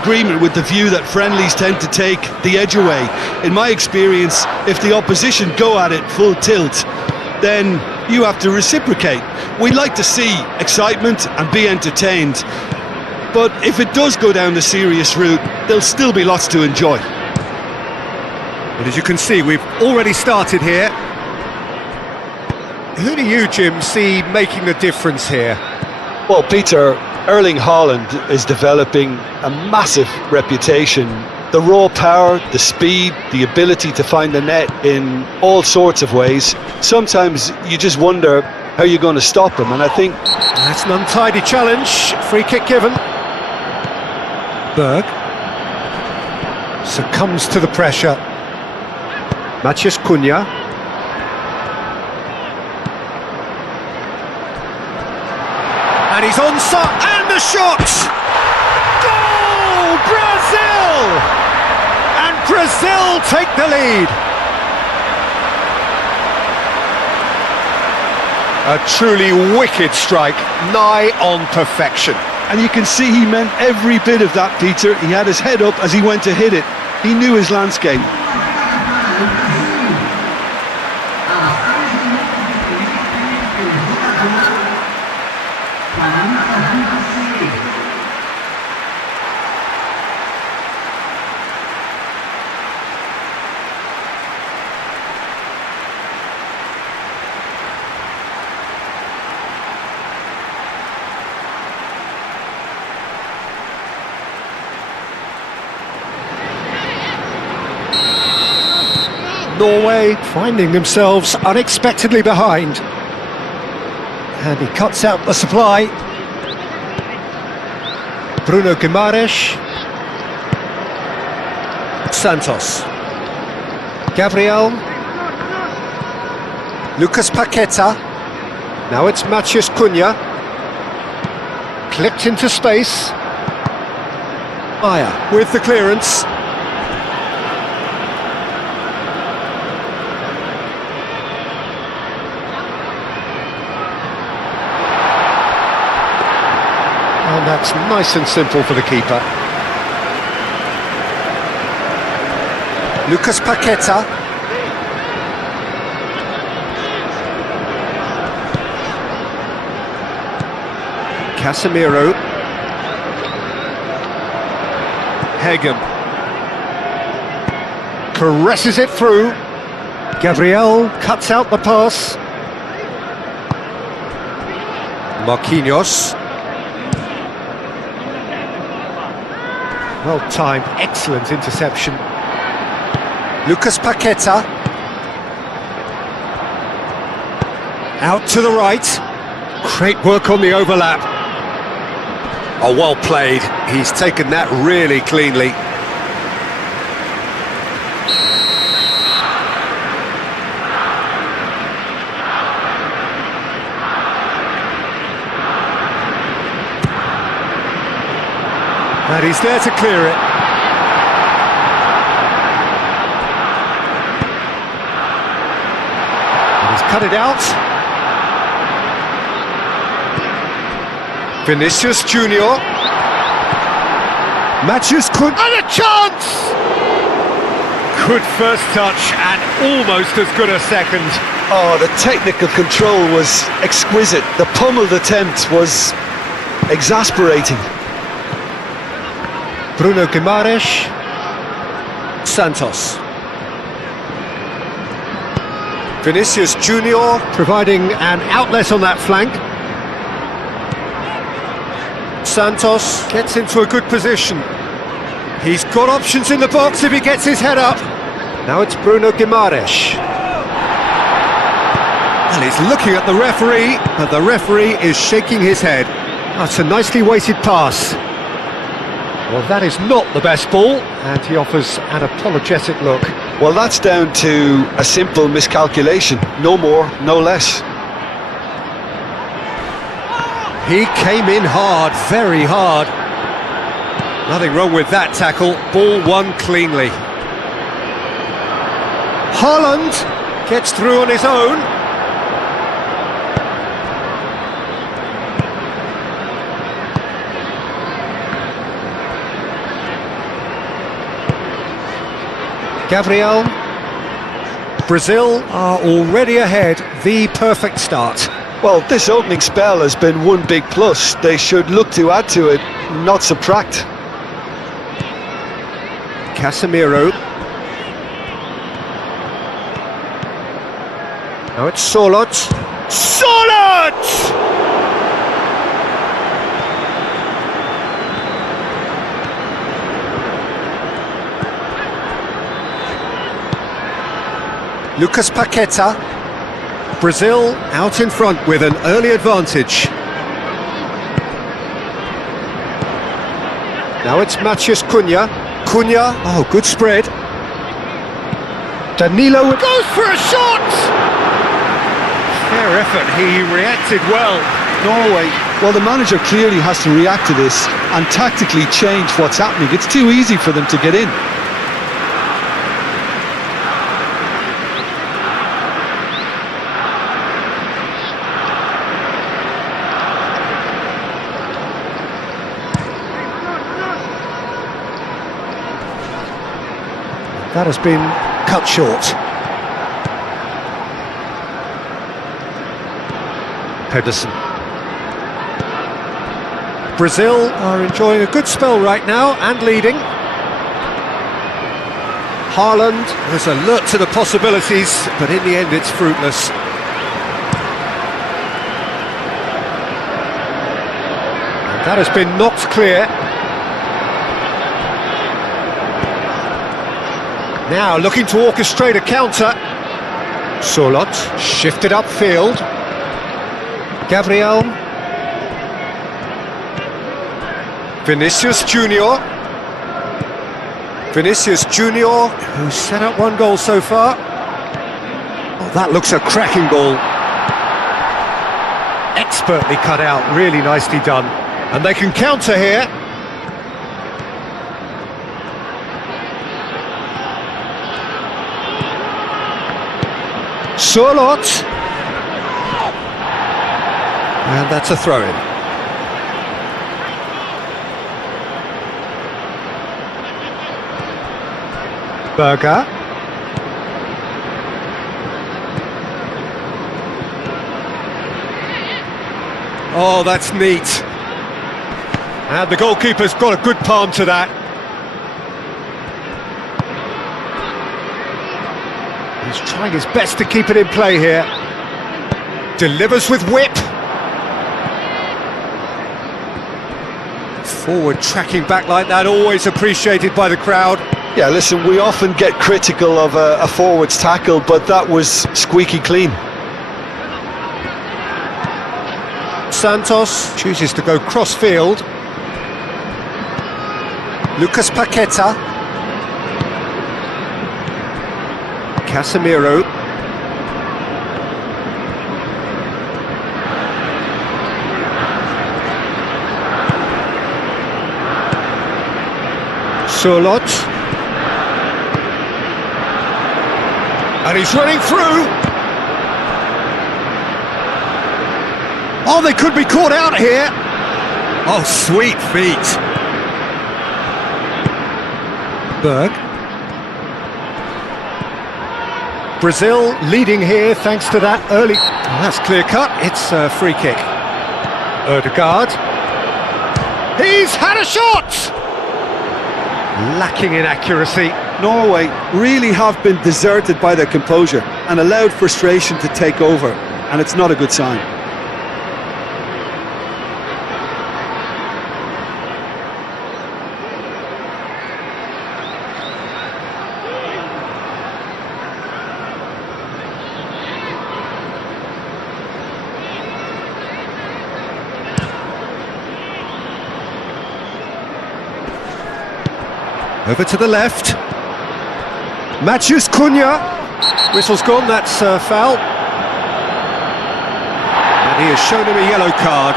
agreement with the view that friendlies tend to take the edge away. In my experience, if the opposition go at it full tilt, then you have to reciprocate. We like to see excitement and be entertained, but if it does go down the serious route, there'll still be lots to enjoy. But as you can see, we've already started here. Who do you, Jim, see making the difference here? Well, Peter, Erling Haaland is developing a massive reputation. The raw power, the speed, the ability to find the net in all sorts of ways. Sometimes you just wonder how you're going to stop him, and I think... That's an untidy challenge. Free kick given. Berg succumbs to the pressure. Maciej Cunha. And he's onside, and the shot! Goal! Brazil! And Brazil take the lead. A truly wicked strike, nigh on perfection. And you can see he meant every bit of that, Peter. He had his head up as he went to hit it. He knew his landscape. Norway finding themselves unexpectedly behind. And he cuts out the supply. Bruno Guimaraes. Santos. Gabriel. Lucas Paqueta. Now it's Maciej Cunha. Clipped into space. Maya with the clearance. And that's nice and simple for the keeper. Lucas Paqueta. Casemiro. Hagen. Caresses it through. Gabriel cuts out the pass. Marquinhos. Well timed, excellent interception. Lucas Paqueta. Out to the right. Great work on the overlap. Oh, well played. He's taken that really cleanly. And he's there to clear it. And he's cut it out. Vinicius Junior. Maciej Cunha. And a chance! Good first touch and almost as good a second. Oh, the technical control was exquisite. The pummeled attempt was exasperating. Bruno Guimaraes. Santos. Vinicius Junior providing an outlet on that flank. Santos gets into a good position. He's got options in the box if he gets his head up. Now it's Bruno Guimaraes. And he's looking at the referee, but the referee is shaking his head. That's a nicely weighted pass. Well, that is not the best ball, and he offers an apologetic look. Well, that's down to a simple miscalculation. No more, no less. He came in hard, very hard. Nothing wrong with that tackle. Ball won cleanly. Haaland gets through on his own. Gabriel. Brazil are already ahead, the perfect start. Well, this opening spell has been one big plus. They should look to add to it, not subtract. Casemiro. Now it's Sorloth. Sorloth! Lucas Paqueta. Brazil out in front with an early advantage. Now it's Matheus Cunha. Cunha, oh, good spread. Danilo goes for a shot! Fair effort, he reacted well. Norway, well, the manager clearly has to react to this and tactically change what's happening. It's too easy for them to get in. That has been cut short. Pedersen. Brazil are enjoying a good spell right now and leading. Haaland is alert to the possibilities, but in the end it's fruitless. And that has been knocked clear. Now looking to orchestrate a counter. Sorloth shifted upfield. Gabriel. Vinicius Junior. Vinicius Junior, who's set up one goal so far. Oh, that looks a cracking ball. Expertly cut out, really nicely done. And they can counter here. Sorloth. And that's a throw-in. Berger. Oh, that's neat. And the goalkeeper's got a good palm to that. He's trying his best to keep it in play here. Delivers with whip. Forward tracking back like that, always appreciated by the crowd. Yeah, listen, we often get critical of a forward's tackle, but that was squeaky clean. Santos chooses to go cross-field. Lucas Paqueta. Casemiro. Sorloth. And he's running through. Oh, they could be caught out here. Oh, sweet feet. Berg. Brazil leading here thanks to that early... Oh, that's clear cut. It's a free kick. Ødegaard. He's had a shot! Lacking in accuracy. Norway really have been deserted by their composure and allowed frustration to take over, and it's not a good sign. Over to the left. Matheus Cunha. Whistle's gone, that's foul. And he has shown him a yellow card.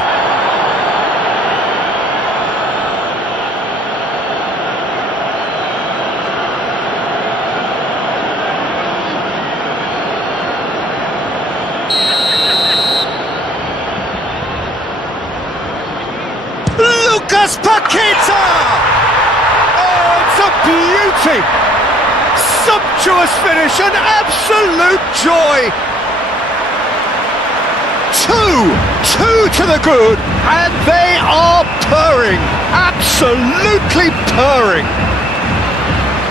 Lucas Paqueta! Beauty! sumptuous finish, an absolute joy. Two to the good, and they are purring, absolutely purring.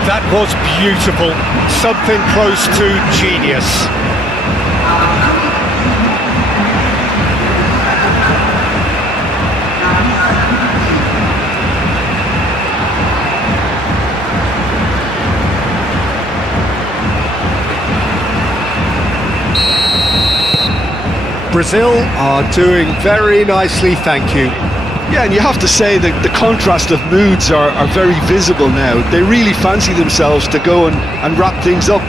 That was beautiful, something close to genius. Brazil are doing very nicely, thank you. Yeah, and you have to say that the contrast of moods are very visible now. They really fancy themselves to go and wrap things up.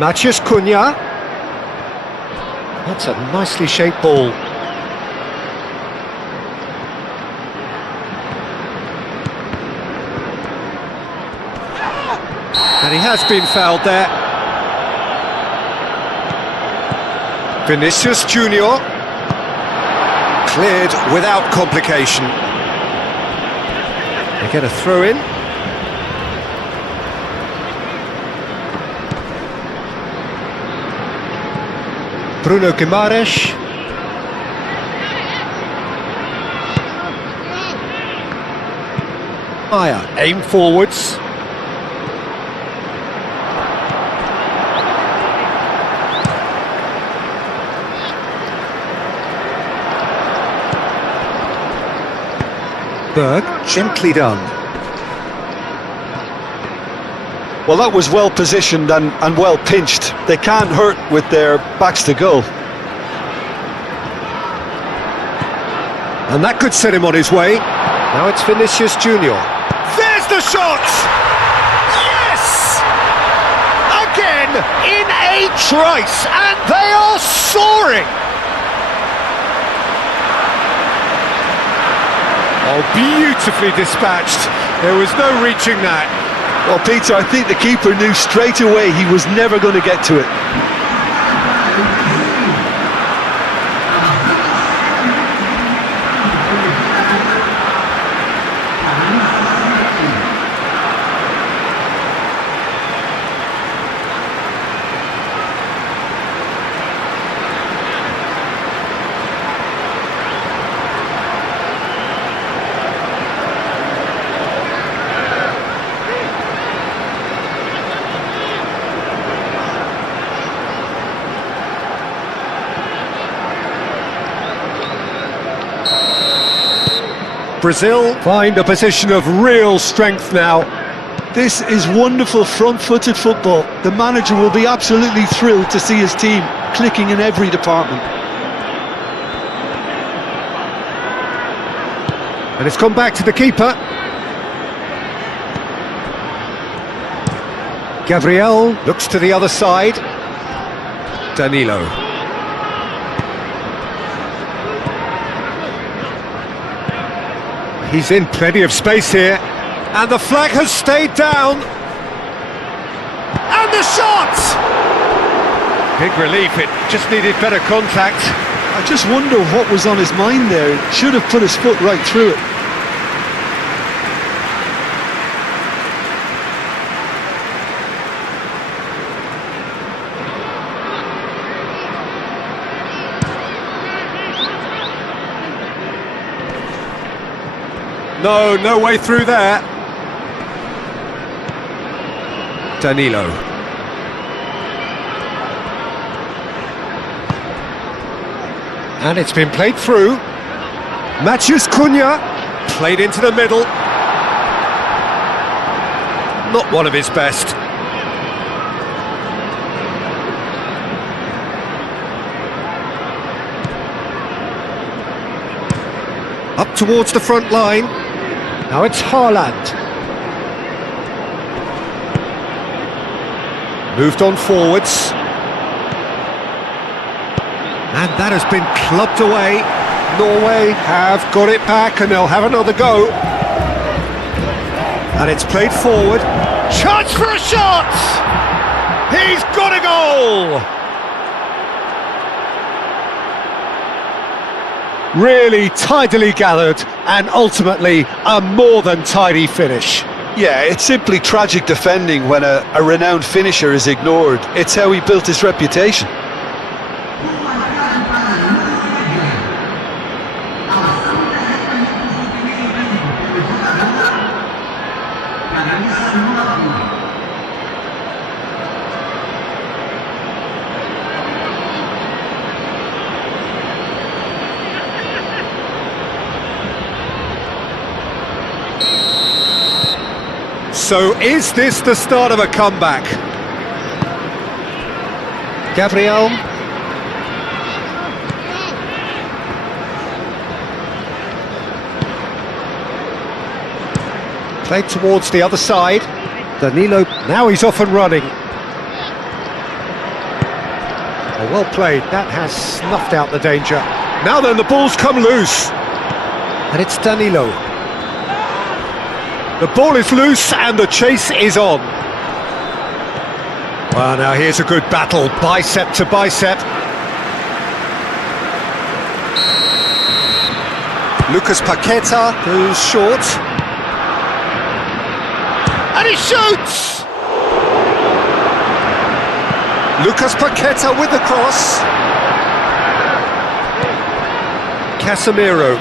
Matheus Cunha. That's a nicely shaped ball. And he has been fouled there. Vinicius Junior. Cleared without complication. They get a throw in. Bruno Guimaraes. Maya, aim forwards. Berg, gently done. Well, that was well positioned and well pinched. They can't hurt with their backs to goal. And that could set him on his way. Now it's Vinicius Junior. There's the shot! Yes! Again, in a trice, and they are soaring! Oh, beautifully dispatched. There was no reaching that. Well, Peter, I think the keeper knew straight away he was never going to get to it. Brazil find a position of real strength now. This is wonderful front-footed football. The manager will be absolutely thrilled to see his team clicking in every department. And it's gone back to the keeper. Gabriel looks to the other side. Danilo. He's in plenty of space here. And the flag has stayed down. And the shot! Big relief, it just needed better contact. I just wonder what was on his mind there. He should have put his foot right through it. No way through there. Danilo. And it's been played through. Matheus Cunha, played into the middle. Not one of his best. Up towards the front line. Now it's Haaland. Moved on forwards. And that has been clubbed away. Norway have got it back and they'll have another go. And it's played forward. Chance for a shot! He's got a goal! Really tidily gathered and ultimately a more than tidy finish. Yeah, it's simply tragic defending when a renowned finisher is ignored. It's how he built his reputation. So is this the start of a comeback? Gabriel. Played towards the other side. Danilo, now he's off and running. Oh, well played, that has snuffed out the danger. Now then, the ball's come loose. And it's Danilo. The ball is loose and the chase is on. Well, now here's a good battle, bicep to bicep. Lucas Paqueta goes short. And he shoots! Lucas Paqueta with the cross. Casemiro.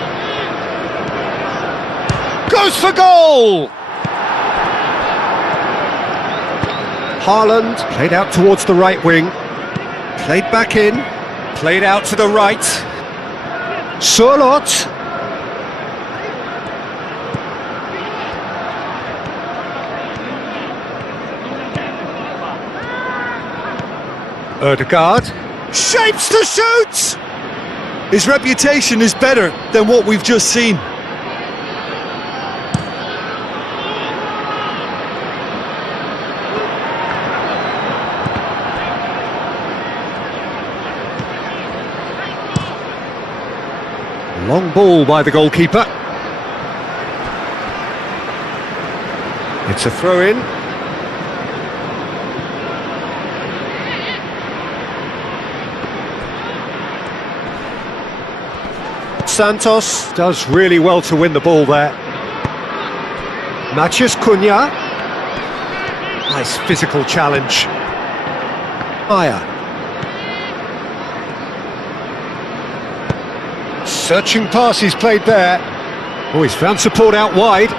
Goes for goal! Haaland played out towards the right wing. Played back in. Played out to the right. Surlot. Ødegaard shapes to shoot! His reputation is better than what we've just seen. Long ball by the goalkeeper. It's a throw-in. Santos does really well to win the ball there. Matheus Cunha. Nice physical challenge. Maya. Searching pass he's played there. Oh, he's found support out wide.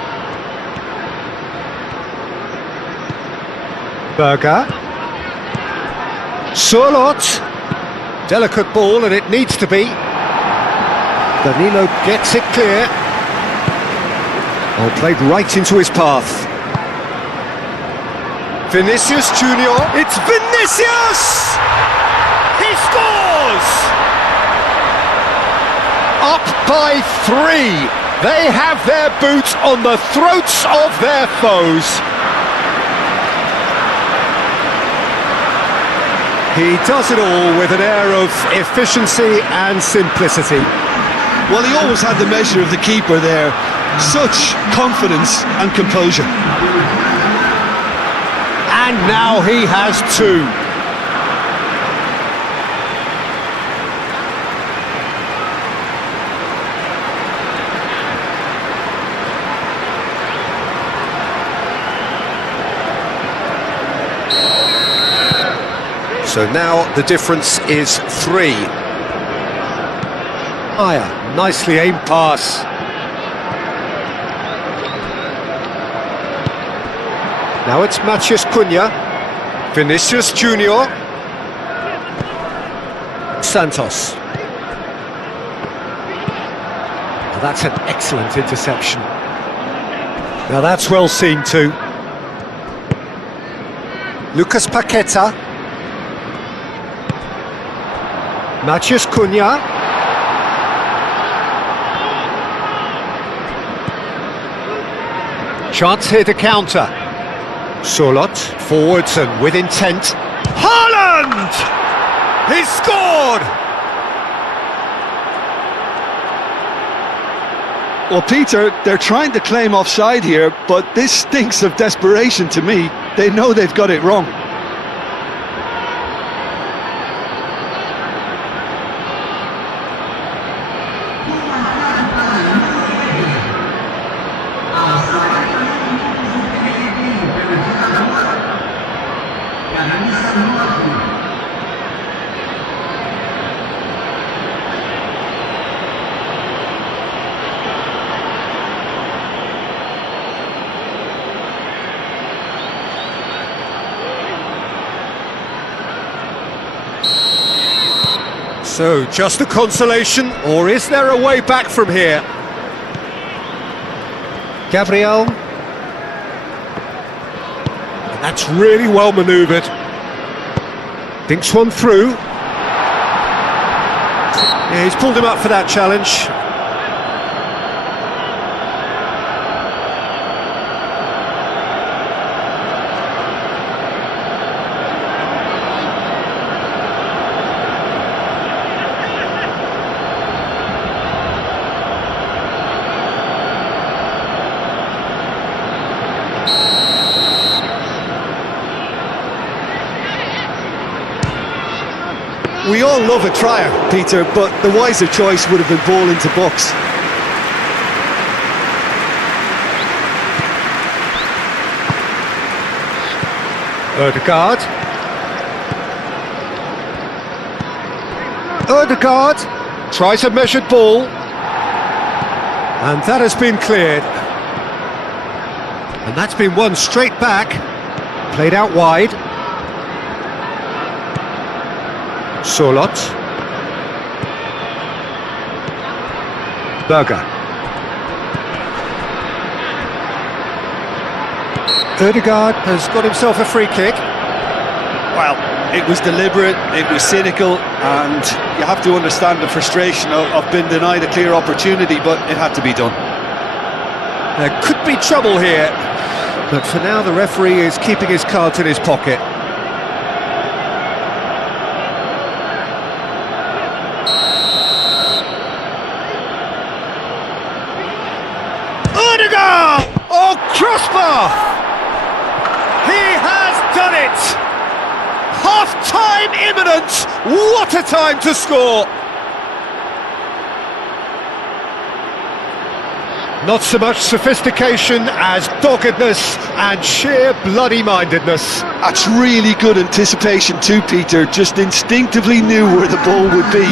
Berger. Surlot. Delicate ball, and it needs to be. Danilo gets it clear. Oh, played right into his path. Vinicius Junior. It's Vinicius! He scores! Up by 3. They have their boots on the throats of their foes. He does it all with an air of efficiency and simplicity. Well, he always had the measure of the keeper there. Such confidence and composure. And now he has 2. So now the difference is 3. Maya, nicely aimed pass. Now it's Matheus Cunha. Vinicius Junior. Santos. Well, that's an excellent interception. Now that's well seen too. Lucas Paqueta. Matheus Cunha. Chance here to counter. Surlot, forwards and with intent. Haaland! He's scored! Well, Peter, they're trying to claim offside here, but this stinks of desperation to me. They know they've got it wrong. So, just a consolation, or is there a way back from here? Gabriel. And that's really well manoeuvred. Dinks one through. Yeah, he's pulled him up for that challenge. We all love a trier, Peter, but the wiser choice would have been ball into box. Ødegaard. Ødegaard tries a measured ball. And that has been cleared. And that's been won straight back. Played out wide. Solot. Berger. Ødegaard has got himself a free kick. Well, it was deliberate, it was cynical, and you have to understand the frustration of being denied a clear opportunity, but it had to be done. There could be trouble here, but for now the referee is keeping his cards in his pocket. Ødegaard! Oh, crossbar! He has done it! Half-time imminent! What a time to score! Not so much sophistication as doggedness and sheer bloody-mindedness. That's really good anticipation too, Peter. Just instinctively knew where the ball would be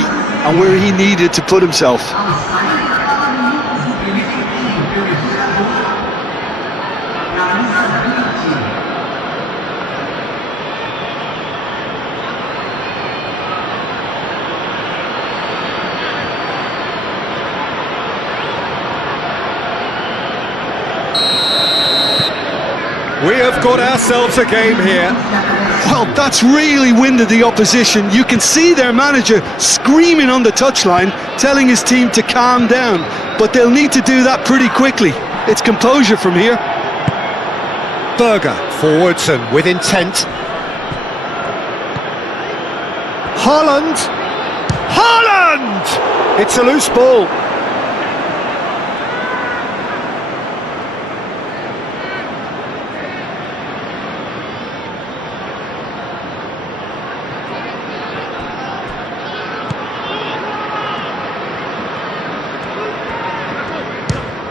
and where he needed to put himself. We have got ourselves a game here. Well, that's really winded the opposition. You can see their manager screaming on the touchline, telling his team to calm down, but they'll need to do that pretty quickly. It's composure from here. Berger forwards and with intent. Haaland! Haaland! It's a loose ball.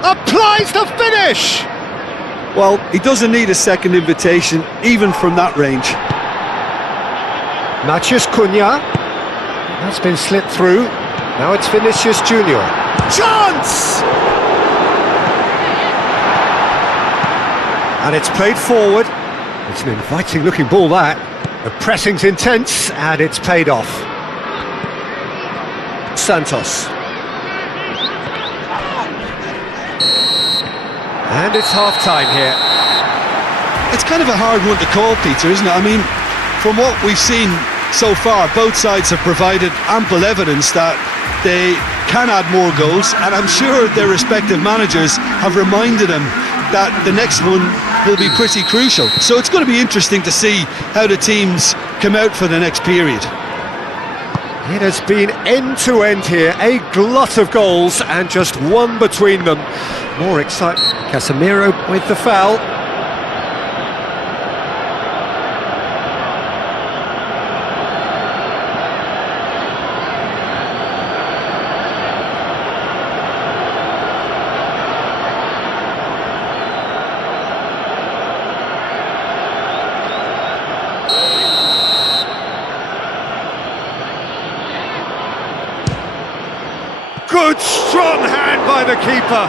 Applies the finish! Well, he doesn't need a second invitation, even from that range. Matheus Cunha. That's been slipped through. Now it's Vinicius Junior. Chance! And it's played forward. It's an inviting looking ball, that. The pressing's intense and it's paid off. Santos. And it's half-time here. It's kind of a hard one to call, Peter, isn't it? I mean, from what we've seen so far, both sides have provided ample evidence that they can add more goals, and I'm sure their respective managers have reminded them that the next one will be pretty crucial. So it's going to be interesting to see how the teams come out for the next period. It has been end-to-end here, a glut of goals and just one between them. More excitement. Casemiro with the foul. by the keeper.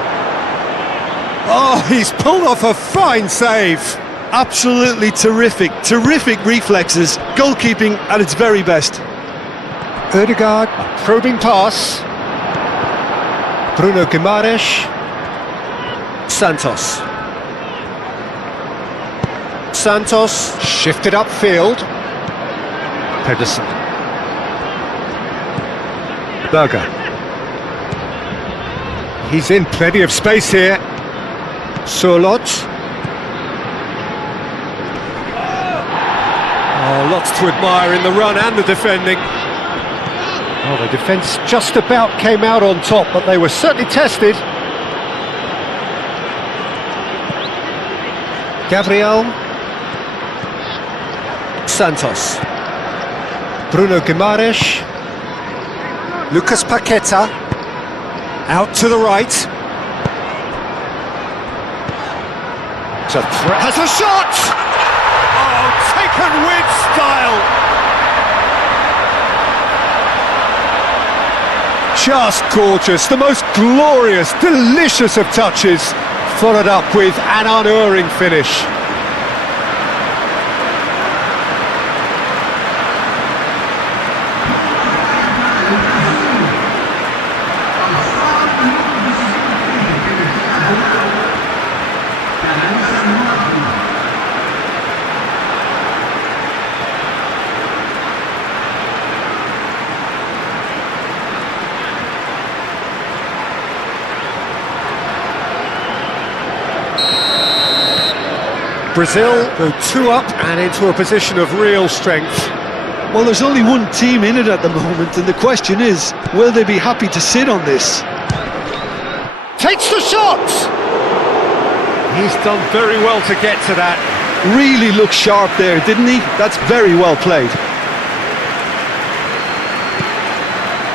Oh, he's pulled off a fine save. Absolutely terrific reflexes, goalkeeping at its very best. Ødegaard, a probing pass. Bruno Guimaraes. Santos. Santos shifted upfield. Pedersen. Berger. He's in plenty of space here. Surlot. Oh, lots to admire in the run and the defending. Oh, the defence just about came out on top, but they were certainly tested. Gabriel. Santos. Bruno Guimaraes. Lucas Paqueta. Out to the right. It's a threat. Has a shot! Oh, taken with style. Just gorgeous, the most glorious, delicious of touches, followed up with an unerring finish. Brazil go 2 up and into a position of real strength. Well, there's only one team in it at the moment, and the question is, will they be happy to sit on this? Takes the shot! He's done very well to get to that. Really looked sharp there, didn't he? That's very well played.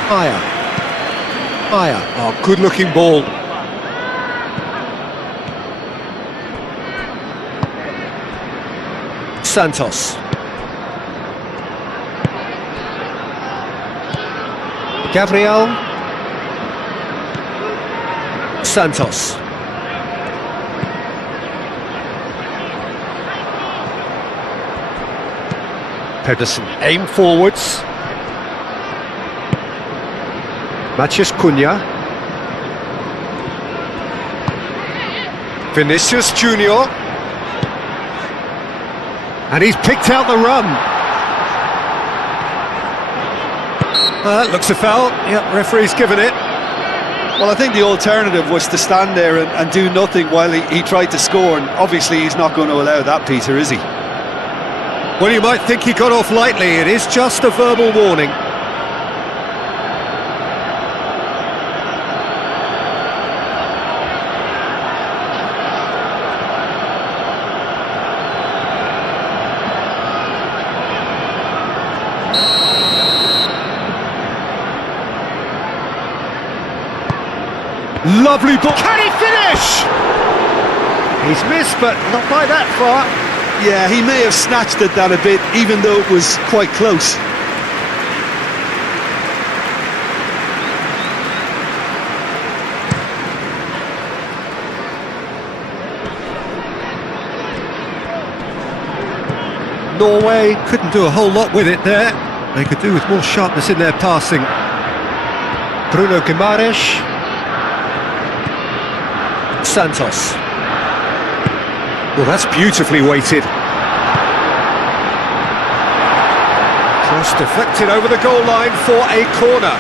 Higher. Oh, good looking ball. Santos. Gabriel. Santos. Pedersen. Aim forwards. Matheus Cunha. Vinicius Junior. And he's picked out the run. That looks a foul. Yep, referee's given it. Well, I think the alternative was to stand there and do nothing while he tried to score, and obviously he's not going to allow that, Peter, is he? Well, you might think he got off lightly. It is just a verbal warning. Lovely ball. Can he finish? He's missed, but not by that far. Yeah, he may have snatched at that a bit, even though it was quite close. Norway couldn't do a whole lot with it there. They could do with more sharpness in their passing. Bruno Guimaraes. Santos. Well, that's beautifully weighted. Cross deflected over the goal line for a corner.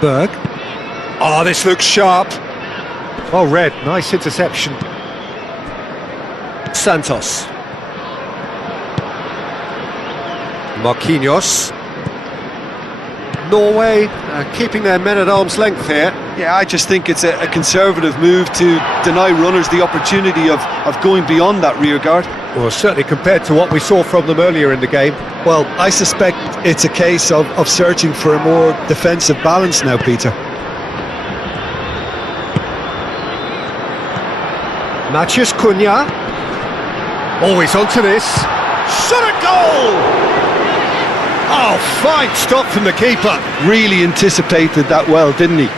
Berg. Oh, this looks sharp. Well read, nice interception. Santos. Marquinhos. Norway keeping their men at arm's length here. Yeah, I just think it's a conservative move to deny runners the opportunity of going beyond that rear guard. Well, certainly compared to what we saw from them earlier in the game. Well, I suspect it's a case of searching for a more defensive balance now, Peter. Matheus Cunha. Always onto this. Shot a goal! Oh, fine stop from the keeper. Really anticipated that well, didn't he?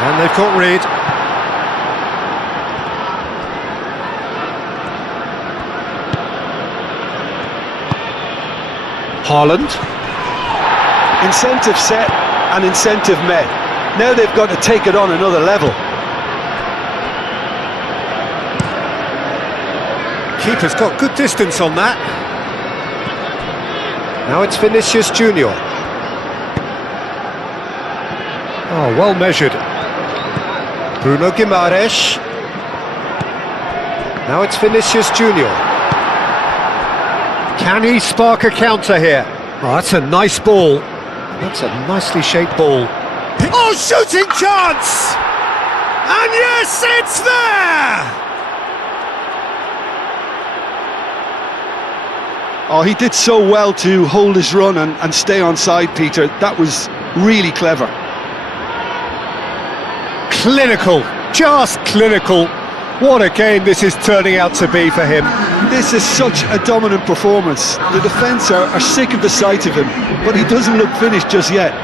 And they've got rid. Haaland. Incentive set and incentive met. Now they've got to take it on another level. Keeper's got good distance on that. Now it's Vinicius Junior. Oh, well measured. Bruno Guimaraes. Now it's Vinicius Junior. Can he spark a counter here? Oh, that's a nice ball. That's a nicely shaped ball. Oh, shooting chance! And yes, it's there! Oh, he did so well to hold his run and stay on side, Peter. That was really clever. Clinical, just clinical. What a game this is turning out to be for him. This is such a dominant performance. The defence are sick of the sight of him, but he doesn't look finished just yet.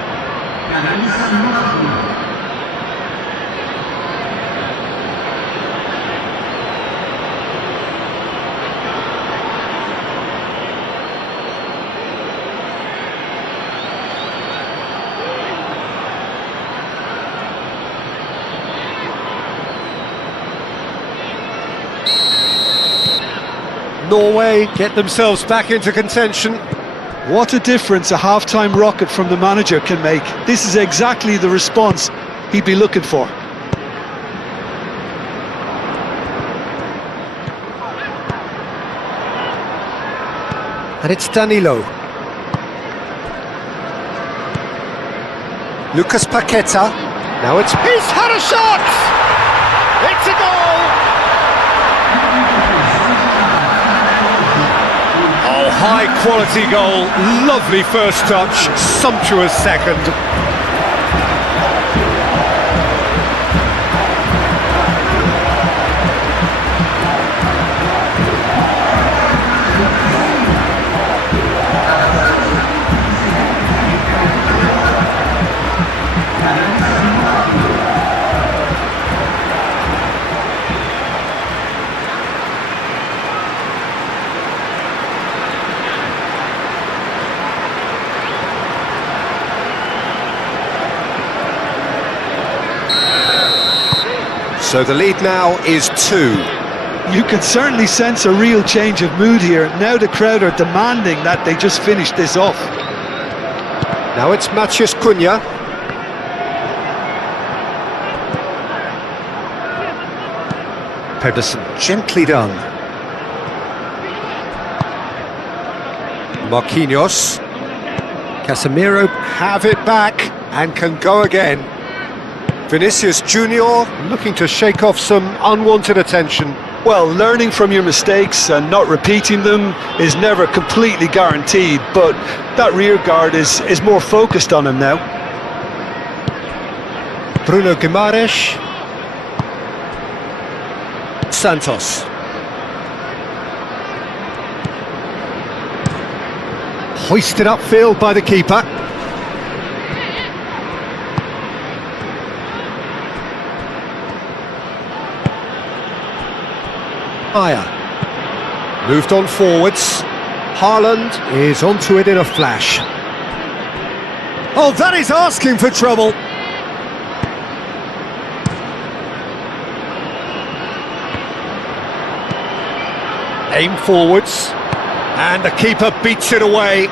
Norway get themselves back into contention. What a difference a half-time rocket from the manager can make. This is exactly the response he'd be looking for. And it's Danilo. Lucas Paqueta. Now it's... He's had a shot! It's a goal! Oh, high quality goal, lovely first touch, sumptuous second. So the lead now is 2. You can certainly sense a real change of mood here. Now the crowd are demanding that they just finish this off. Now it's Matheus Cunha. Pedersen, gently done. Marquinhos. Casemiro have it back and can go again. Vinicius Junior looking to shake off some unwanted attention. Well, learning from your mistakes and not repeating them is never completely guaranteed, but that rear guard is more focused on him now. Bruno Guimaraes. Santos. Hoisted upfield by the keeper. Moved on forwards. Haaland is onto it in a flash. Oh, that is asking for trouble. Aim forwards. And the keeper beats it away.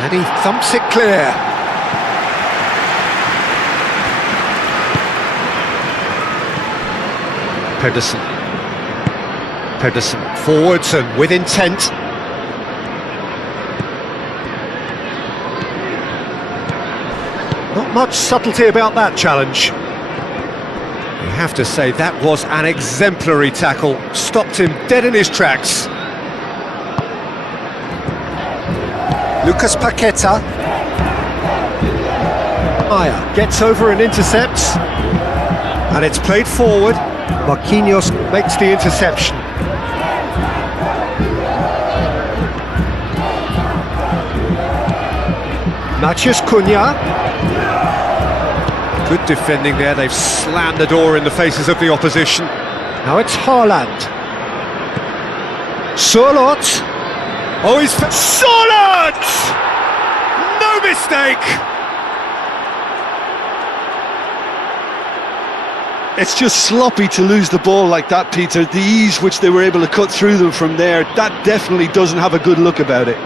And he thumps it clear. Pedersen. Pedersen forwards and with intent. Not much subtlety about that challenge. You have to say that was an exemplary tackle. Stopped him dead in his tracks. Lucas Paqueta. Maya gets over and intercepts. And it's played forward. Marquinhos makes the interception. Matheus Cunha. Good defending there, they've slammed the door in the faces of the opposition. Now it's Haaland. Sorloth. Oh, he's... Sorloth! No mistake! It's just sloppy to lose the ball like that, Peter. The ease which they were able to cut through them from there, that definitely doesn't have a good look about it.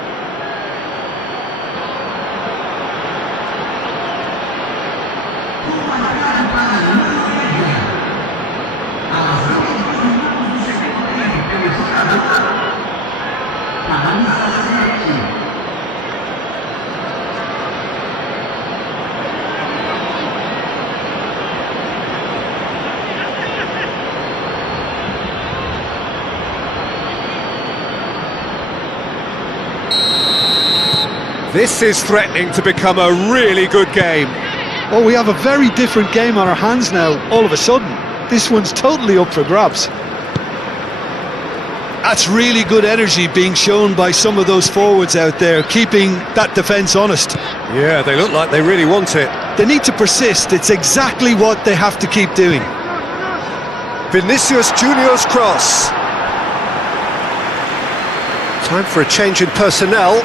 This is threatening to become a really good game. Oh, we have a very different game on our hands now, all of a sudden. This one's totally up for grabs. That's really good energy being shown by some of those forwards out there, keeping that defence honest. Yeah, they look like they really want it. They need to persist, it's exactly what they have to keep doing. Vinicius Junior's cross. Time for a change in personnel.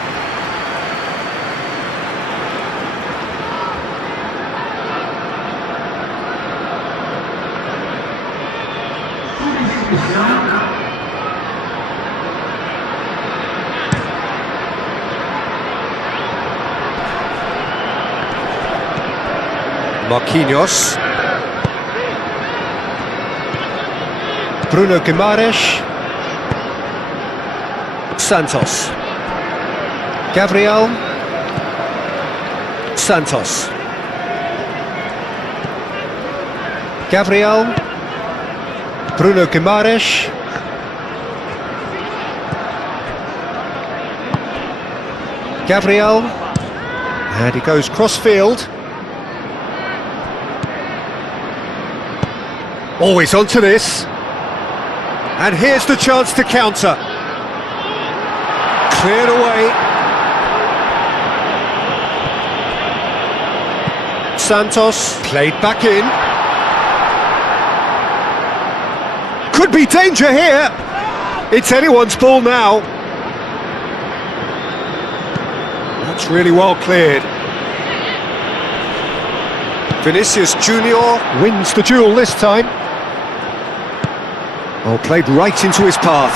Marquinhos. Bruno Guimaraes. Santos. Gabriel. Santos. Gabriel. Bruno Guimaraes. Gabriel. And he goes cross-field. Always onto this. And here's the chance to counter. Cleared away. Santos played back in. Could be danger here. It's anyone's ball now. That's really well cleared. Vinicius Junior wins the duel this time. Oh, played right into his path.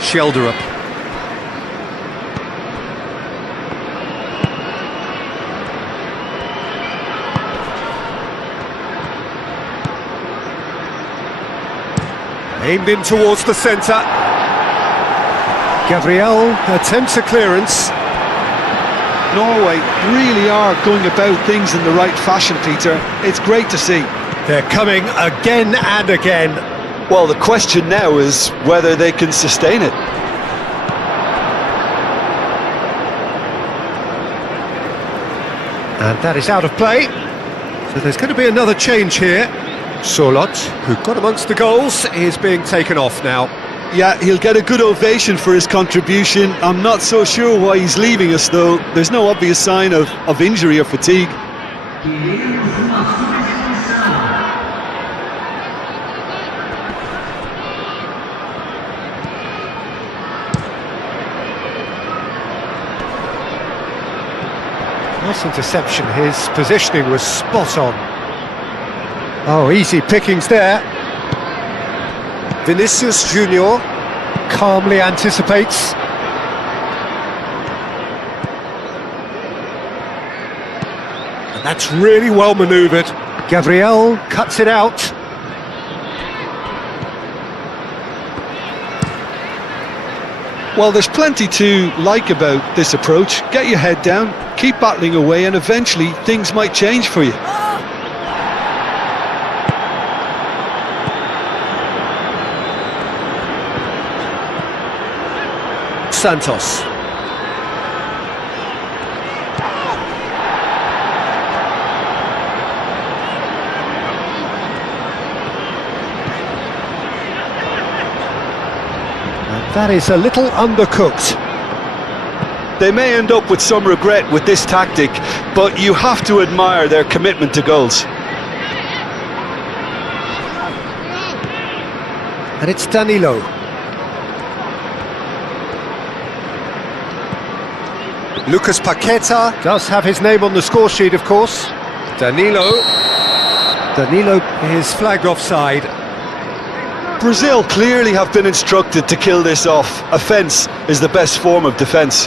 Shelderup. Aimed in towards the centre. Gabriel attempts a clearance. Norway really are going about things in the right fashion, Peter. It's great to see. They're coming again and again. Well, the question now is whether they can sustain it. And that is out of play. So there's going to be another change here. Sorloth, who got amongst the goals, is being taken off now. Yeah, he'll get a good ovation for his contribution. I'm not so sure why he's leaving us, though. There's no obvious sign of injury or fatigue. Nice interception. His positioning was spot on. Oh, easy pickings there. Vinicius Junior calmly anticipates. That's really well manoeuvred. Gabriel cuts it out. Well, there's plenty to like about this approach. Get your head down, keep battling away, and eventually things might change for you. Santos. And that is a little undercooked. They may end up with some regret with this tactic, but you have to admire their commitment to goals. And it's Danilo. Lucas Paqueta does have his name on the score sheet, of course. Danilo is flagged offside. Brazil clearly have been instructed to kill this off. Offence is the best form of defence.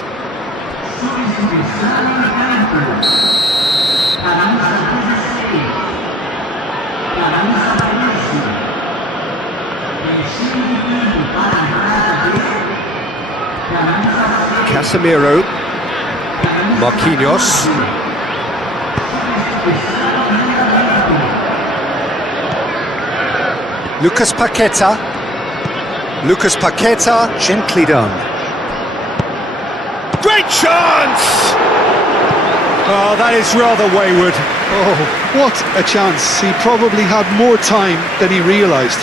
Casemiro. Marquinhos. Lucas Paqueta. Lucas Paqueta, gently done. Great chance! Oh, that is rather wayward. Oh, what a chance. He probably had more time than he realised.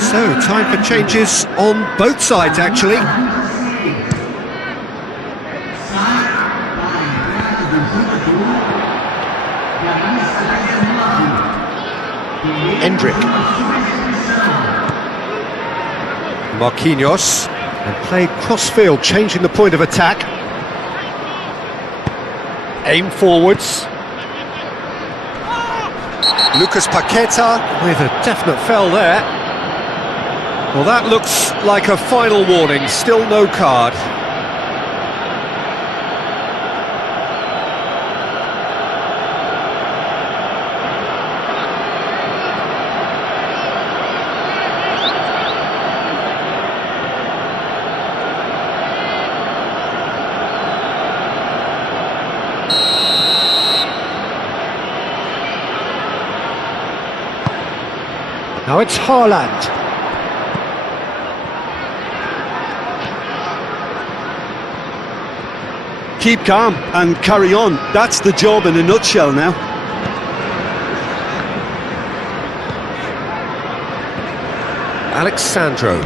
So, time for changes on both sides, actually. Endrick. Marquinhos. And played cross-field, changing the point of attack. Aim forwards. Lucas Paqueta with a definite foul there. Well, that looks like a final warning, still no card. Now it's Haaland. Keep calm and carry on. That's the job in a nutshell now. Alexandro.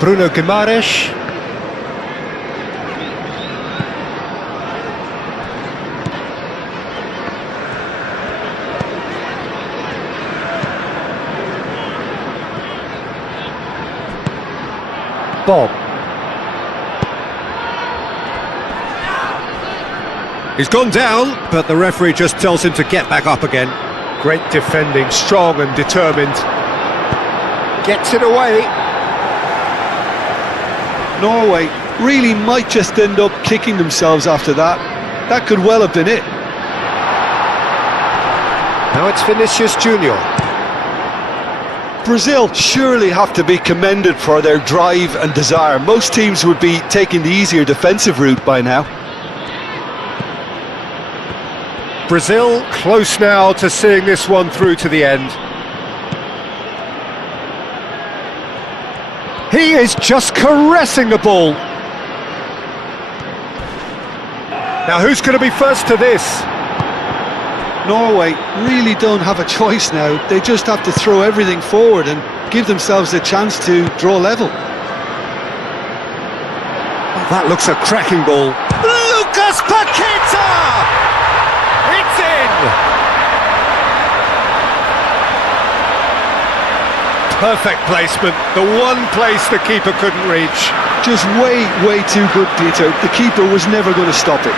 Bruno Guimaraes. Bob. He's gone down, but the referee just tells him to get back up again. Great defending, strong and determined. Gets it away. Norway really might just end up kicking themselves after that. That could well have been it. Now it's Vinicius Junior. Brazil surely have to be commended for their drive and desire. Most teams would be taking the easier defensive route by now. Brazil close now to seeing this one through to the end. He is just caressing the ball. Now who's going to be first to this? Norway really don't have a choice now. They just have to throw everything forward and give themselves a chance to draw level. Oh, that looks a cracking ball. Lucas Paqueta! It's in! Perfect placement, the one place the keeper couldn't reach. Just way too good, Peter. The keeper was never going to stop it.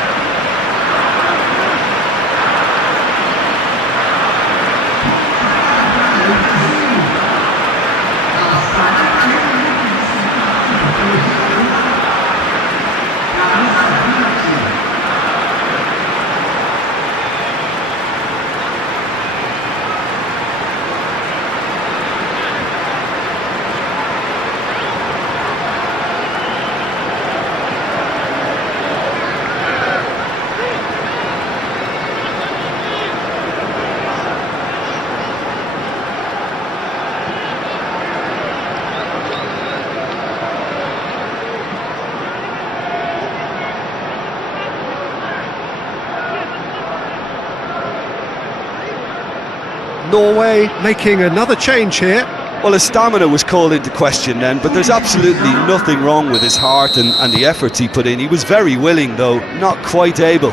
Norway making another change here. Well, his stamina was called into question then, but there's absolutely nothing wrong with his heart and the efforts he put in. He was very willing, though not quite able.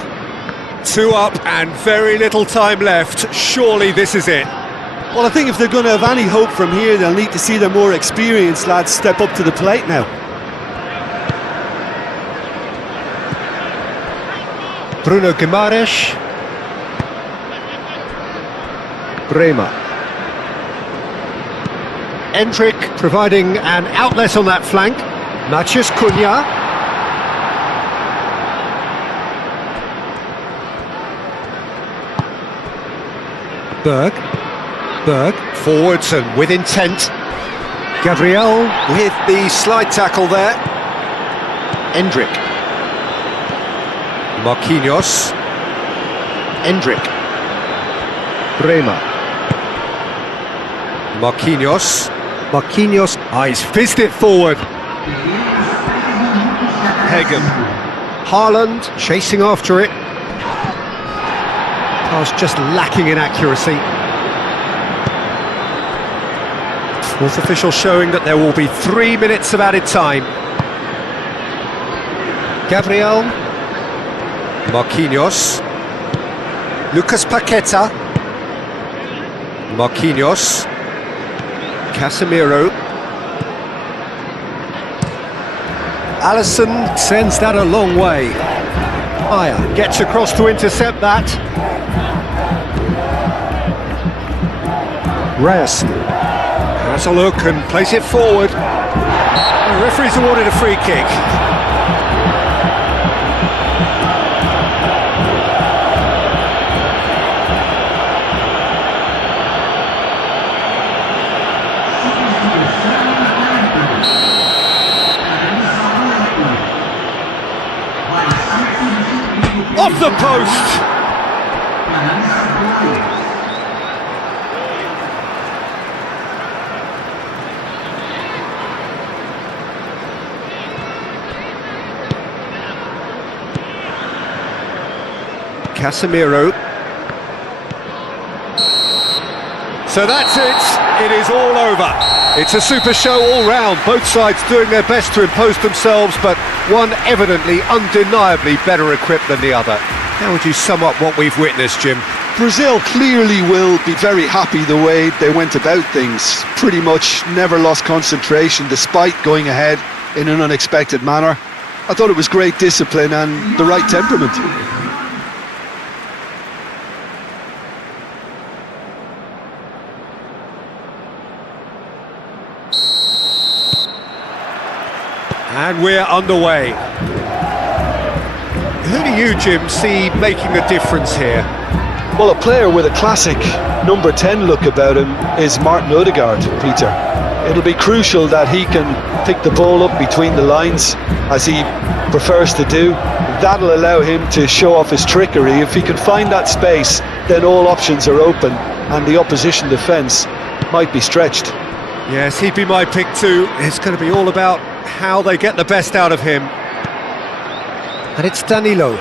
2 up and very little time left. Surely this is it. Well, I think if they're going to have any hope from here, they'll need to see their more experienced lads step up to the plate now. Bruno Guimaraes. Bremer. Endrick providing an outlet on that flank. Matheus Cunha. Berg, forwards and with intent. Gabriel with the slide tackle there. Endrick. Marquinhos. Endrick. Bremer. Marquinhos. He's fizzed it forward. Hegem. Haaland chasing after it. Pass just lacking in accuracy. Fourth official showing that there will be 3 minutes of added time. Gabriel. Marquinhos. Lucas Paqueta. Marquinhos. Casemiro. Alisson sends that a long way. Aya gets across to intercept that. Reyes has a look and plays it forward. The referee's awarded a free kick. Off the post! Casemiro. So that's it. It is all over. It's a super show all round. Both sides doing their best to impose themselves, but one evidently, undeniably better equipped than the other. How would you sum up what we've witnessed, Jim? Brazil clearly will be very happy the way they went about things. Pretty much never lost concentration despite going ahead in an unexpected manner. I thought it was great discipline and the right temperament. And we're underway. Who do you, Jim, see making a difference here? Well, a player with a classic number 10 look about him is Martin Odegaard, Peter. It'll be crucial that he can pick the ball up between the lines, as he prefers to do. That'll allow him to show off his trickery. If he can find that space, then all options are open, and the opposition defence might be stretched. Yes, he'd be my pick too. It's going to be all about how they get the best out of him. And it's Danilo.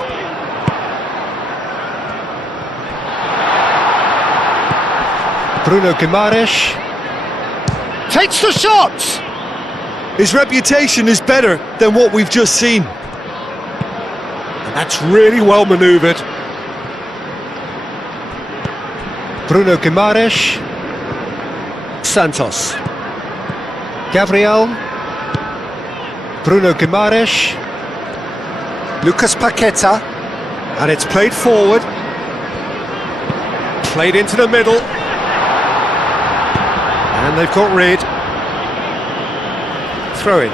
Bruno Guimaraes takes the shot! His reputation is better than what we've just seen. And that's really well manoeuvred. Bruno Guimaraes. Santos. Gabriel. Bruno Guimaraes. Lucas Paqueta. And it's played forward. Played into the middle. And they've got rid. Throw in.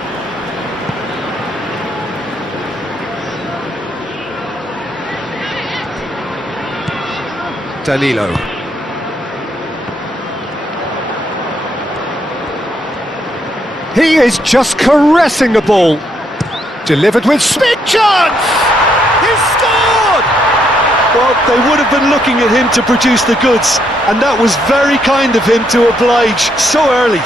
Danilo. He is just caressing the ball. Delivered with big chance! He's scored! Well, they would have been looking at him to produce the goods, and that was very kind of him to oblige so early.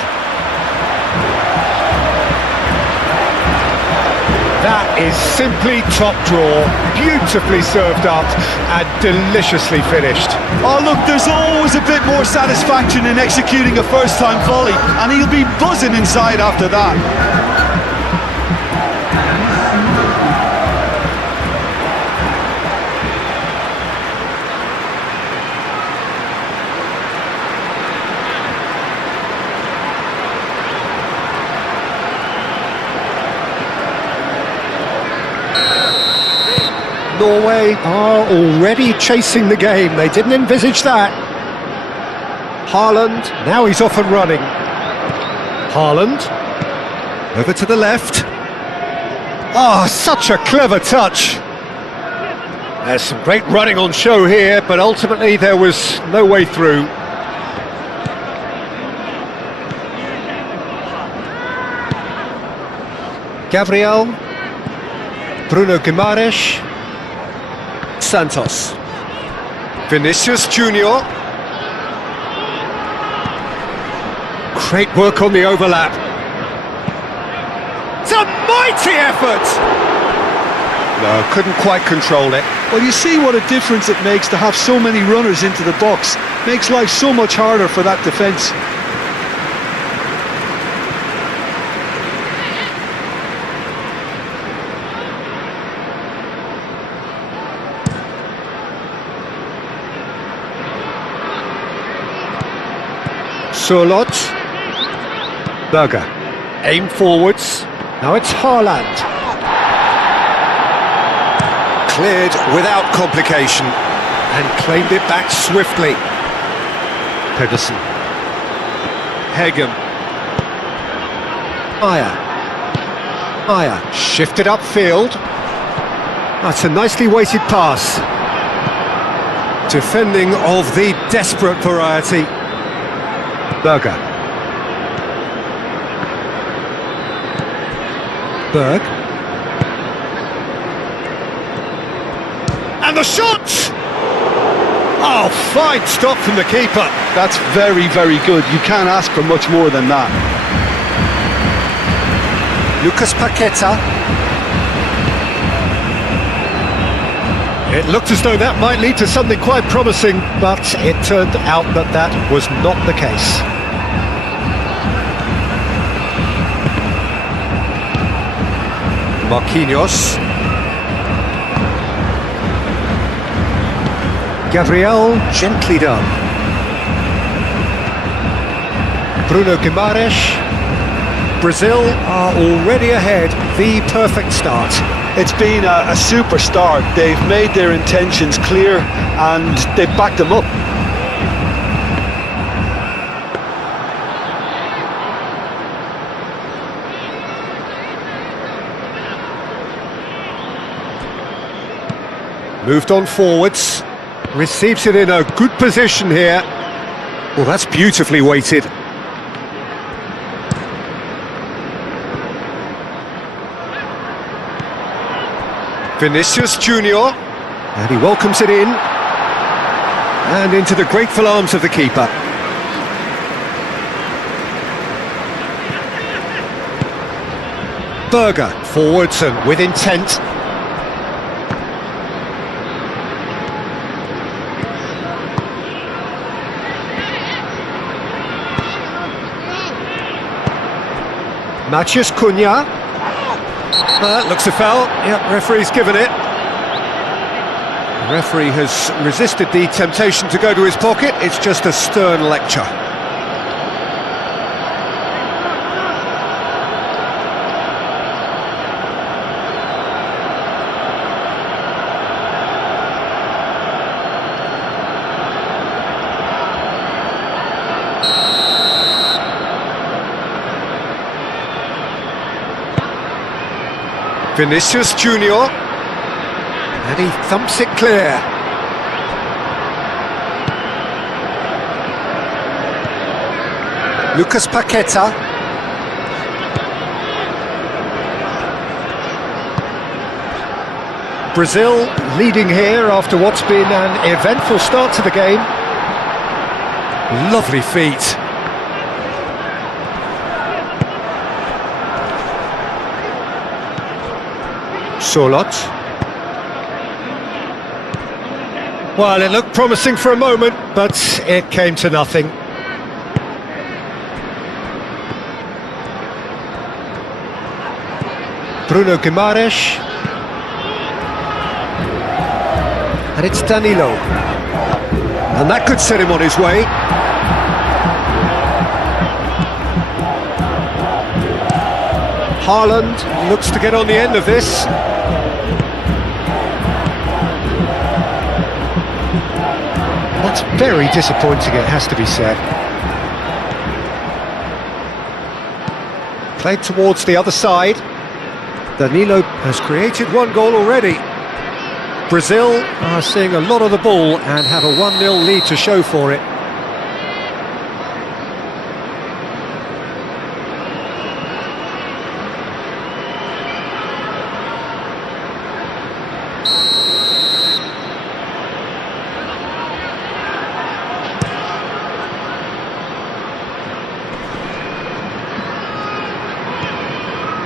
That is simply top draw, beautifully served up and deliciously finished. Oh look, there's always a bit more satisfaction in executing a first-time volley, and he'll be buzzing inside after that. Norway are already chasing the game. They didn't envisage that. Haaland, now he's off and running. Haaland, over to the left. Oh, such a clever touch. There's some great running on show here, but ultimately there was no way through. Gabriel, Bruno Guimaraes, Santos, Vinicius Junior. Great work on the overlap. It's a mighty effort! No, couldn't quite control it. Well, you see what a difference it makes to have so many runners into the box. Makes life so much harder for that defence. Surlot, Berger, aim forwards, now it's Haaland. Cleared without complication, and claimed it back swiftly. Pedersen, Hegem, Ayer, shifted upfield. That's a nicely weighted pass. Defending of the desperate variety. Berger. Berg. And the shot! Oh, fine stop from the keeper. That's very, very good. You can't ask for much more than that. Lucas Paqueta. It looked as though that might lead to something quite promising, but it turned out that that was not the case. Marquinhos. Gabriel, gently done. Bruno Guimaraes. Brazil are already ahead, the perfect start. It's been a super start. They've made their intentions clear and they've backed them up. Moved on forwards, receives it in a good position here. Well, that's beautifully weighted. Vinicius Junior, and he welcomes it in, and into the grateful arms of the keeper. Berger, forwards and with intent. Matheus Cunha. Looks a foul. Yep, referee's given it. The referee has resisted the temptation to go to his pocket. It's just a stern lecture. Vinicius Junior, and he thumps it clear. Lucas Paqueta. Brazil leading here after what's been an eventful start to the game. Lovely feet. Solot. Well, it looked promising for a moment, but it came to nothing. Bruno Guimaraes. And it's Danilo. And that could set him on his way. Haaland looks to get on the end of this. That's very disappointing, it has to be said. Played towards the other side. Danilo has created one goal already. Brazil are seeing a lot of the ball and have a 1-0 lead to show for it.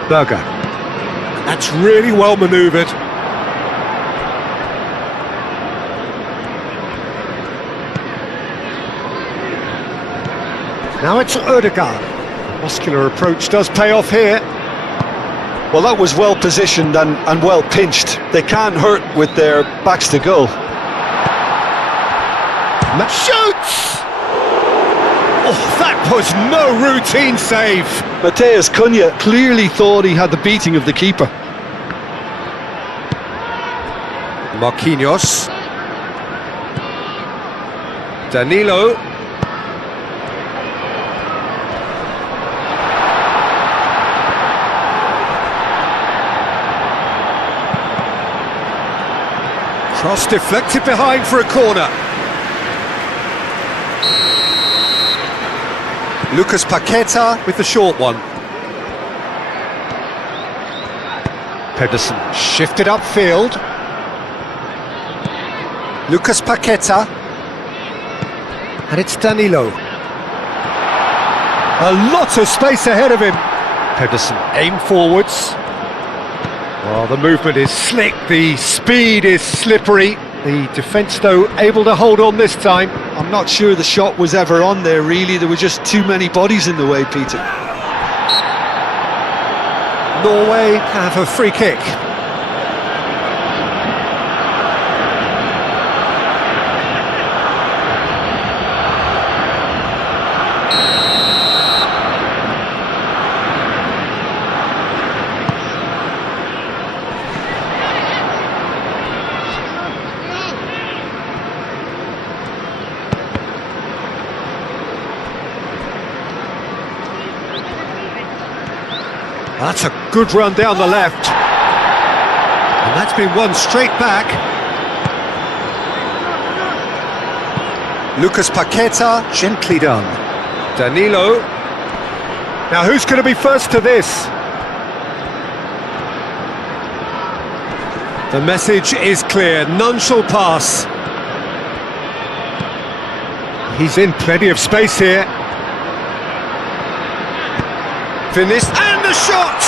Berger. That's really well manoeuvred. Now it's Ødegaard. Muscular approach does pay off here. Well, that was well positioned and well pinched. They can't hurt with their backs to goal. Shoots! Oh, that was no routine save. Matheus Cunha clearly thought he had the beating of the keeper. Marquinhos. Danilo. Cross deflected behind for a corner. Lucas Paqueta with the short one. Pedersen shifted upfield. Lucas Paqueta. And it's Danilo. A lot of space ahead of him. Pedersen aimed forwards. Well, the movement is slick, the speed is slippery. The defence, though, able to hold on this time. I'm not sure the shot was ever on there, really. There were just too many bodies in the way, Peter. Norway have a free kick. That's a good run down the left. And that's been won straight back. Lucas Paqueta, gently done. Danilo. Now who's going to be first to this? The message is clear, none shall pass. He's in plenty of space here. Finished, and the shot!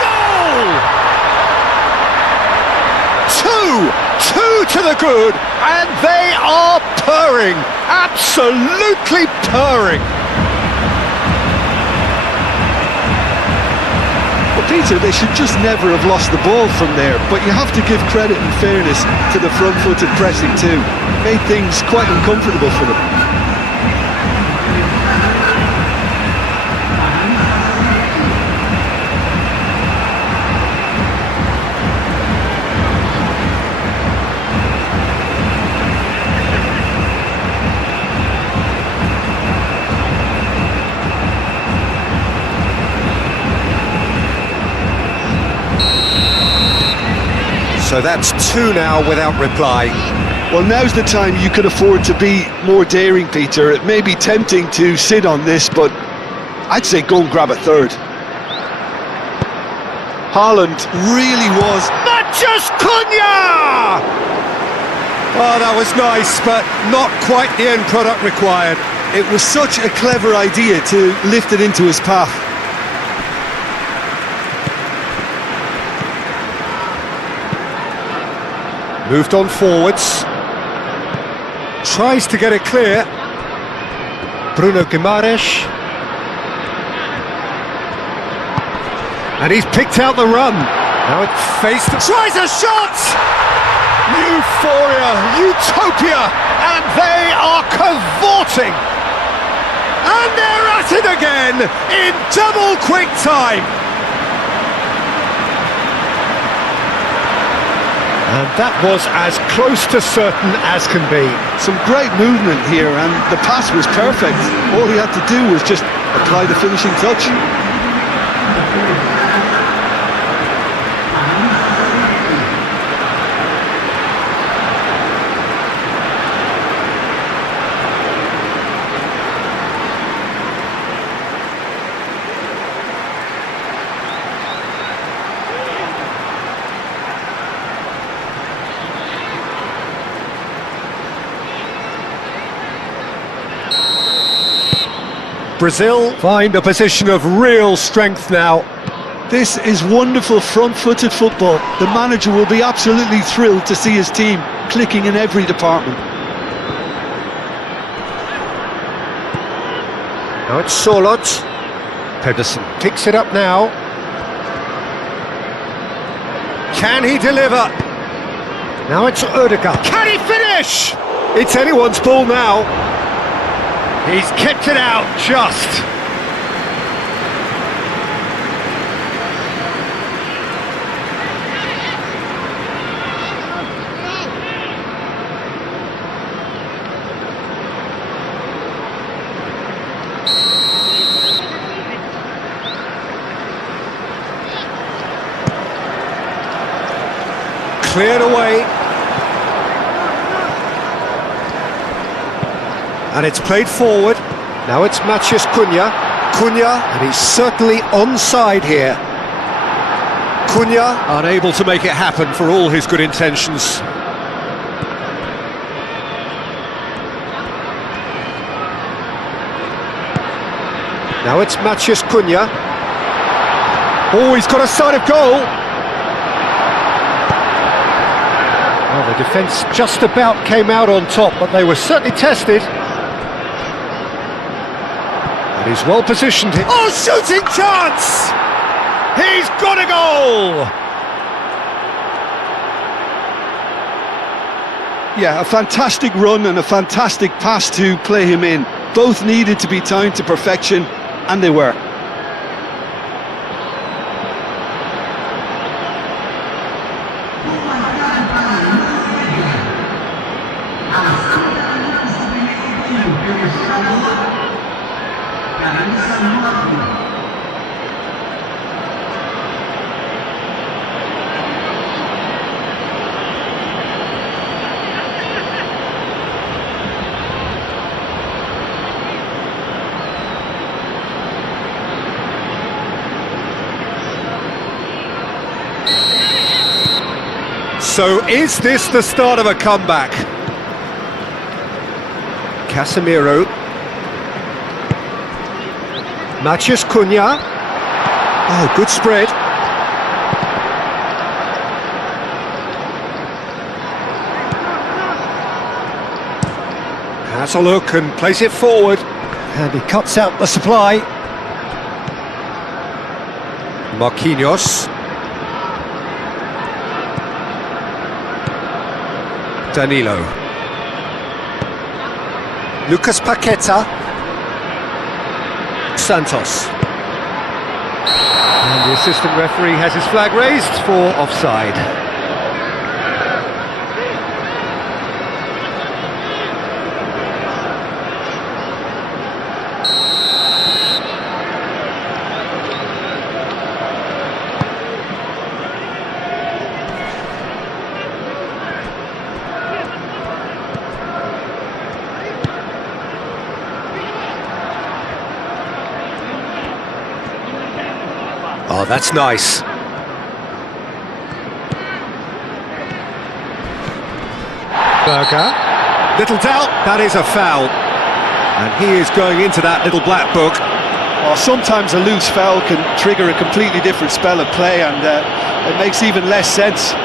Goal! Two to the good, and they are purring, absolutely purring. Well, Peter, they should just never have lost the ball from there, but you have to give credit and fairness to the front-footed pressing too. Made things quite uncomfortable for them. So that's two now without reply. Well, now's the time you could afford to be more daring, Peter. It may be tempting to sit on this, but I'd say go and grab a third. Haaland really was... Matheus Cunha! Oh, that was nice, but not quite the end product required. It was such a clever idea to lift it into his path. Moved on forwards. Tries to get it clear. Bruno Guimaraes. And he's picked out the run. Now it faced... Tries a shot! Euphoria, utopia, and they are cavorting. And they're at it again in double quick time. And that was as close to certain as can be. Some great movement here, and the pass was perfect. All he had to do was just apply the finishing touch. Brazil find a position of real strength now. This is wonderful front-footed football. The manager will be absolutely thrilled to see his team clicking in every department. Now it's Solot. Pedersen picks it up now. Can he deliver? Now it's Ødegaard. Can he finish? It's anyone's ball now. He's kept it out, just. Cleared away. And it's played forward. Now it's Matheus Cunha. Cunha, and he's certainly onside here. Cunha, unable to make it happen for all his good intentions. Now it's Matheus Cunha. Oh, he's got a sight of goal. Well, the defence just about came out on top, but they were certainly tested. And he's well positioned here. Oh, shooting chance! He's got a goal! Yeah, a fantastic run and a fantastic pass to play him in. Both needed to be timed to perfection, and they were. So is this the start of a comeback? Casemiro. Matheus Cunha. Oh, good spread. Has a look and plays it forward. And he cuts out the supply. Marquinhos. Danilo. Lucas Paqueta. Santos. And the assistant referee has his flag raised for offside. Oh, that's nice. Berger. Little doubt, that is a foul. And he is going into that little black book. Well, sometimes a loose foul can trigger a completely different spell of play, and it makes even less sense.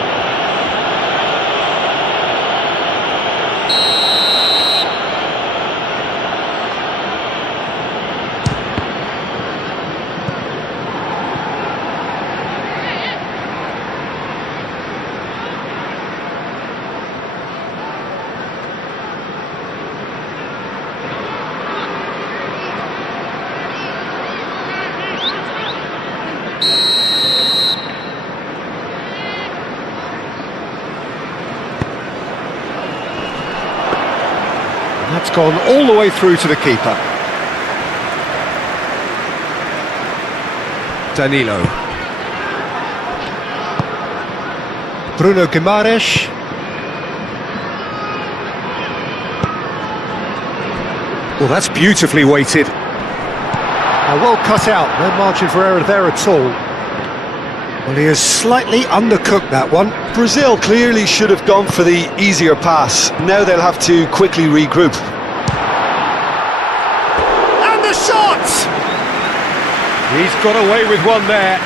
It's gone all the way through to the keeper. Danilo. Bruno Guimaraes. Well, that's beautifully weighted. Well cut out, no margin for error there at all. Well, he has slightly undercooked that one. Brazil clearly should have gone for the easier pass. Now they'll have to quickly regroup. And the shot! He's got away with one there.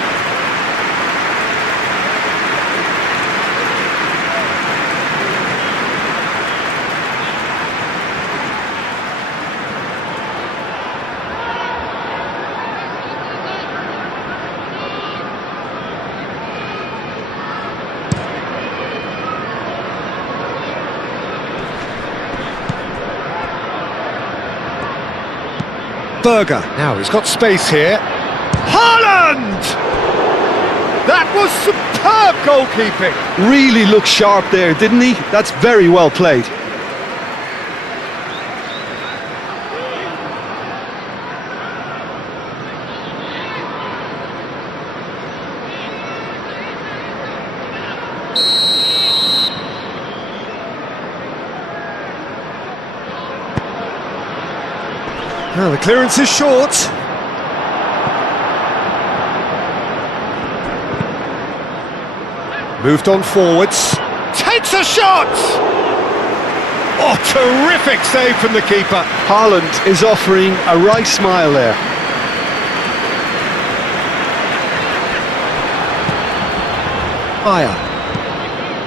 Berger. Now he's got space here. Haaland! That was superb goalkeeping. Really looked sharp there, didn't he? That's very well played. Now the clearance is short. Moved on forwards. Takes a shot! Oh, terrific save from the keeper. Haaland is offering a right smile there.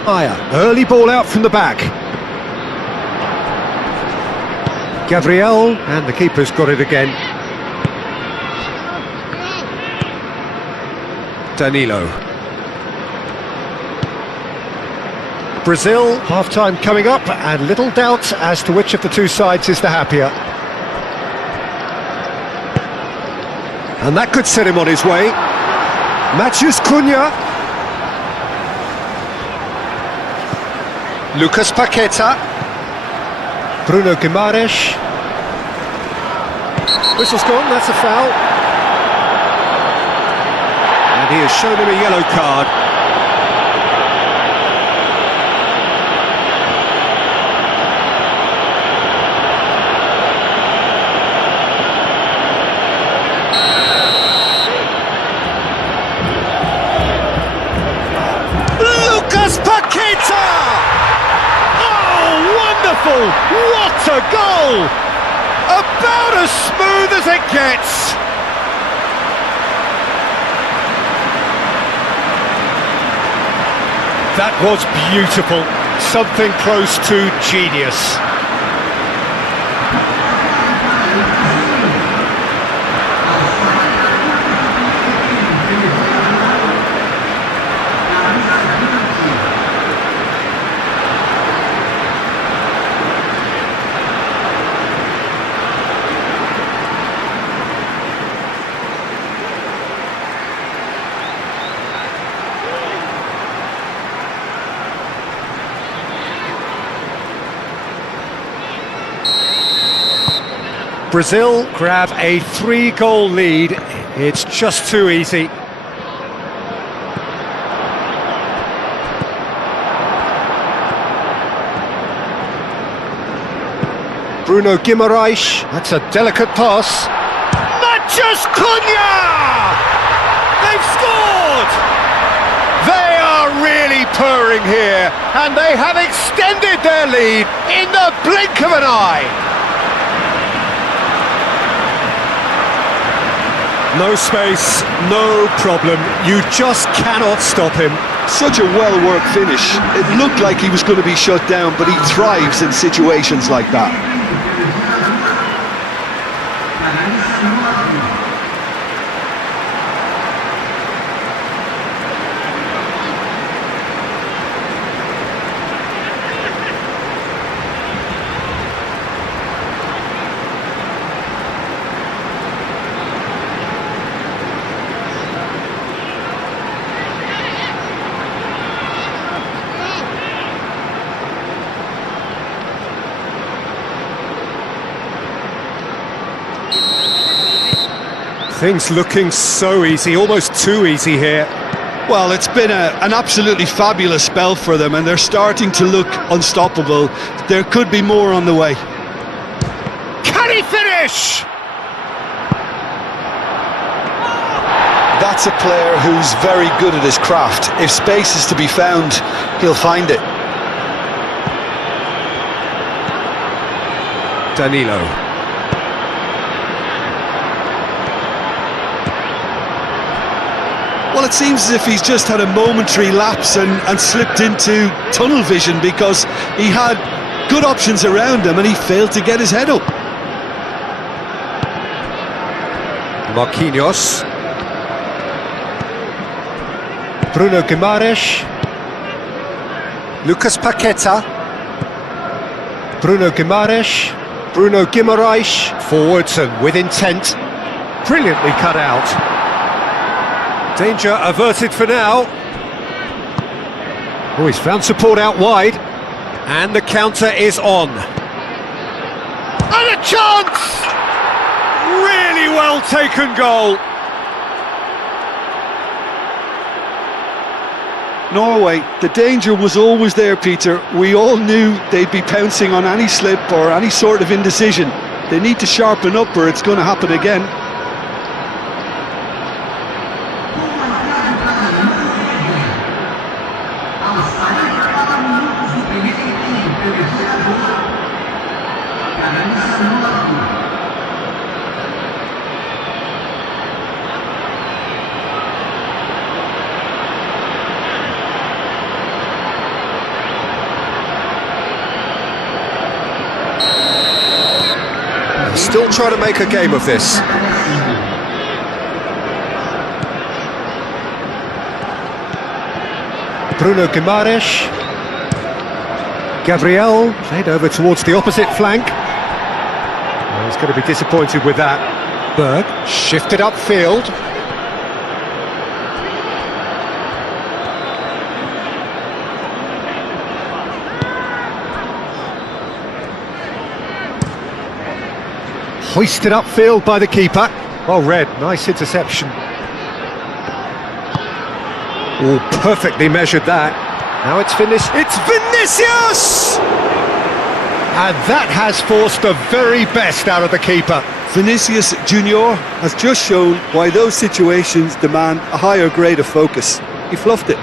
Aya. Early ball out from the back. Gabriel, and the keeper's got it again. Danilo. Brazil, half-time coming up, and little doubt as to which of the two sides is the happier. And that could set him on his way. Matheus Cunha. Lucas Paqueta. Bruno Guimaraes. Whistle's gone, that's a foul. And he has shown him a yellow card. Lucas Paqueta! Oh, wonderful! What a goal! About as smooth as it gets. That was beautiful. Something close to genius. Brazil grab a 3-goal lead. It's just too easy. Bruno Guimaraes, that's a delicate pass. Matheus Cunha! They've scored! They are really purring here, and they have extended their lead in the blink of an eye. No space, no problem. You just cannot stop him. Such a well-worked finish. It looked like he was going to be shut down, but he thrives in situations like that. Things looking so easy, almost too easy here. Well, it's been an absolutely fabulous spell for them, and they're starting to look unstoppable. There could be more on the way. Can he finish? That's a player who's very good at his craft. If space is to be found, he'll find it. Danilo. Well, it seems as if he's just had a momentary lapse and slipped into tunnel vision, because he had good options around him and he failed to get his head up. Marquinhos. Bruno Guimaraes. Lucas Paqueta. Bruno Guimaraes. Bruno Guimaraes. Forwards and with intent. Brilliantly cut out. Danger averted for now. Oh, he's found support out wide. And the counter is on. And a chance! Really well taken goal. Norway, the danger was always there, Peter. We all knew they'd be pouncing on any slip or any sort of indecision. They need to sharpen up or it's going to happen again. Still trying to make a game of this. Bruno Guimaraes. Gabriel played over towards the opposite flank. Well, he's going to be disappointed with that. Berg shifted upfield. Hoisted upfield by the keeper. Well read, nice interception. Oh, perfectly measured that. Now it's Vinicius. It's Vinicius! And that has forced the very best out of the keeper. Vinicius Junior has just shown why those situations demand a higher grade of focus. He fluffed it.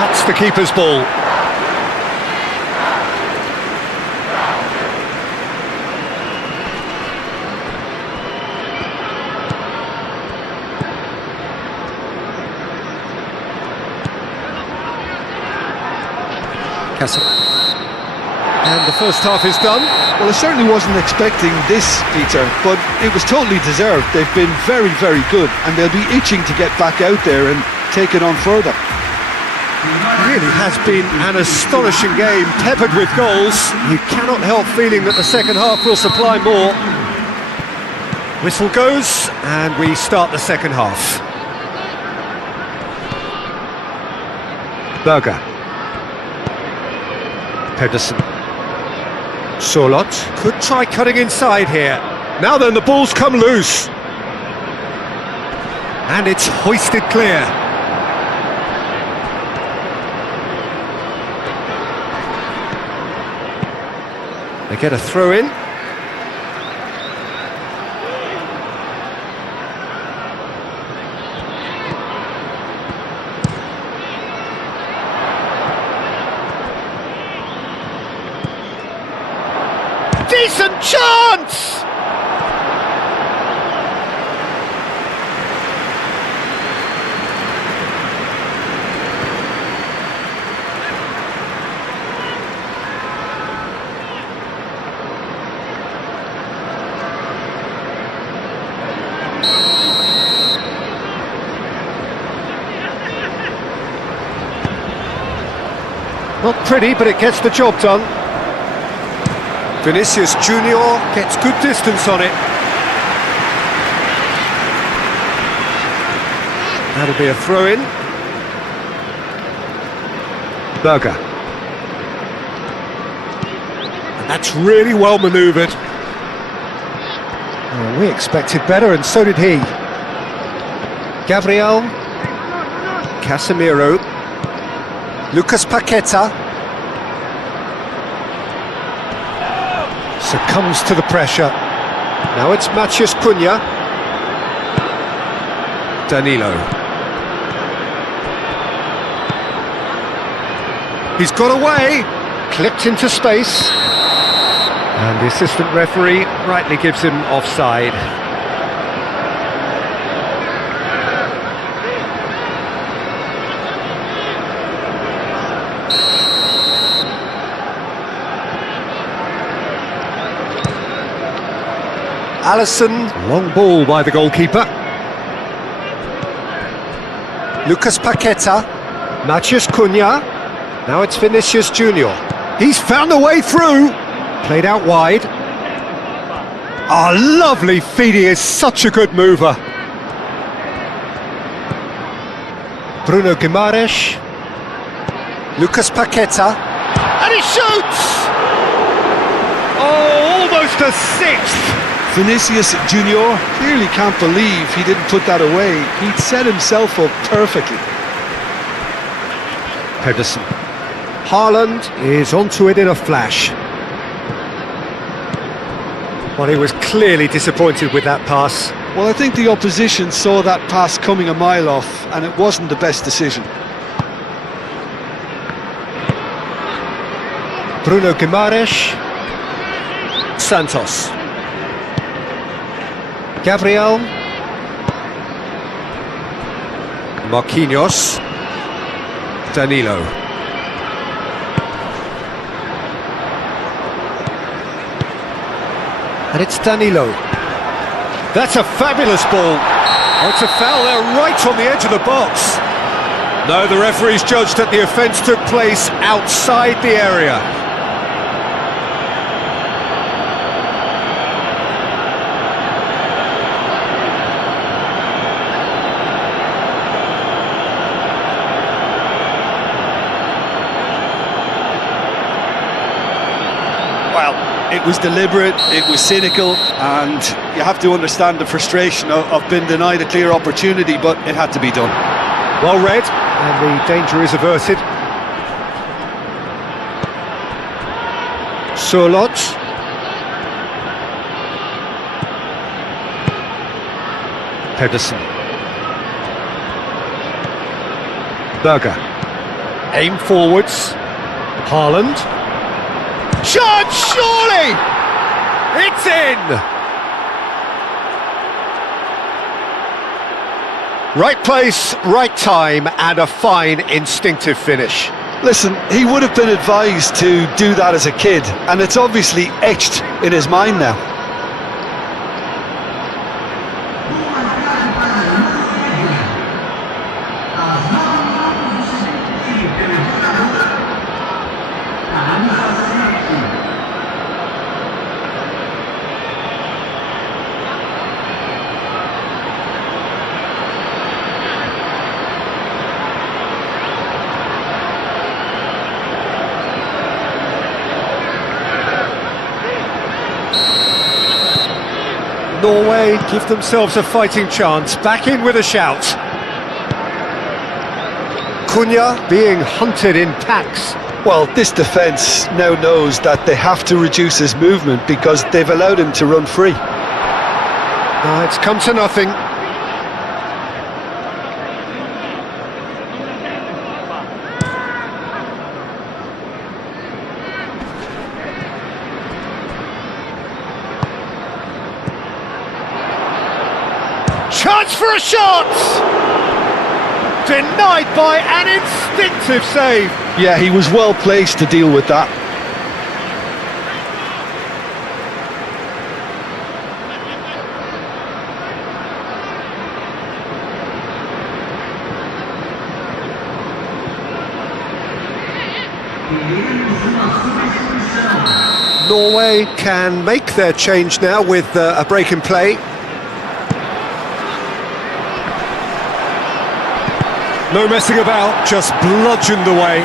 That's the keeper's ball. And the first half is done. Well, I certainly wasn't expecting this, Peter, but it was totally deserved. They've been very, very good, and they'll be itching to get back out there and take it on further. It really has been an astonishing game, peppered with goals. You cannot help feeling that the second half will supply more. Whistle goes, and we start the second half. Berger. Pedersen. Solot could try cutting inside here. Now then, the ball's come loose. And it's hoisted clear. They get a throw in. Decent chance! Not pretty, but it gets the job done. Vinicius Junior gets good distance on it. That'll be a throw-in. Berger. And that's really well manoeuvred. Oh, we expected better, and so did he. Gabriel. Casemiro. Lucas Paqueta. Succumbs to the pressure. Now it's Matheus Cunha. Danilo. He's got away. Clipped into space. And the assistant referee rightly gives him offside. Alisson, long ball by the goalkeeper. Lucas Paqueta, Matheus Cunha, now it's Vinicius Junior. He's found a way through, played out wide. Oh, lovely feed, he is such a good mover. Bruno Guimaraes, Lucas Paqueta, and he shoots! Oh, almost a sixth! Vinicius Junior clearly can't believe he didn't put that away. He'd set himself up perfectly. Pedersen. Haaland is onto it in a flash. Well, he was clearly disappointed with that pass. Well, I think the opposition saw that pass coming a mile off, and it wasn't the best decision. Bruno Guimaraes. Santos. Gabriel. Marquinhos. Danilo. And it's Danilo. That's a fabulous ball. Oh, it's a foul there right on the edge of the box. No, the referee's judged that the offence took place outside the area. Well, it was deliberate, it was cynical, and you have to understand the frustration of being denied a clear opportunity, but it had to be done. Well read, and the danger is averted. Surlot. Pedersen. Berger. Aim forwards. Haaland. Shot, surely! It's in! Right place, right time, and a fine instinctive finish. Listen, he would have been advised to do that as a kid, and it's obviously etched in his mind now. Norway give themselves a fighting chance, back in with a shout. Cunha being hunted in packs. Well, this defence now knows that they have to reduce his movement because they've allowed him to run free. It's come to nothing. Chance for a shot! Denied by an instinctive save. Yeah, he was well placed to deal with that. Norway can make their change now with a break in play. No messing about, just bludgeoned away.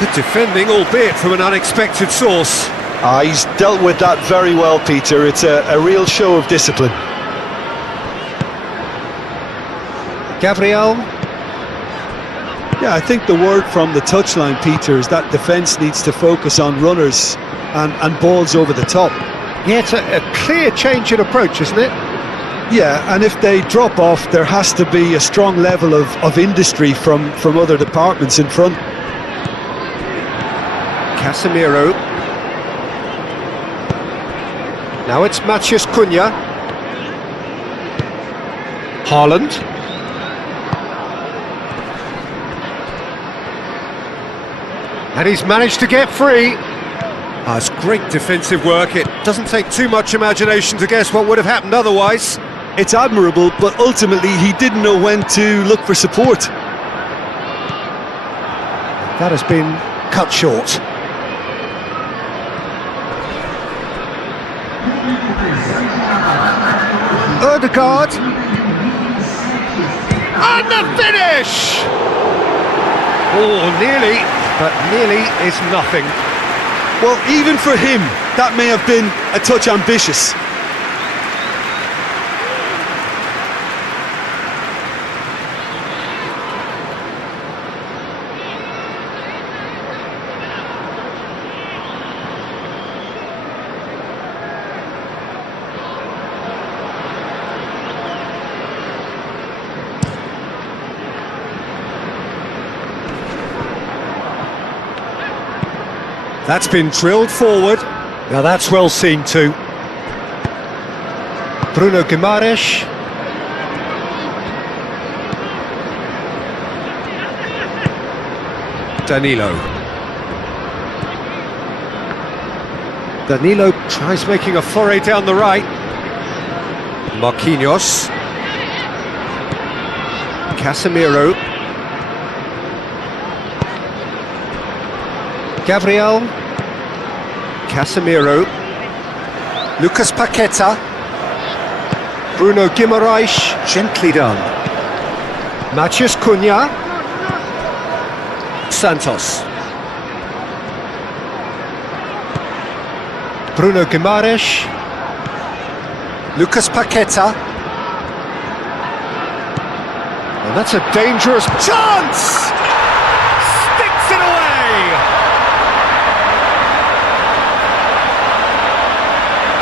Good defending, albeit from an unexpected source. He's dealt with that very well, Peter. It's a real show of discipline. Gabriel. Yeah, I think the word from the touchline, Peter, is that defence needs to focus on runners and balls over the top. Yeah, it's a clear change in approach, isn't it? Yeah, and if they drop off, there has to be a strong level of industry from other departments in front. Casemiro. Now it's Matheus Cunha. Haaland. And he's managed to get free. Oh, it's great defensive work. It doesn't take too much imagination to guess what would have happened otherwise. It's admirable, but ultimately he didn't know when to look for support. That has been cut short. Ødegaard. And the finish! Oh, nearly, but nearly is nothing. Well, even for him, that may have been a touch ambitious. That's been drilled forward. Now that's well seen too. Bruno Guimaraes. Danilo. Danilo tries making a foray down the right. Marquinhos. Casemiro. Gabriel. Casemiro. Lucas Paqueta. Bruno Guimaraes, gently done. Matheus Cunha. Santos. Bruno Guimaraes. Lucas Paqueta. And that's a dangerous chance! Sticks it away!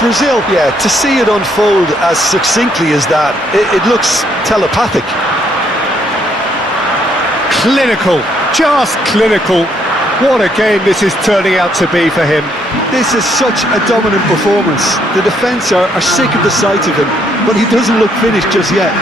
Brazil, yeah, to see it unfold as succinctly as that, it looks telepathic. Clinical, just clinical. What a game this is turning out to be for him. This is such a dominant performance. The defence are sick of the sight of him, but he doesn't look finished just yet.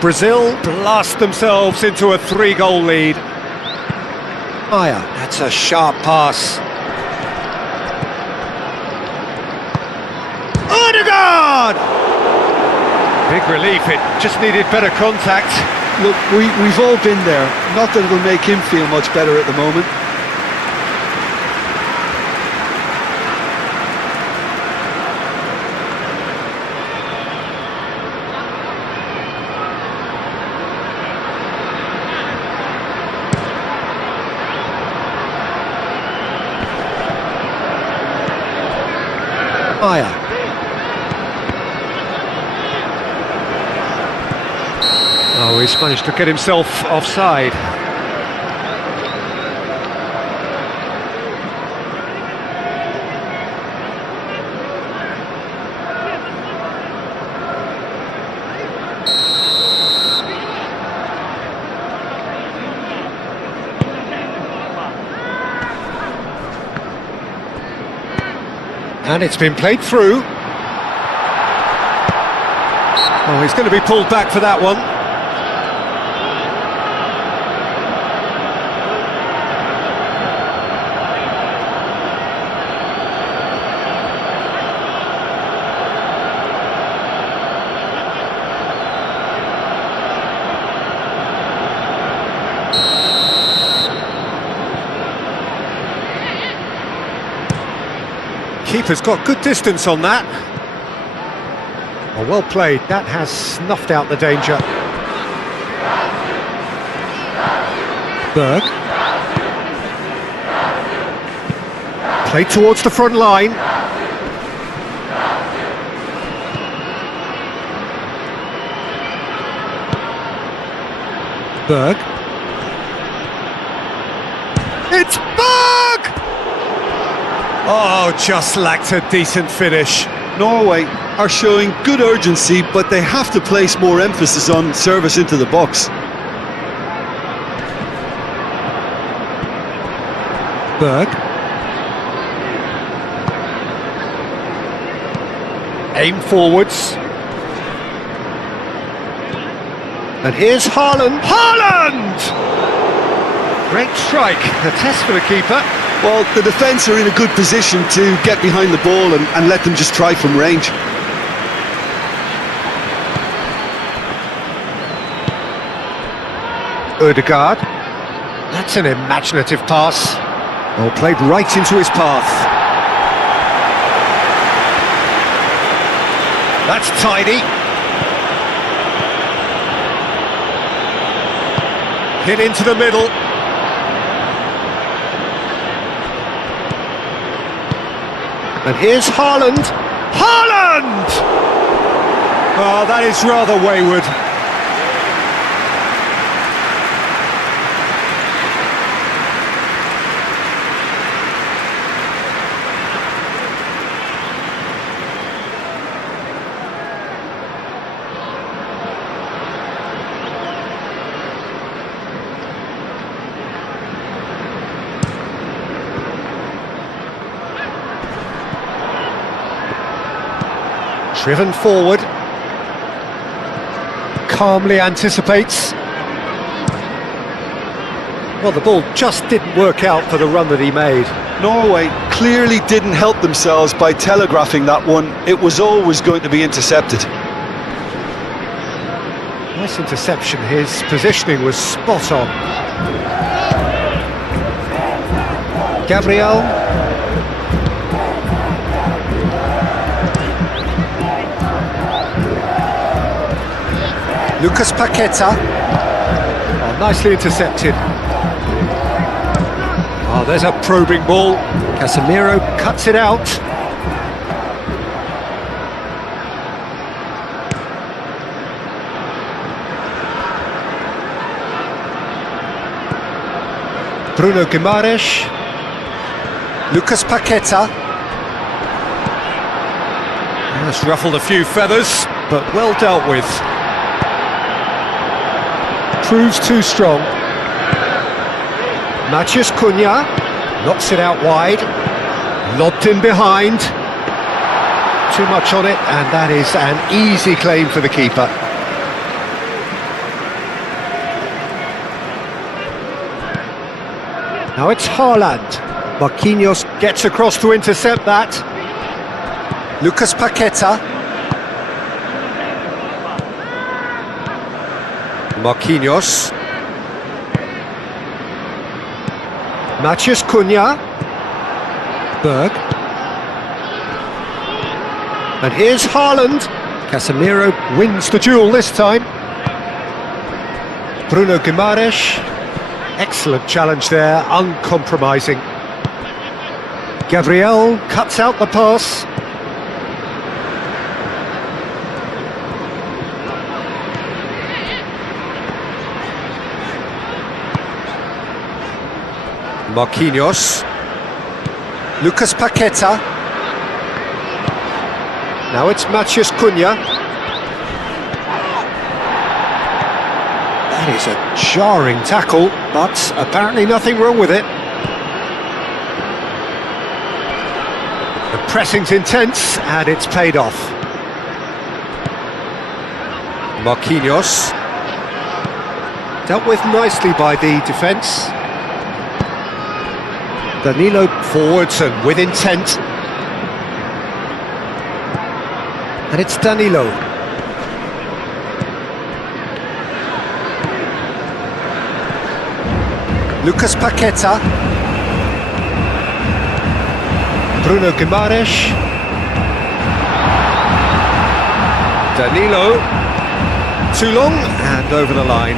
Brazil blast themselves into a 3-goal lead. Maya, that's a sharp pass. Ødegaard! Big relief, it just needed better contact. Look, we've all been there. Not that it'll make him feel much better at the moment. Maya. Oh, he's managed to get himself offside. And it's been played through. Oh, he's going to be pulled back for that one. Keeper's got good distance on that. Oh, well played. That has snuffed out the danger. Berg. Played towards the front line. Berg. It's Berg! Oh, just lacked a decent finish. Norway are showing good urgency, but they have to place more emphasis on service into the box. Berg. Aim forwards. And here's Haaland. Haaland! Great strike. A test for the keeper. Well, the defence are in a good position to get behind the ball and let them just try from range. Ødegaard. That's an imaginative pass. Well, played right into his path. That's tidy. Hit into the middle. And here's Haaland. Haaland! Oh, that is rather wayward. Driven forward, calmly anticipates. Well, the ball just didn't work out for the run that he made. Norway clearly didn't help themselves by telegraphing that one. It was always going to be intercepted. Nice interception, his positioning was spot on. Gabriel. Lucas Paqueta. Oh, nicely intercepted. Oh, there's a probing ball. Casemiro cuts it out. Bruno Guimaraes. Lucas Paqueta. That's ruffled a few feathers, but well dealt with. Proves too strong. Matheus Cunha knocks it out wide. Lobbed in behind. Too much on it, and that is an easy claim for the keeper. Now it's Haaland. Marquinhos gets across to intercept that. Lucas Paqueta. Marquinhos. Matheus Cunha. Berg. And here's Haaland. Casemiro wins the duel this time. Bruno Guimaraes. Excellent challenge there, uncompromising. Gabriel cuts out the pass. Marquinhos. Lucas Paqueta. Now it's Matheus Cunha. That is a jarring tackle, but apparently nothing wrong with it. The pressing's intense, and it's paid off. Marquinhos. Dealt with nicely by the defence. Danilo forwards and with intent. And it's Danilo. Lucas Paqueta. Bruno Guimaraes. Danilo. Too long and over the line.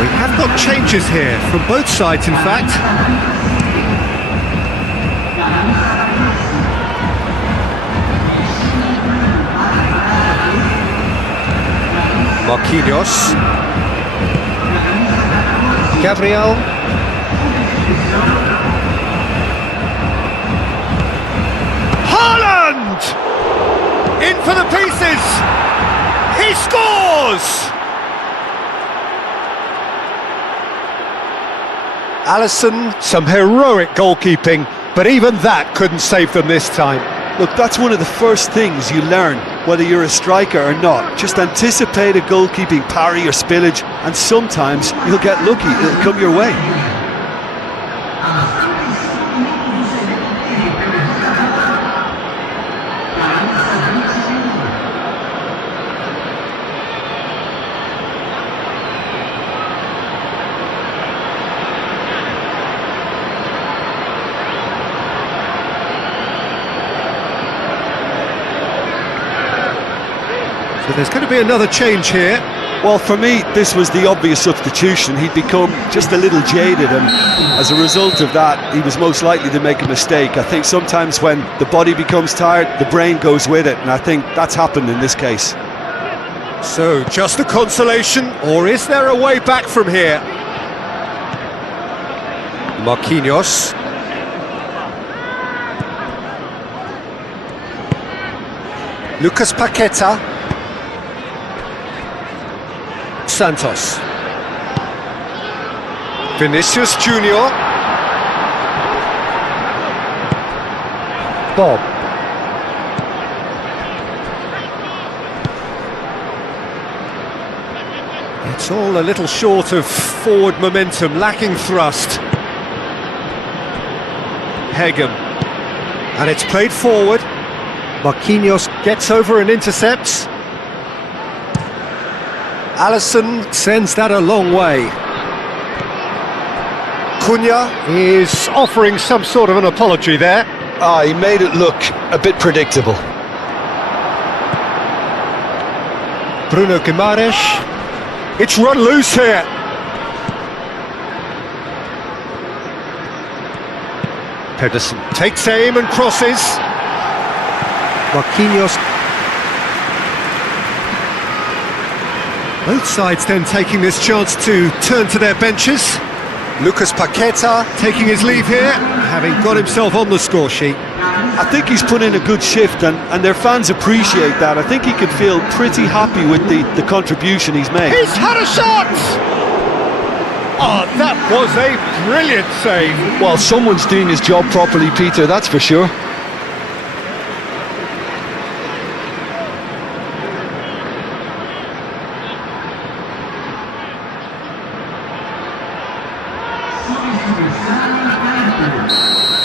We have got changes here from both sides, in fact. Marquinhos. Gabriel. Haaland! In for the pieces! He scores! Alisson, some heroic goalkeeping, but even that couldn't save them this time. Look, that's one of the first things you learn, whether you're a striker or not. Just anticipate a goalkeeping parry or spillage, and sometimes you'll get lucky, it'll come your way. So there's going to be another change here. Well, for me, this was the obvious substitution. He'd become just a little jaded, and as a result of that, he was most likely to make a mistake. I think sometimes when the body becomes tired, the brain goes with it, and I think that's happened in this case. So, just a consolation, or is there a way back from here? Marquinhos. Lucas Paqueta. Santos. Vinicius Junior. Bob. It's all a little short of forward momentum, lacking thrust. Hegem. And it's played forward. Marquinhos gets over and intercepts. Alisson sends that a long way. Cunha is offering some sort of an apology there. He made it look a bit predictable. Bruno Guimaraes. It's run loose here. Pedersen takes aim and crosses. Marquinhos. Both sides then taking this chance to turn to their benches. Lucas Paqueta taking his leave here, having got himself on the score sheet. I think he's put in a good shift, and their fans appreciate that. I think he can feel pretty happy with the contribution he's made. He's had a shot! Oh, that was a brilliant save. Well, someone's doing his job properly, Peter, that's for sure.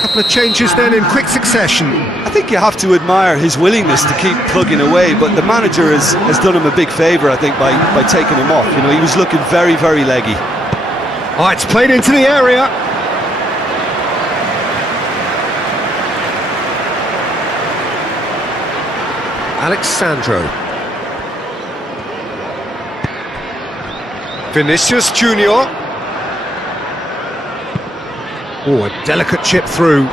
Couple of changes then in quick succession. I think you have to admire his willingness to keep plugging away, but the manager has done him a big favour, I think, by taking him off. You know, he was looking very, very leggy. Oh, it's played into the area. Alexandro. Vinicius Junior. Oh, a delicate chip through.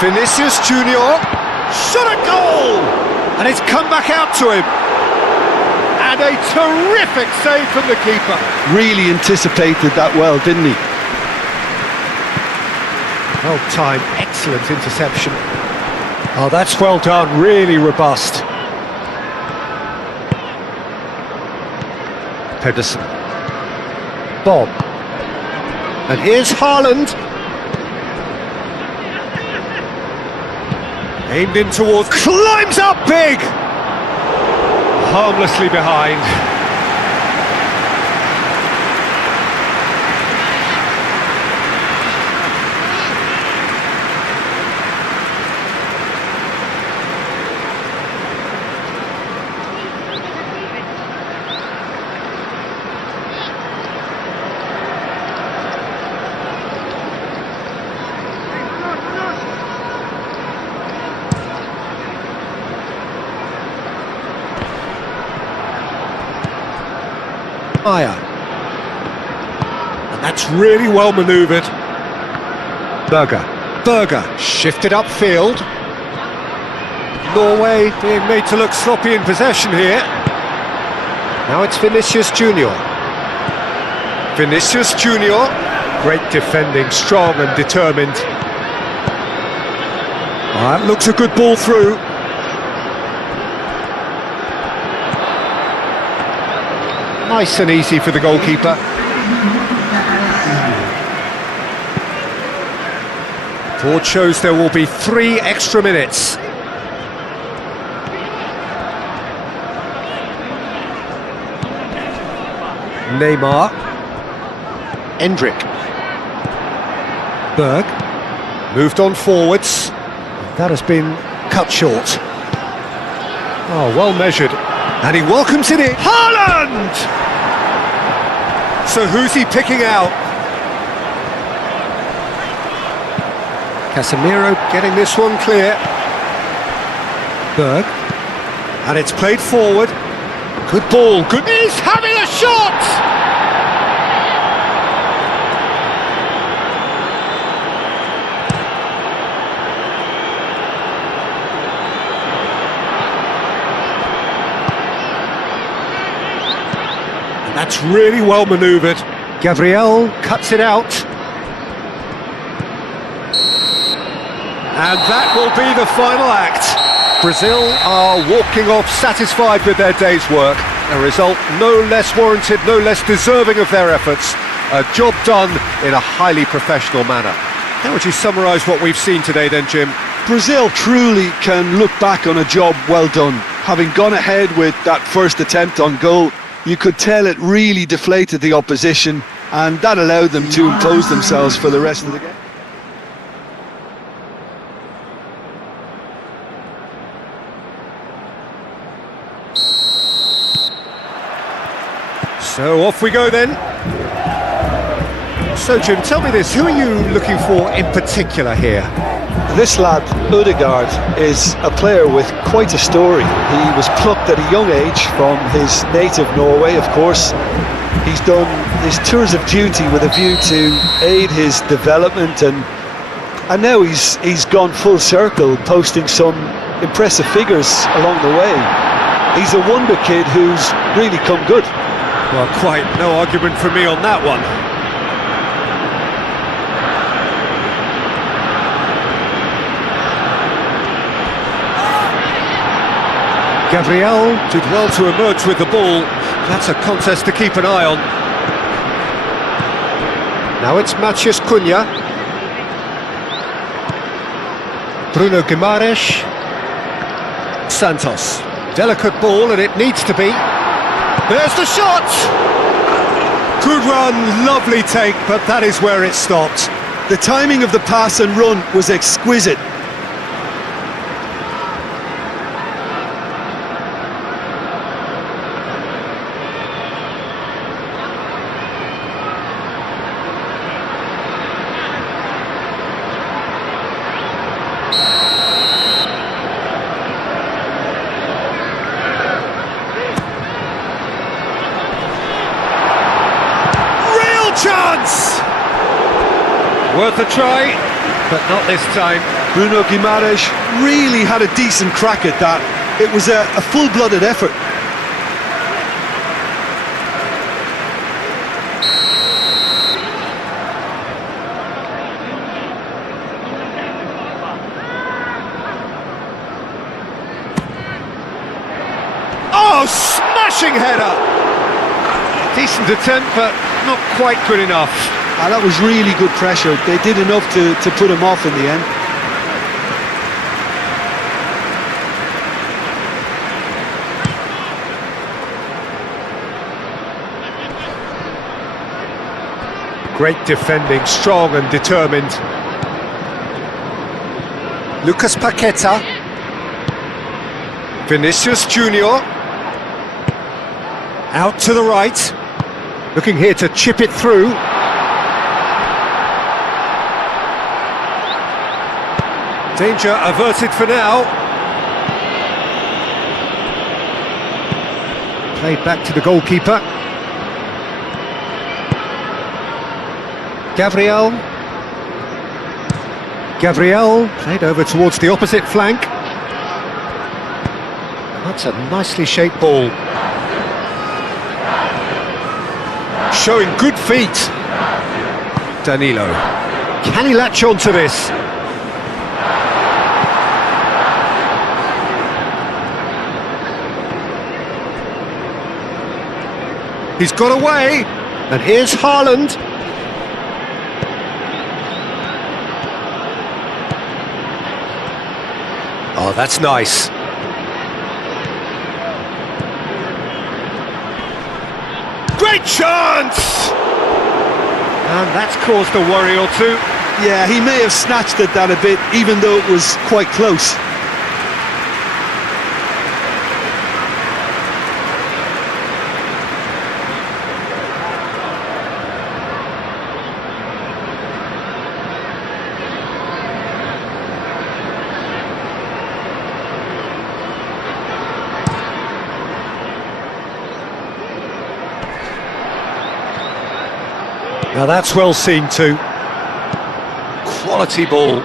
Vinicius Junior. Shot a goal! And it's come back out to him. And a terrific save from the keeper. Really anticipated that well, didn't he? Well timed, excellent interception. Oh, that's well done, really robust. Pedersen. Bob. And here's Haaland. Aimed in towards... climbs up big! Harmlessly behind. And that's really well manoeuvred. Berger shifted upfield. Norway being made to look sloppy in possession here. Now it's Vinicius Junior. Great defending, strong and determined. That looks a good ball through. Nice and easy for the goalkeeper. Board shows there will be 3 extra minutes. Neymar. Endrick. Berg. Moved on forwards. That has been cut short. Oh, well measured. And he welcomes it in. Haaland! So who's he picking out? Casemiro getting this one clear. Berg. And it's played forward. Good ball, good... He's having a shot! That's really well manoeuvred. Gabriel cuts it out. And that will be the final act. Brazil are walking off satisfied with their day's work. A result no less warranted, no less deserving of their efforts. A job done in a highly professional manner. How would you summarise what we've seen today then, Jim? Brazil truly can look back on a job well done. Having gone ahead with that first attempt on goal, you could tell it really deflated the opposition, and that allowed them to impose themselves for the rest of the game. So off we go then. So Jim, tell me this, who are you looking for in particular here? This lad, Odegaard, is a player with quite a story. He was plucked at a young age from his native Norway, of course. He's done his tours of duty with a view to aid his development, and now he's gone full circle, posting some impressive figures along the way. He's a wonder kid who's really come good. Well, quite no argument from me on that one. Gabriel did well to emerge with the ball. That's a contest to keep an eye on. Now it's Matheus Cunha. Bruno Guimaraes. Santos. Delicate ball, and it needs to be. There's the shot! Good run, lovely take, but that is where it stopped. The timing of the pass and run was exquisite. Chance! Worth a try, but not this time. Bruno Guimaraes really had a decent crack at that. It was a full-blooded effort. Oh, smashing header! Decent attempt, but not quite good enough. That was really good pressure. They did enough to put him off in the end. Great defending, strong and determined. Lucas Paqueta. Vinicius Junior. Out to the right. Looking here to chip it through. Danger averted for now. Played back to the goalkeeper. Gabriel played over towards the opposite flank. That's a nicely shaped ball. Showing good feet. Danilo. Can he latch on to this? He's got away. And here's Haaland. Oh, that's nice. Great chance! And that's caused a worry or two. Yeah, he may have snatched at that a bit, even though it was quite close. Now that's well seen too. Quality ball.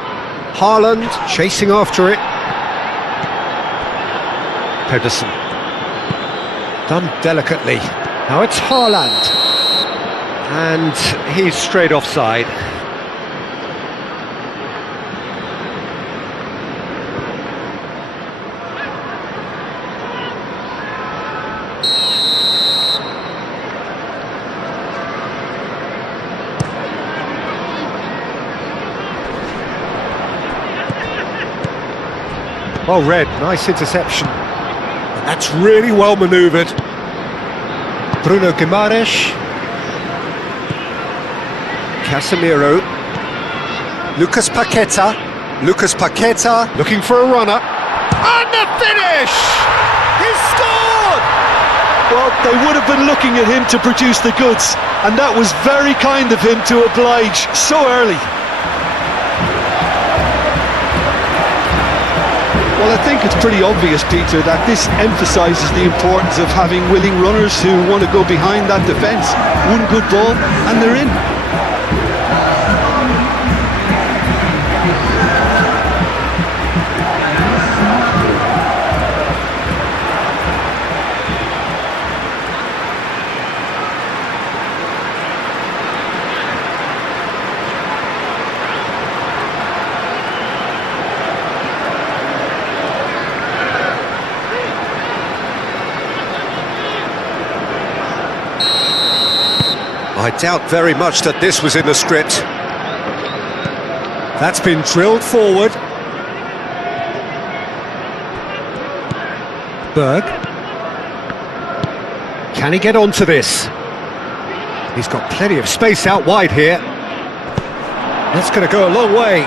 Haaland chasing after it. Pedersen. Done delicately. Now it's Haaland. And he's straight offside. Well read, nice interception. And that's really well manoeuvred. Bruno Guimaraes. Casemiro. Lucas Paqueta. Looking for a runner. And the finish! He's scored! Well, they would have been looking at him to produce the goods, and that was very kind of him to oblige so early. Well, I think it's pretty obvious, Peter, that this emphasises the importance of having willing runners who want to go behind that defence. One good ball and they're in. I doubt very much that this was in the script. That's been drilled forward. Berg. Can he get onto this? He's got plenty of space out wide here. That's going to go a long way.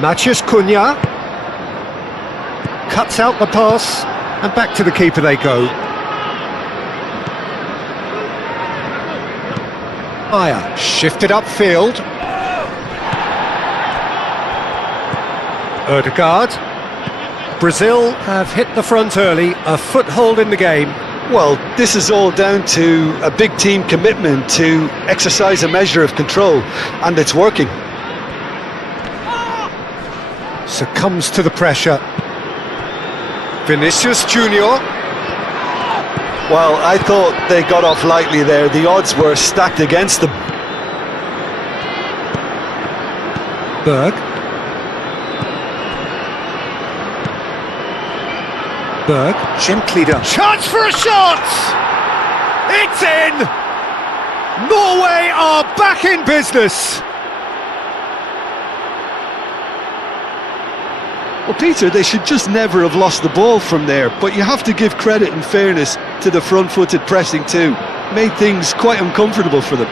Matheus Cunha. Cuts out the pass. And back to the keeper they go. Maya shifted upfield. Ødegaard. Brazil have hit the front early, a foothold in the game. Well, this is all down to a big team commitment to exercise a measure of control, and it's working. Succumbs to the pressure. Vinicius Junior. Well, I thought they got off lightly there. The odds were stacked against them. Berg. Gently done. Chance for a shot! It's in! Norway are back in business! Well, Peter, they should just never have lost the ball from there, but you have to give credit and fairness to the front-footed pressing too. Made things quite uncomfortable for them.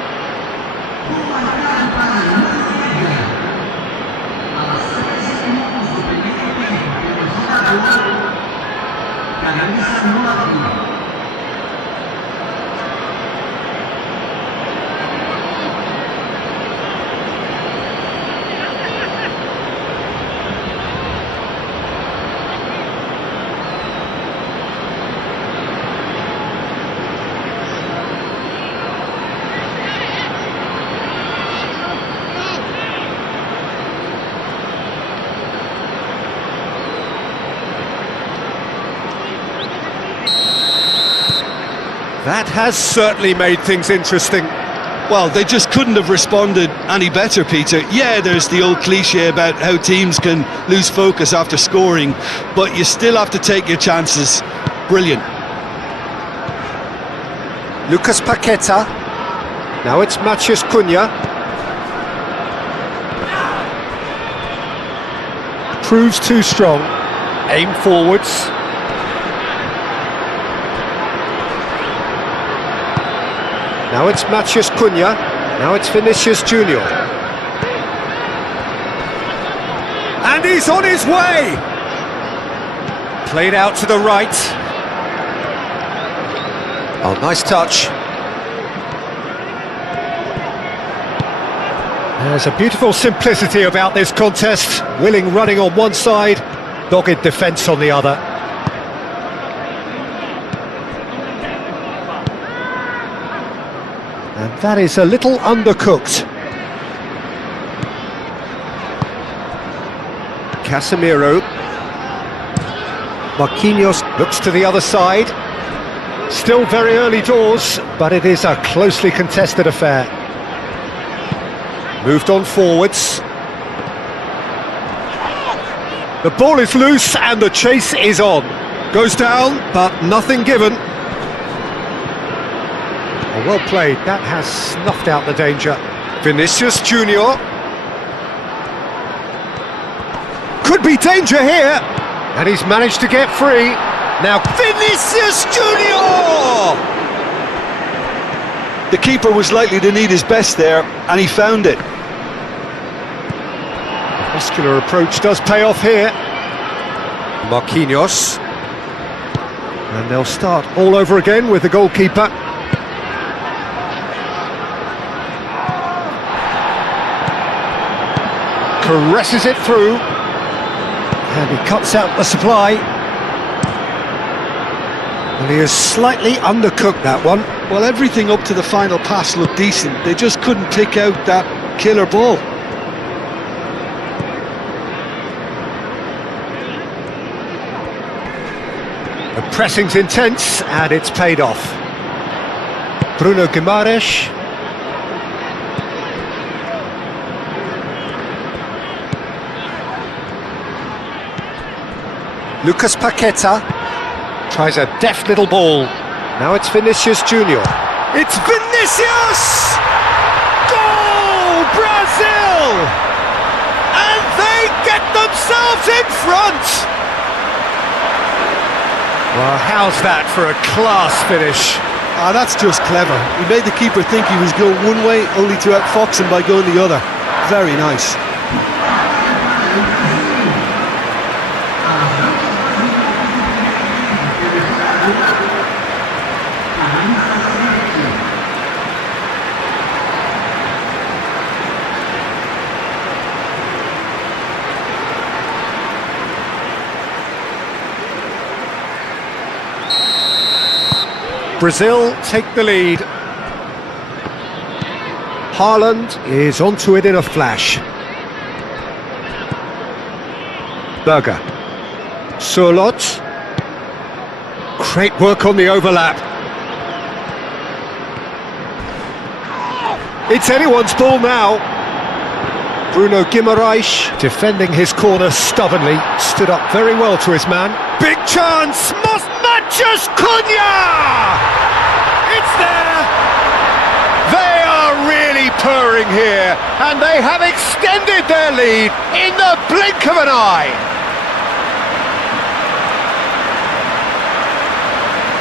That has certainly made things interesting. Well, they just couldn't have responded any better, Peter. Yeah, there's the old cliche about how teams can lose focus after scoring, but you still have to take your chances. Brilliant. Lucas Paqueta. Now it's Matheus Cunha. Proves too strong. Aim forwards. Now it's Matheus Cunha. Now it's Vinicius Junior. And he's on his way! Played out to the right. Oh, nice touch. There's a beautiful simplicity about this contest. Willing running on one side, dogged defence on the other. And that is a little undercooked. Casemiro. Marquinhos looks to the other side. Still very early doors, but it is a closely contested affair. Moved on forwards. The ball is loose and the chase is on. Goes down, but nothing given. Well played, that has snuffed out the danger. Vinicius Junior. Could be danger here. And he's managed to get free. Now Vinicius Junior! The keeper was likely to need his best there, and he found it. Muscular approach does pay off here. Marquinhos. And they'll start all over again with the goalkeeper. Caresses it through, and he cuts out the supply. And he has slightly undercooked that one. Well, everything up to the final pass looked decent. They just couldn't pick out that killer ball. The pressing's intense, and it's paid off. Bruno Guimaraes. Lucas Paqueta tries a deft little ball. Now it's Vinicius Junior. It's Vinicius! Goal, Brazil! And they get themselves in front! Well, how's that for a class finish? Ah, that's just clever. He made the keeper think he was going one way, only to outfox him by going the other. Very nice. Brazil take the lead. Haaland is onto it in a flash. Berger. Surlot. Great work on the overlap. It's anyone's ball now. Bruno Guimaraes defending his corner stubbornly. Stood up very well to his man. Big chance! Matheus Cunha! It's there! They are really purring here, and they have extended their lead in the blink of an eye.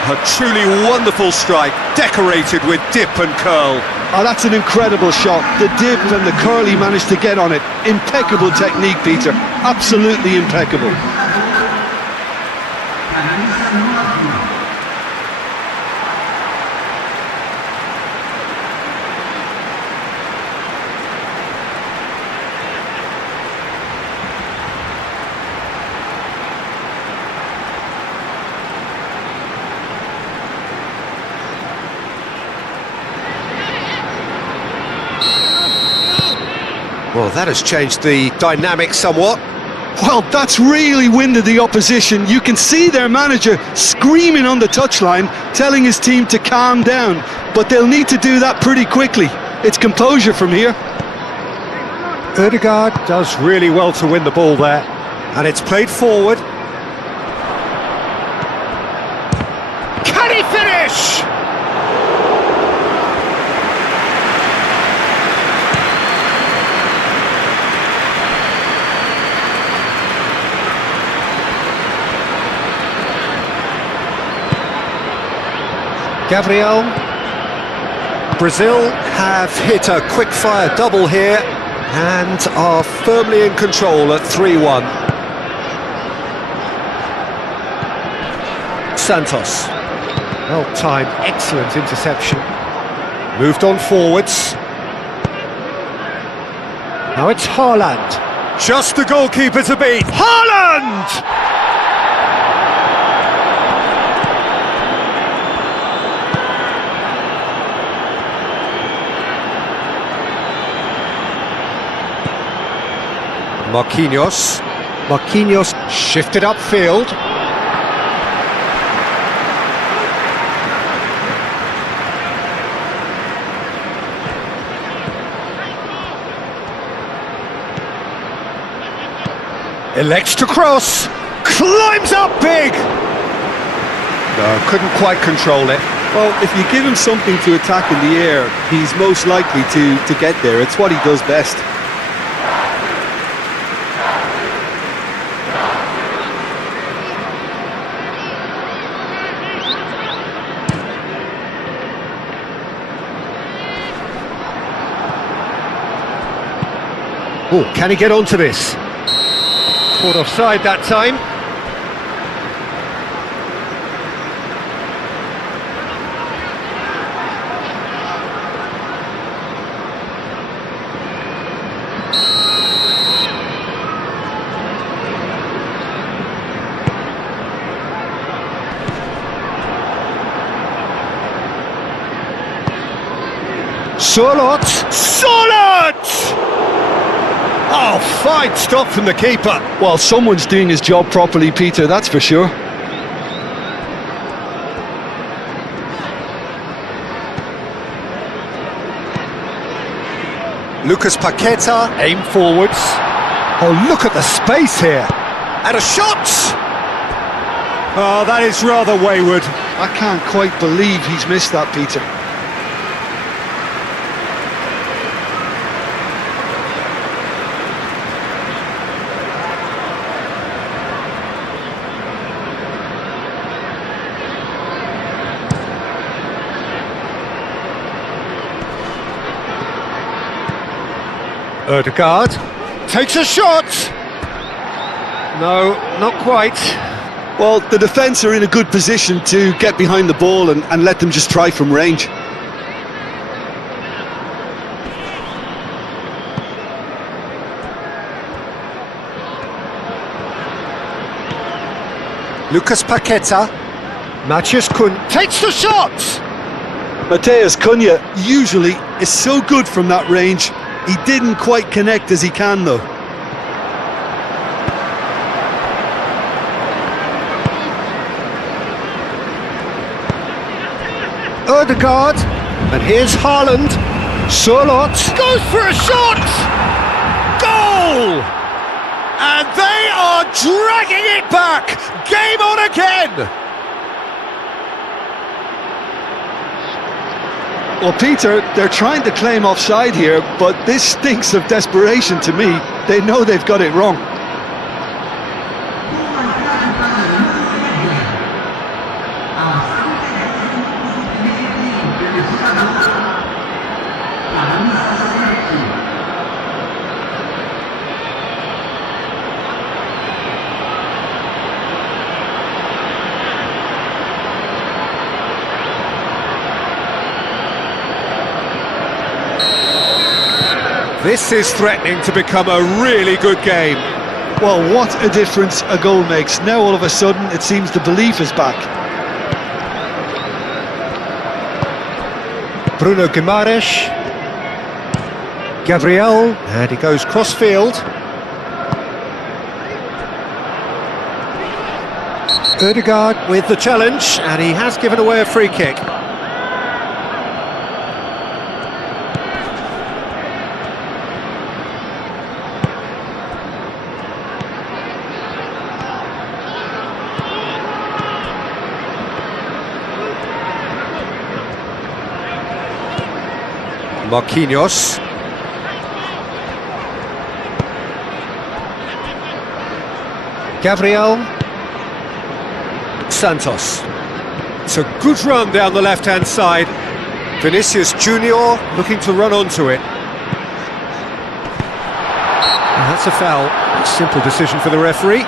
A truly wonderful strike, decorated with dip and curl. Oh, that's an incredible shot. The dip and the curl he managed to get on it. Impeccable technique, Peter. Absolutely impeccable. Well, that has changed the dynamic somewhat. Well, that's really winded the opposition. You can see their manager screaming on the touchline, telling his team to calm down. But they'll need to do that pretty quickly. It's composure from here. Ødegaard does really well to win the ball there. And it's played forward. Can he finish? Gabriel. Brazil have hit a quick-fire double here and are firmly in control at 3-1. Santos. Well-timed, excellent interception. Moved on forwards. Now it's Haaland. Just the goalkeeper to beat. Haaland! Marquinhos shifted upfield. Elects to cross. Climbs up big. No, couldn't quite control it. Well, if you give him something to attack in the air, he's most likely to get there. It's what he does best. Oh, can he get onto this? Caught offside that time. Solot! Oh, fine stop from the keeper. Well, someone's doing his job properly, Peter, that's for sure. Lucas Paqueta, aim forwards. Oh, look at the space here. And a shot! Oh, that is rather wayward. I can't quite believe he's missed that, Peter. Ødegaard takes a shot. No, not quite. Well, the defence are in a good position to get behind the ball and let them just try from range. Lucas Paqueta. Matheus Cunha takes the shot. Matheus Cunha usually is so good from that range. He didn't quite connect as he can, though. Ødegaard, and here's Haaland. Solot goes for a shot! Goal! And they are dragging it back! Game on again! Well, Peter, they're trying to claim offside here, but this stinks of desperation to me. They know they've got it wrong. This is threatening to become a really good game. Well, what a difference a goal makes. Now all of a sudden it seems the belief is back. Bruno Guimaraes. Gabriel, and he goes cross-field. Ødegaard with the challenge, and he has given away a free kick. Marquinhos. Gabriel. Santos. It's a good run down the left-hand side. Vinicius Junior looking to run onto it. And that's a foul. Simple decision for the referee.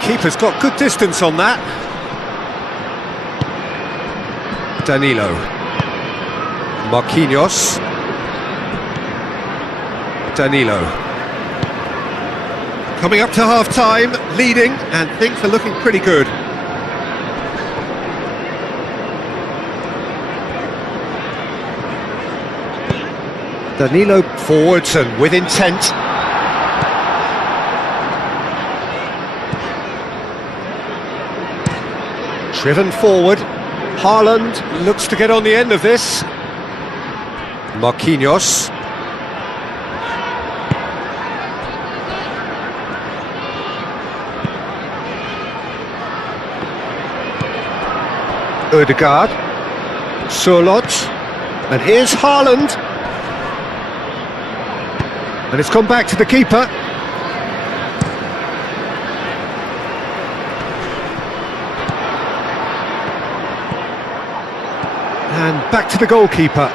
Keeper's got good distance on that. Danilo. Marquinhos. Danilo. Coming up to half-time, leading, and things are looking pretty good. Danilo forwards and with intent. Driven forward. Haaland looks to get on the end of this. Marquinhos. Ødegaard. Sørloth. And here's Haaland. And it's gone back to the keeper. And back to the goalkeeper.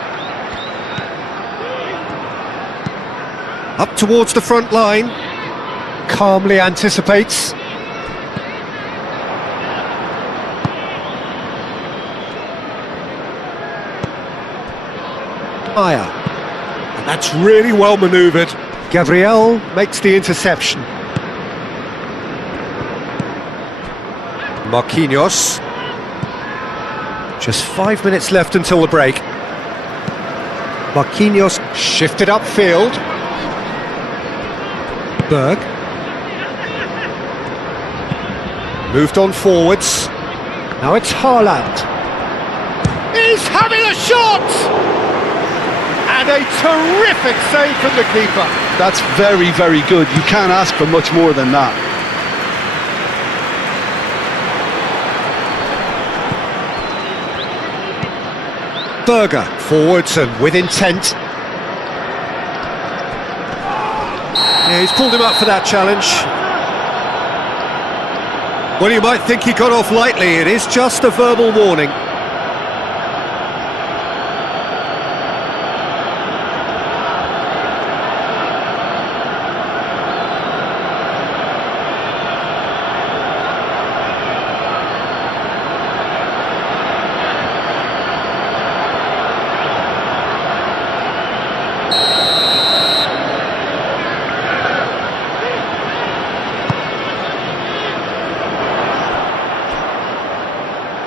Up towards the front line. Calmly anticipates. Maya. And that's really well manoeuvred. Gabriel makes the interception. Marquinhos. Just 5 minutes left until the break. Marquinhos shifted upfield. Berg. Moved on forwards. Now it's Haaland. He's having a shot! And a terrific save from the keeper. That's very, very good. You can't ask for much more than that. Berger, forwards and with intent. Yeah, he's pulled him up for that challenge. Well, you might think he got off lightly. It is just a verbal warning.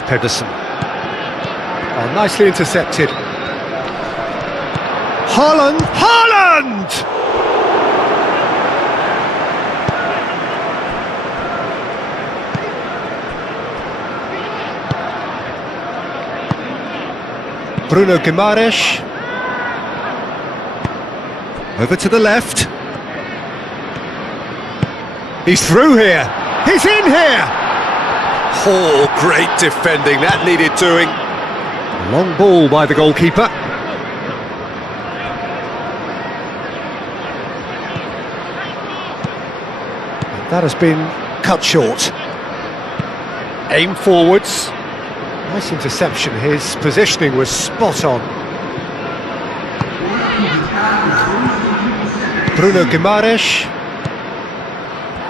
Pedersen. Oh, nicely intercepted. Haaland! Haaland! Bruno Guimaraes. Over to the left. He's through here. He's in here! Oh, great defending, that needed doing. Long ball by the goalkeeper. That has been cut short. Aim forwards. Nice interception, his positioning was spot on. Bruno Guimaraes.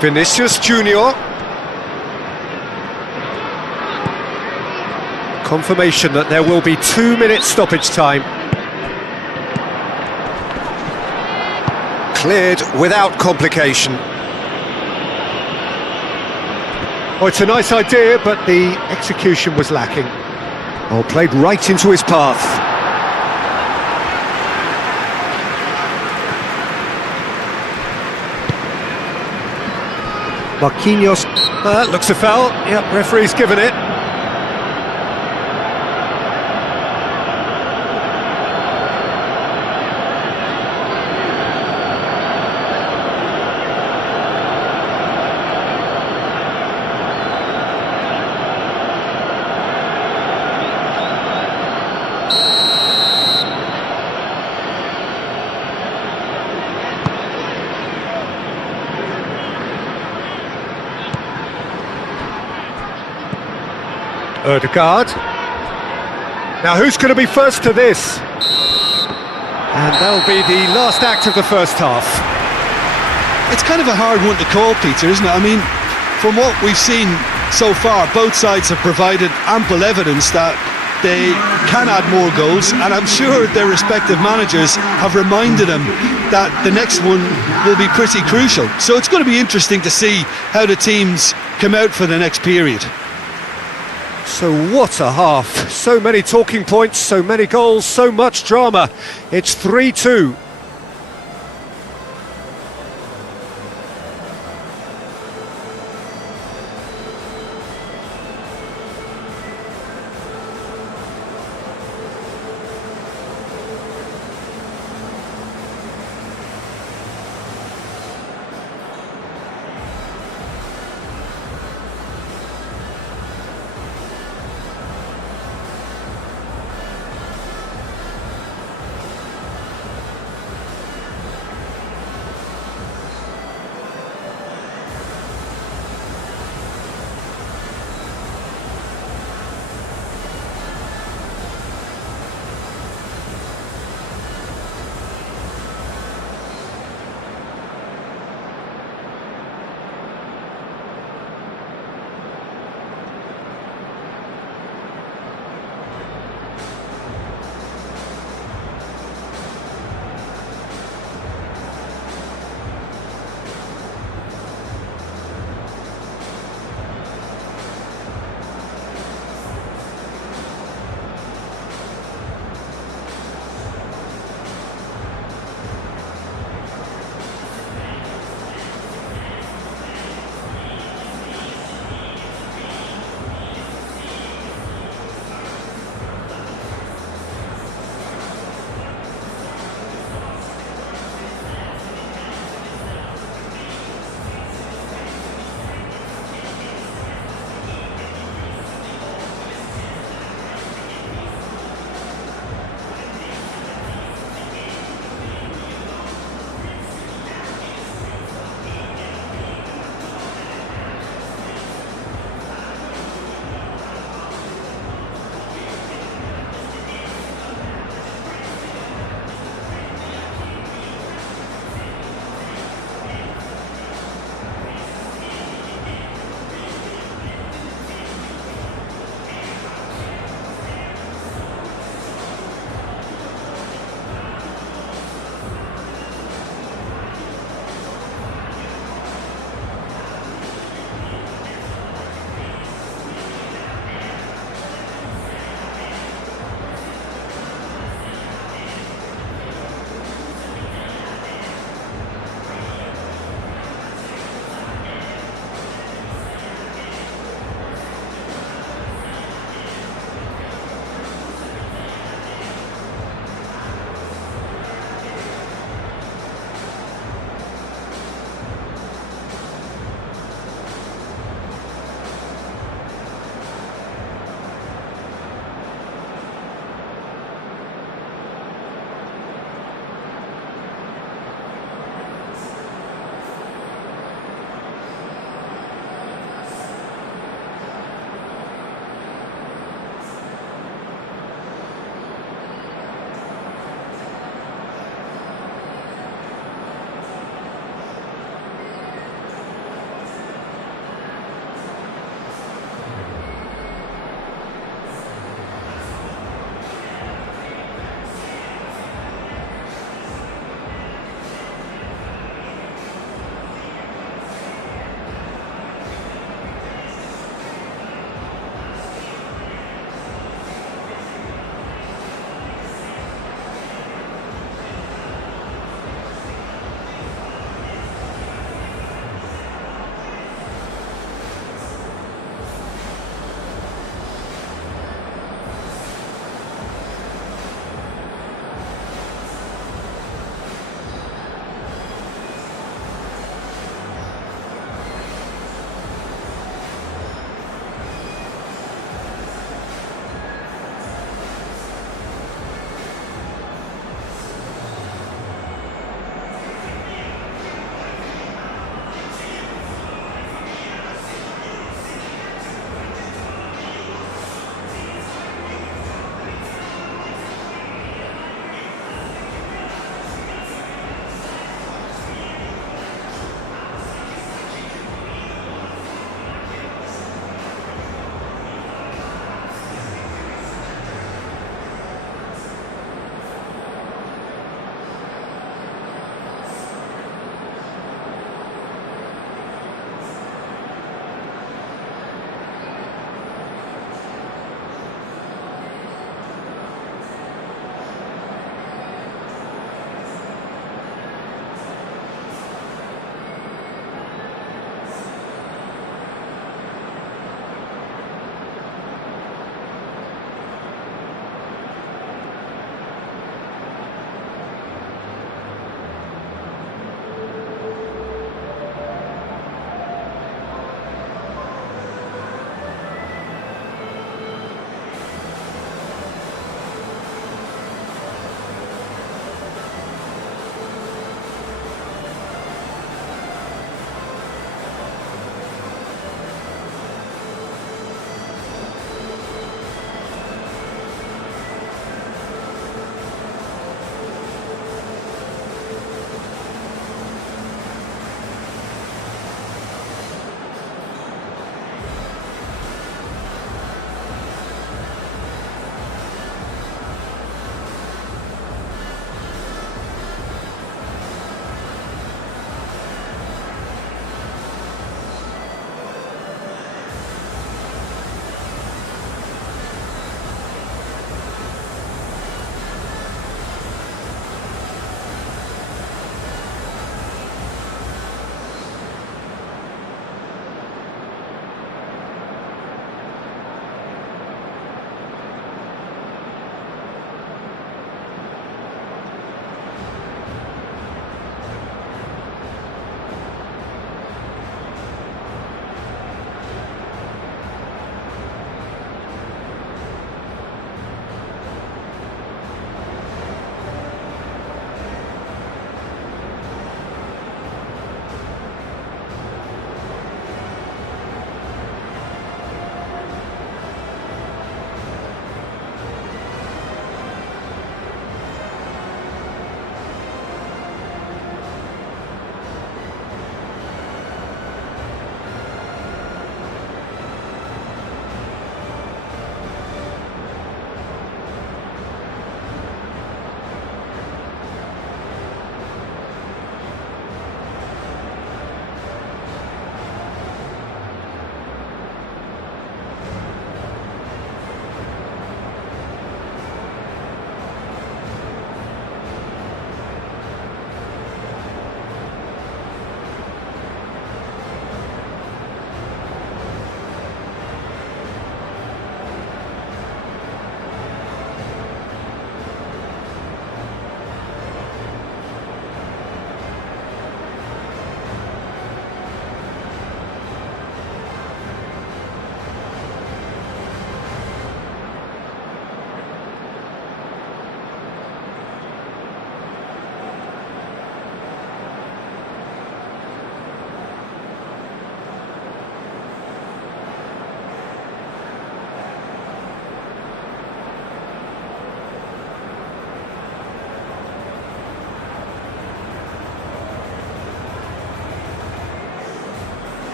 Vinicius Junior. Confirmation that there will be 2-minute stoppage time. Cleared without complication. Oh, it's a nice idea, but the execution was lacking. Oh, played right into his path. Marquinhos. Looks a foul. Yep, referee's given it. Ødegaard. Now who's going to be first to this? And that'll be the last act of the first half. It's kind of a hard one to call, Peter, isn't it? I mean, from what we've seen so far, both sides have provided ample evidence that they can add more goals, and I'm sure their respective managers have reminded them that the next one will be pretty crucial. So it's going to be interesting to see how the teams come out for the next period. So what a half, so many talking points, so many goals, so much drama. It's 3-2.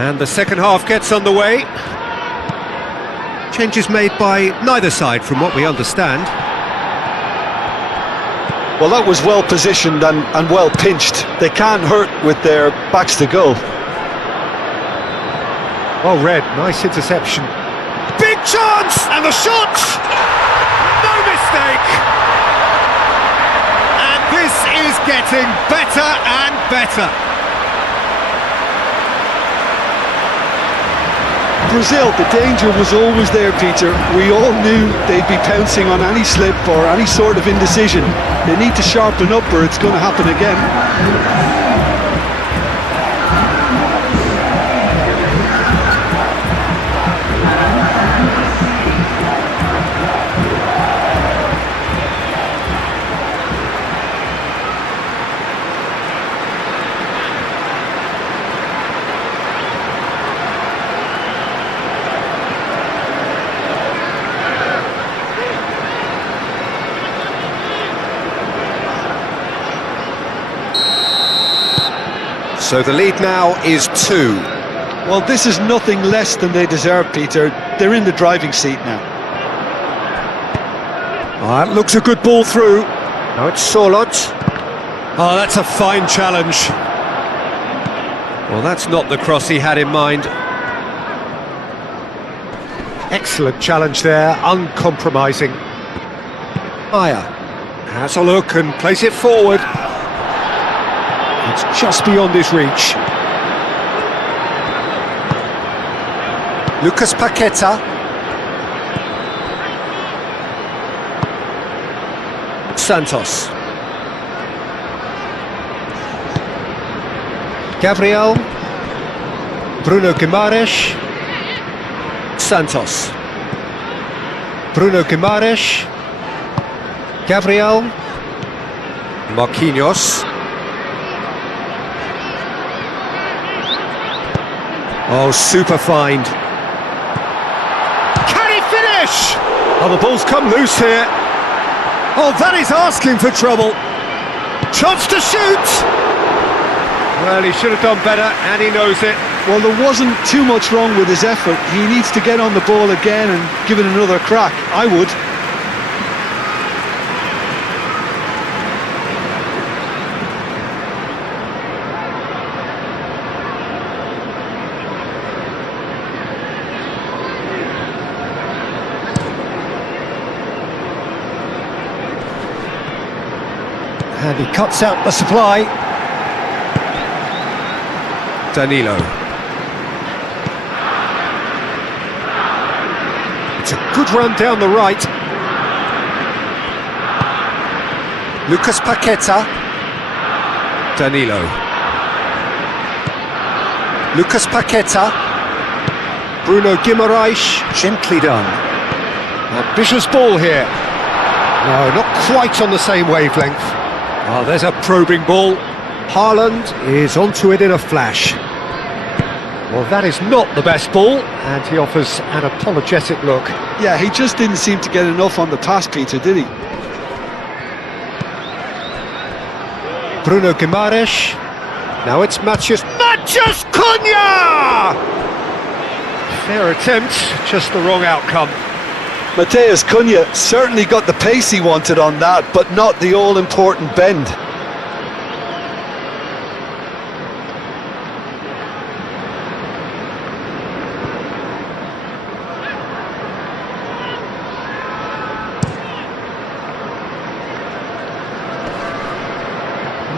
And the second half gets underway. Changes made by neither side from what we understand. Well, that was well positioned and well pinched. They can't hurt with their backs to goal. Well read, nice interception. Big chance! And the shot! No mistake! And this is getting better and better. Brazil, the danger was always there, Peter. We all knew they'd be pouncing on any slip or any sort of indecision. They need to sharpen up or it's going to happen again. So the lead now is 2. Well, this is nothing less than they deserve, Peter. They're in the driving seat now. Oh, that looks a good ball through. Now it's Solot. Oh, that's a fine challenge. Well, that's not the cross he had in mind. Excellent challenge there, uncompromising. Maya has a look and plays it forward. It's just beyond his reach. Lucas Paqueta. Santos. Gabriel. Bruno Guimaraes. Santos. Bruno Guimaraes. Gabriel. Marquinhos. Oh, super find. Can he finish? Oh, the ball's come loose here. Oh, that is asking for trouble. Chance to shoot. Well, he should have done better, and he knows it. Well, there wasn't too much wrong with his effort. He needs to get on the ball again and give it another crack. I would. And he cuts out the supply. Danilo. It's a good run down the right. Lucas Paqueta. Danilo. Lucas Paqueta. Bruno Guimaraes. Gently done. Ambitious ball here. No, not quite on the same wavelength. Oh, there's a probing ball. Haaland is onto it in a flash. Well, that is not the best ball, and he offers an apologetic look. Yeah, he just didn't seem to get enough on the pass, Peter, did he? Bruno Guimaraes. Now it's Matheus Cunha! Fair attempt, just the wrong outcome. Matheus Cunha certainly got the pace he wanted on that, but not the all-important bend.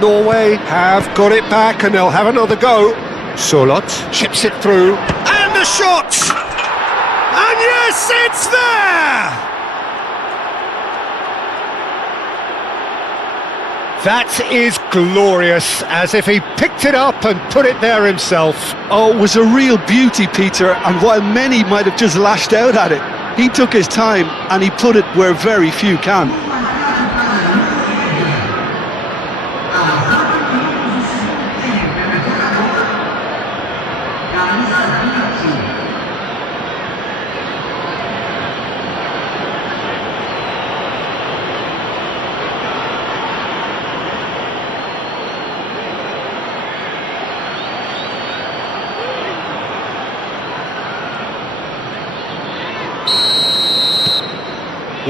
Norway have got it back and they'll have another go. Solot chips it through, and the shot! And yes, it's there! That is glorious, as if he picked it up and put it there himself. Oh, it was a real beauty, Peter, and while many might have just lashed out at it, he took his time and he put it where very few can.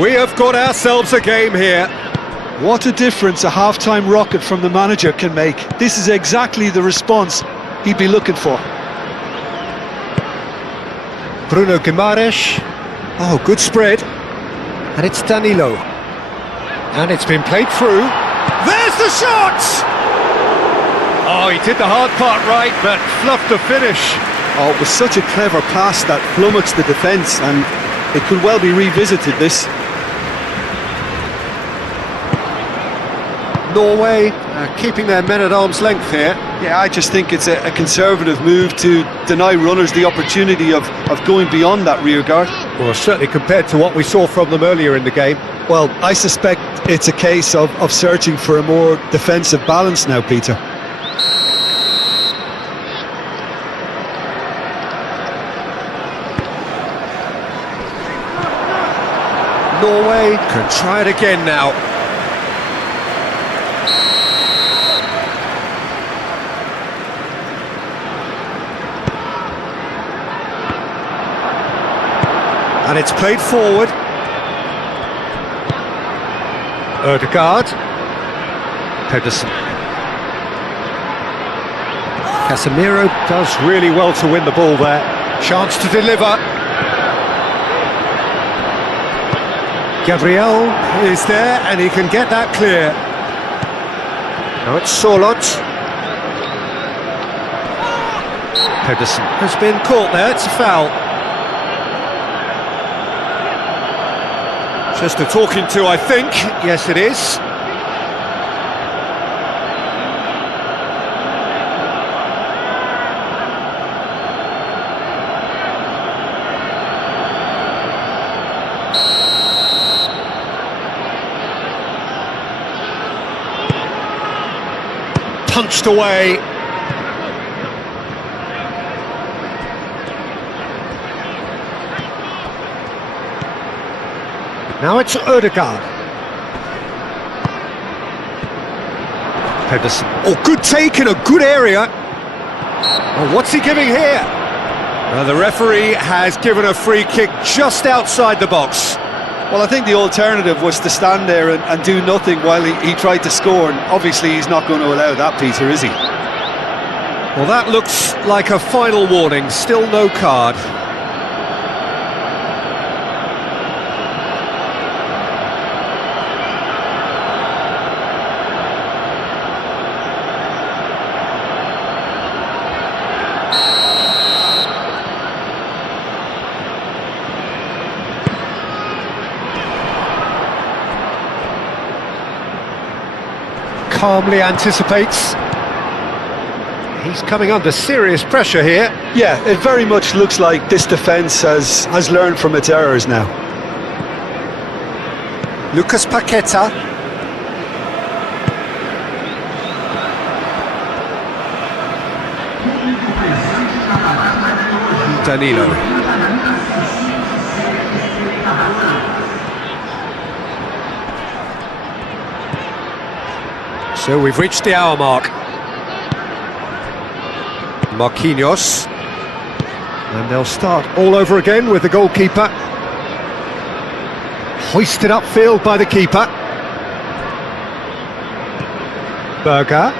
We have got ourselves a game here. What a difference a half-time rocket from the manager can make. This is exactly the response he'd be looking for. Bruno Guimaraes. Oh, good spread. And it's Danilo. And it's been played through. There's the shot! Oh, he did the hard part right, but fluffed the finish. Oh, it was such a clever pass that flummoxed the defence, and it could well be revisited, this. Norway keeping their men at arm's length here. Yeah, I just think it's a conservative move to deny runners the opportunity of going beyond that rear guard. Well, certainly compared to what we saw from them earlier in the game. Well, I suspect it's a case of searching for a more defensive balance now, Peter. Norway can try it again now. And it's played forward. Ødegaard. Pedersen. Casemiro does really well to win the ball there. Chance to deliver. Gabriel is there and he can get that clear. Now it's Solot. Pedersen has been caught there, it's a foul. Just a talking to, I think. Yes, it is. Punched away. Now it's Ødegaard. Pedersen. Oh, good take in a good area. Oh, what's he giving here? The referee has given a free kick just outside the box. Well, I think the alternative was to stand there and do nothing while he tried to score, and obviously he's not going to allow that, Peter, is he? Well, that looks like a final warning, still no card. Calmly anticipates. He's coming under serious pressure here. Yeah, it very much looks like this defence has learned from its errors now. Lucas Paqueta. Danilo. So we've reached the hour mark. Marquinhos. And they'll start all over again with the goalkeeper. Hoisted upfield by the keeper. Berger.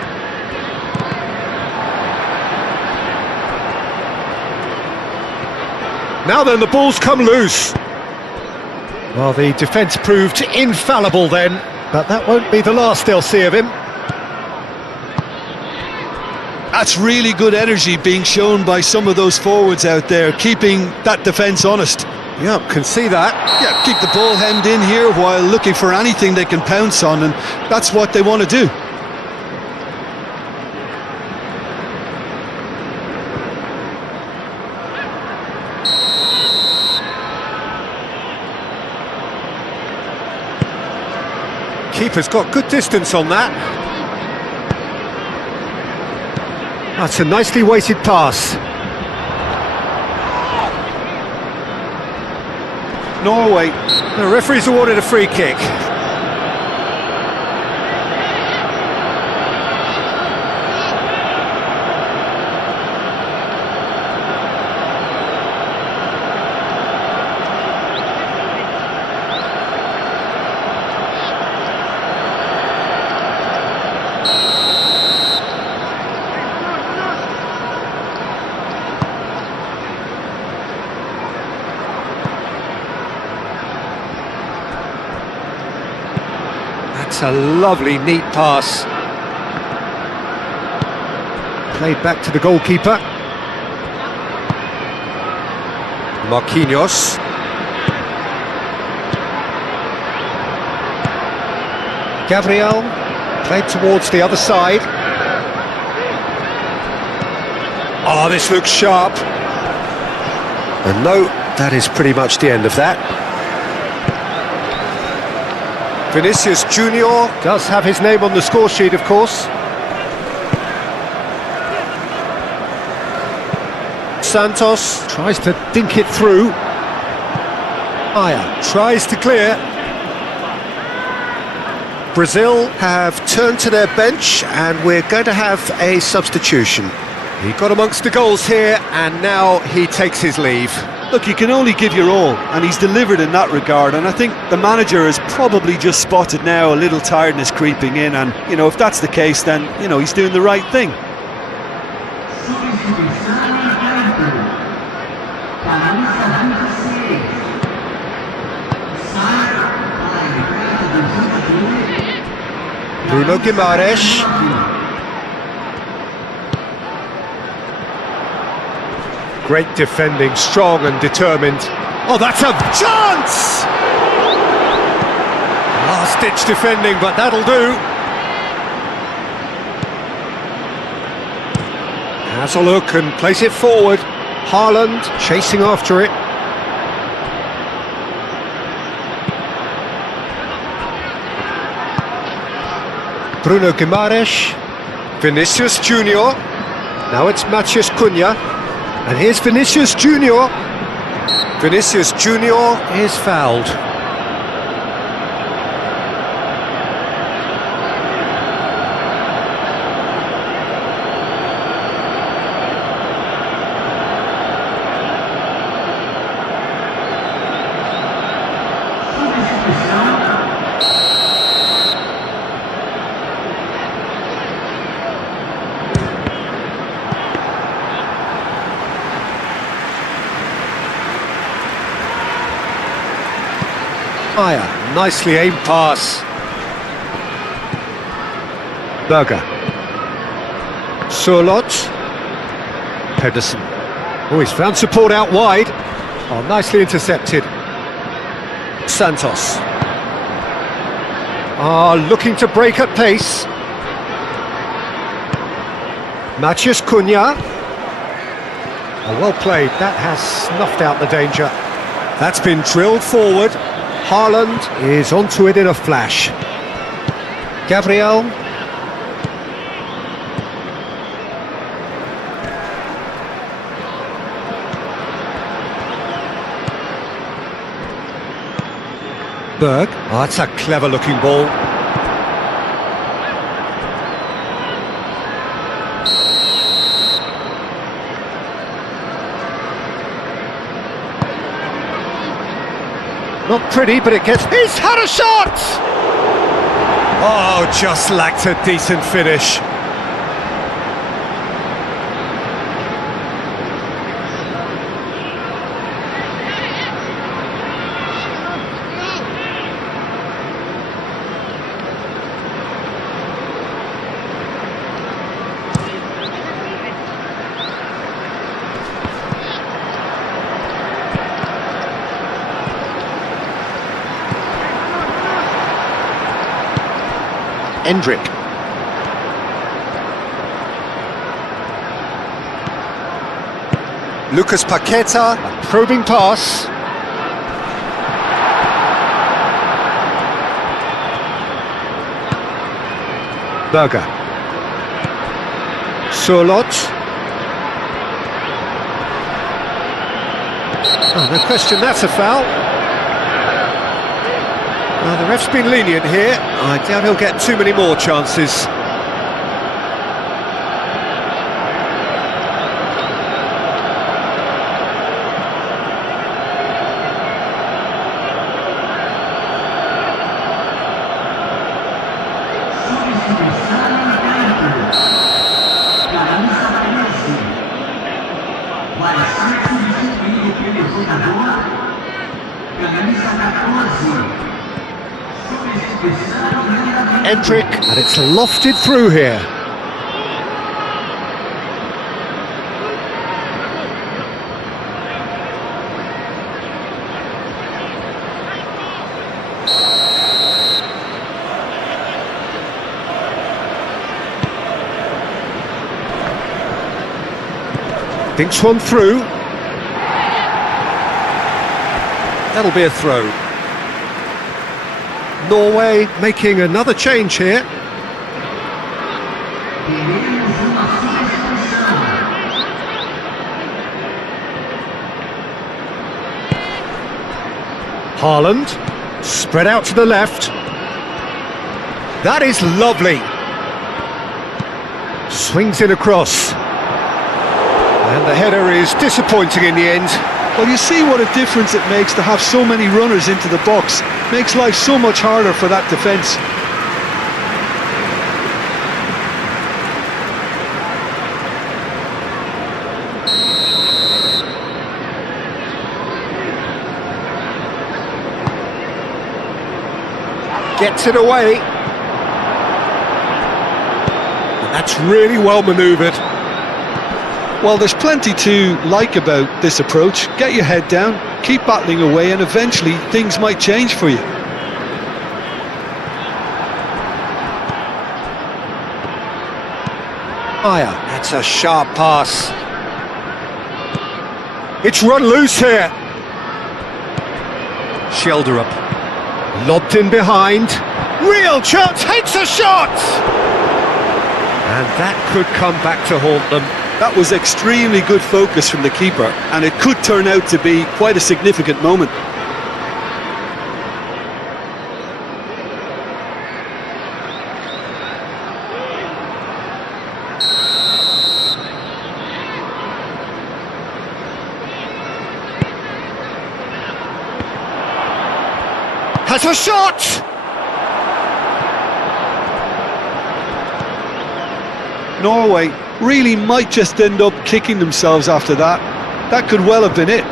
Now then, the ball's come loose. Well, the defence proved infallible then, but that won't be the last they'll see of him. That's really good energy being shown by some of those forwards out there, keeping that defence honest. Yeah, can see that. Yeah, keep the ball hemmed in here while looking for anything they can pounce on, and that's what they want to do. Keeper's got good distance on that. That's a nicely weighted pass. Norway. The referee's awarded a free kick. That's a lovely, neat pass. Played back to the goalkeeper. Marquinhos. Gabriel. Played towards the other side. Oh, this looks sharp. And no, that is pretty much the end of that. Vinicius Junior does have his name on the score sheet, of course. Santos tries to dink it through. Aya tries to clear. Brazil have turned to their bench and we're going to have a substitution. He got amongst the goals here and now he takes his leave. Look, you can only give your all, and he's delivered in that regard, and I think the manager has probably just spotted now a little tiredness creeping in, and, you know, if that's the case, then, you know, he's doing the right thing. Bruno Guimaraes. Great defending, strong and determined. Oh, that's a chance! Last-ditch defending, but that'll do. Has a look and plays it forward. Haaland chasing after it. Bruno Guimaraes. Vinicius Junior. Now it's Matheus Cunha. And here's Vinicius Junior. Vinicius Junior is fouled. Aya, nicely aimed pass. Berger. Surlot. Pedersen. Oh, he's found support out wide. Oh, nicely intercepted. Santos. Looking to break at pace. Matheus Cunha. Oh, well played. That has snuffed out the danger. That's been drilled forward. Haaland is onto it in a flash. Gabriel. Berg. Oh, that's a clever looking ball. Not pretty, but it gets... He's had a shot! Oh, just lacked a decent finish. Endrick. Lucas Paqueta, a probing pass. Berger. Surlot. Oh, no question, that's a foul. The ref's been lenient here. I doubt he'll get too many more chances. Camisa 14. Endrick, and it's lofted through here. Thinks one through. That'll be a throw. Norway making another change here. Haaland, spread out to the left. That is lovely. Swings in across. And the header is disappointing in the end. Well, you see what a difference it makes to have so many runners into the box. Makes life so much harder for that defence. Gets it away. And that's really well manoeuvred. Well, there's plenty to like about this approach. Get your head down, keep battling away, and eventually things might change for you. That's a sharp pass. It's run loose here. Shelderup. Lobbed in behind. Real chance, hits a shot! And that could come back to haunt them. That was extremely good focus from the keeper, and it could turn out to be quite a significant moment. Has a shot! Norway really might just end up kicking themselves after that. That could well have been it.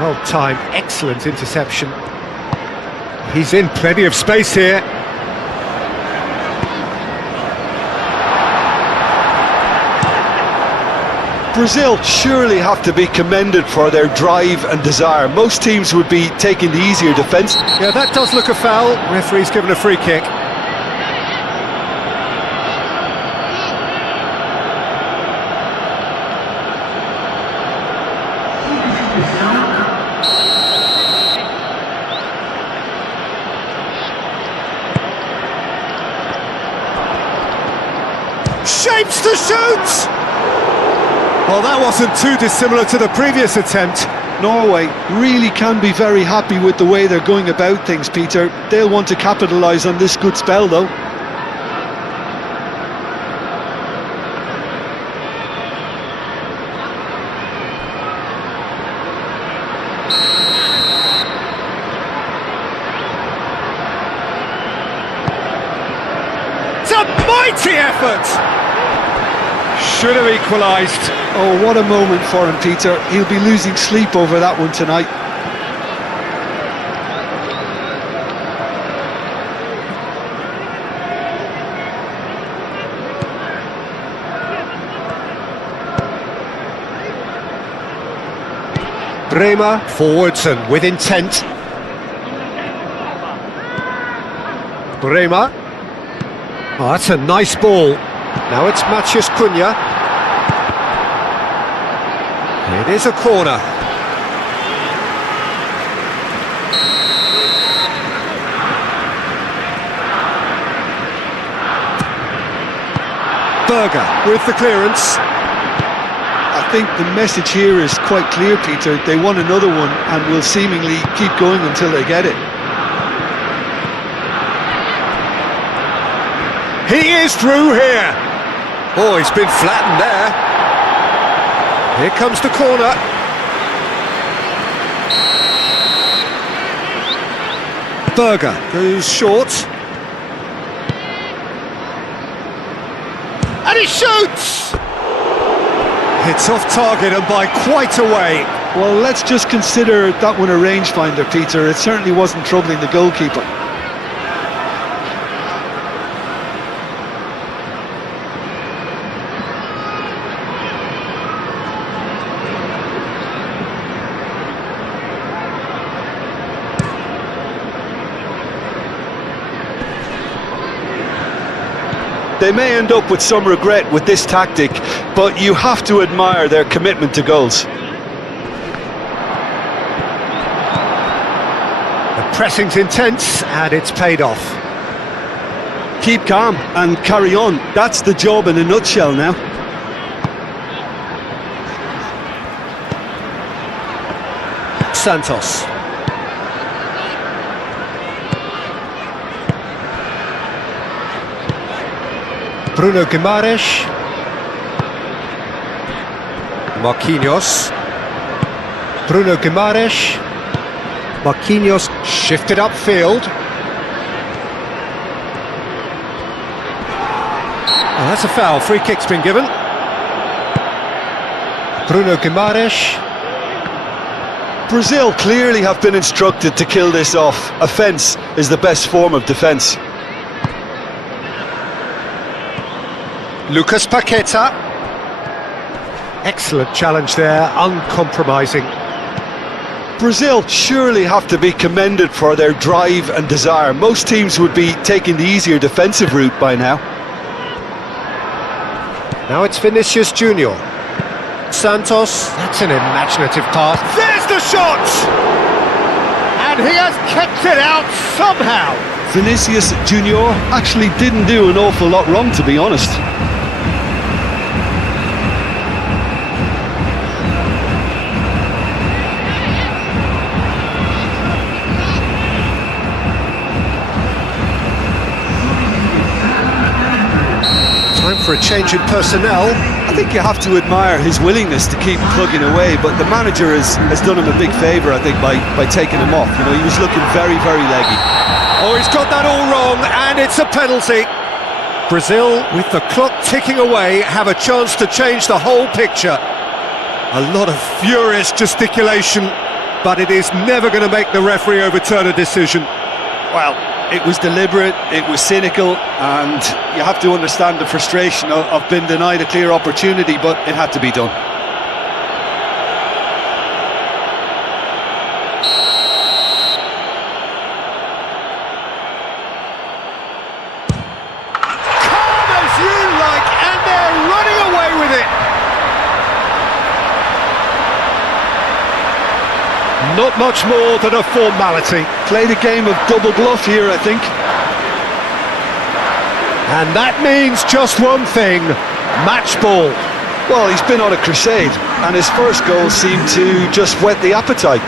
Well timed, excellent interception. He's in plenty of space here. Brazil surely have to be commended for their drive and desire. Most teams would be taking the easier defence. Yeah, that does look a foul. Referee's given a free kick. Shapes to shoot! Well, that wasn't too dissimilar to the previous attempt. Norway really can be very happy with the way they're going about things, Peter. They'll want to capitalise on this good spell, though. It's a mighty effort! Should have equalised. Oh, what a moment for him, Peter. He'll be losing sleep over that one tonight. Bremer forwards and with intent. Bremer. Oh, that's a nice ball. Now it's Matheus Cunha. It is a corner. Berger with the clearance. I think the message here is quite clear, Peter. They want another one and will seemingly keep going until they get it. He is through here. Oh, he's been flattened there. Here comes the corner. Berger goes short. And he shoots! It's off target and by quite a way. Well, let's just consider that one a rangefinder, Peter. It certainly wasn't troubling the goalkeeper. They may end up with some regret with this tactic, but you have to admire their commitment to goals. The pressing's intense and it's paid off. Keep calm and carry on. That's the job in a nutshell now. Santos. Bruno Guimaraes. Marquinhos. Bruno Guimaraes. Marquinhos shifted upfield. Oh, that's a foul. Free kick's been given. Bruno Guimaraes. Brazil clearly have been instructed to kill this off. Offence is the best form of defence. Lucas Paqueta. Excellent challenge there, uncompromising. Brazil surely have to be commended for their drive and desire. Most teams would be taking the easier defensive route by now. Now it's Vinicius Junior. Santos, that's an imaginative pass. There's the shot! And he has kept it out somehow. Vinicius Junior actually didn't do an awful lot wrong, to be honest. Time for a change in personnel. I think you have to admire his willingness to keep plugging away, but the manager has done him a big favour, I think, by taking him off. You know, he was looking very, very leggy. Oh, he's got that all wrong, and it's a penalty. Brazil, with the clock ticking away, have a chance to change the whole picture. A lot of furious gesticulation, but it is never going to make the referee overturn a decision. Well, it was deliberate, it was cynical, and you have to understand the frustration of being denied a clear opportunity, but it had to be done. Calm as you like, and they're running away with it. Not much more than a formality. Played a game of double bluff here, I think. And that means just one thing, match ball. Well, he's been on a crusade, and his first goal seemed to just whet the appetite.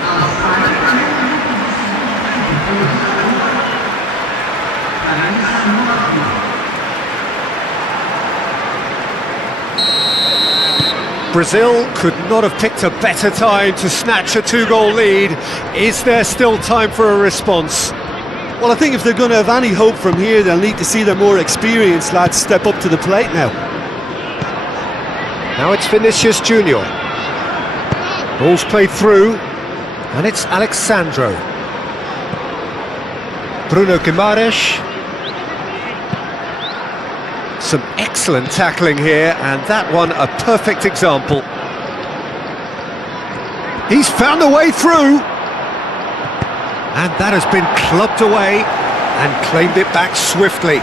Brazil could not have picked a better time to snatch a two-goal lead. Is there still time for a response? Well, I think if they're going to have any hope from here, they'll need to see their more experienced lads step up to the plate now. Now it's Vinicius Junior. Ball's played through, and it's Alexandro. Bruno Guimaraes. Some excellent tackling here, and that one a perfect example. He's found a way through, and that has been clubbed away and claimed it back swiftly.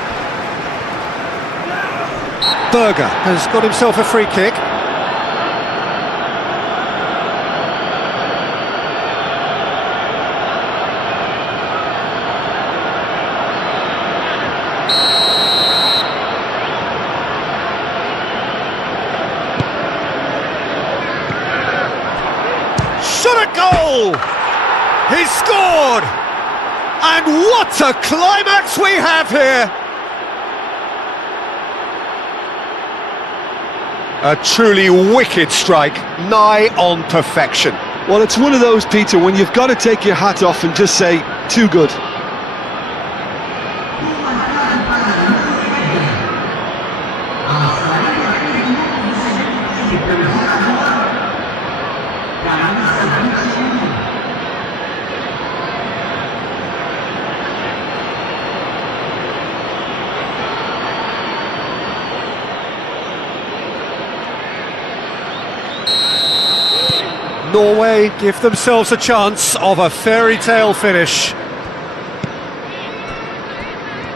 Berger has got himself a free kick. Shot a goal! He's scored! And what a climax we have here! A truly wicked strike, nigh on perfection. Well, it's one of those, Peter, when you've got to take your hat off and just say, too good. Norway give themselves a chance of a fairy tale finish.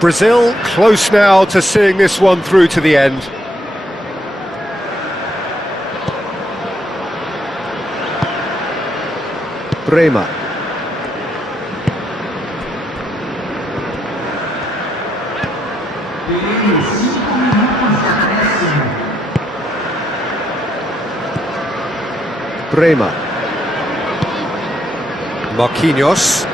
Brazil close now to seeing this one through to the end. Bremer. Bremer. Marquinhos.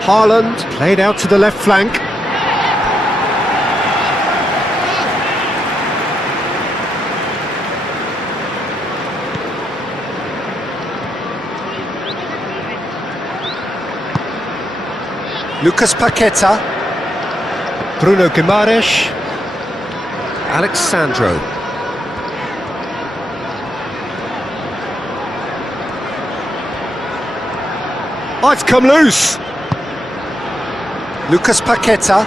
Haaland played out to the left flank. Lucas Paqueta, Bruno Guimaraes, Alexandro. Oh, it's come loose. Lucas Paqueta,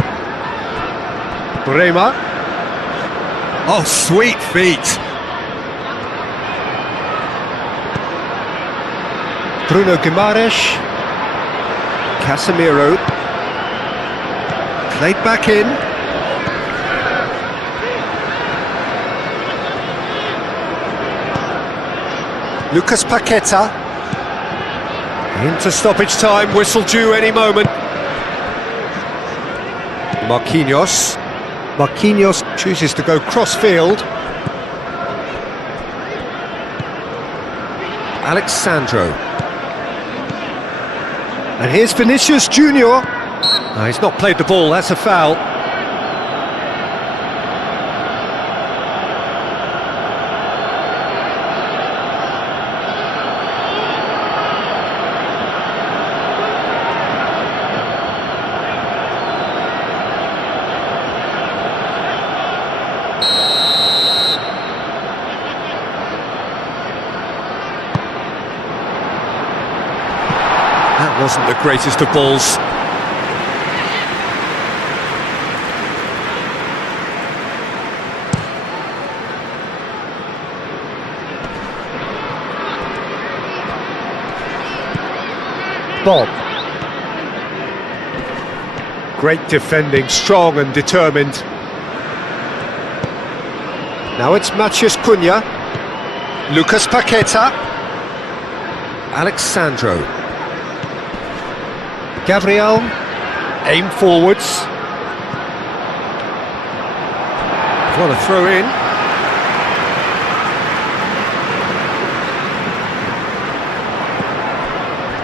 Bremer. Oh, sweet feet. Bruno Guimaraes, Casemiro. Played back in. Lucas Paqueta. Into stoppage time, whistle due any moment. Marquinhos. Marquinhos chooses to go cross-field. Alexandro. And here's Vinicius Junior. No, he's not played the ball, that's a foul. That wasn't the greatest of balls. Bob. Great defending, strong and determined. Now it's Matheus Cunha. Lucas Paqueta. Alexandro. Gabriel. Aim forwards. What a throw in.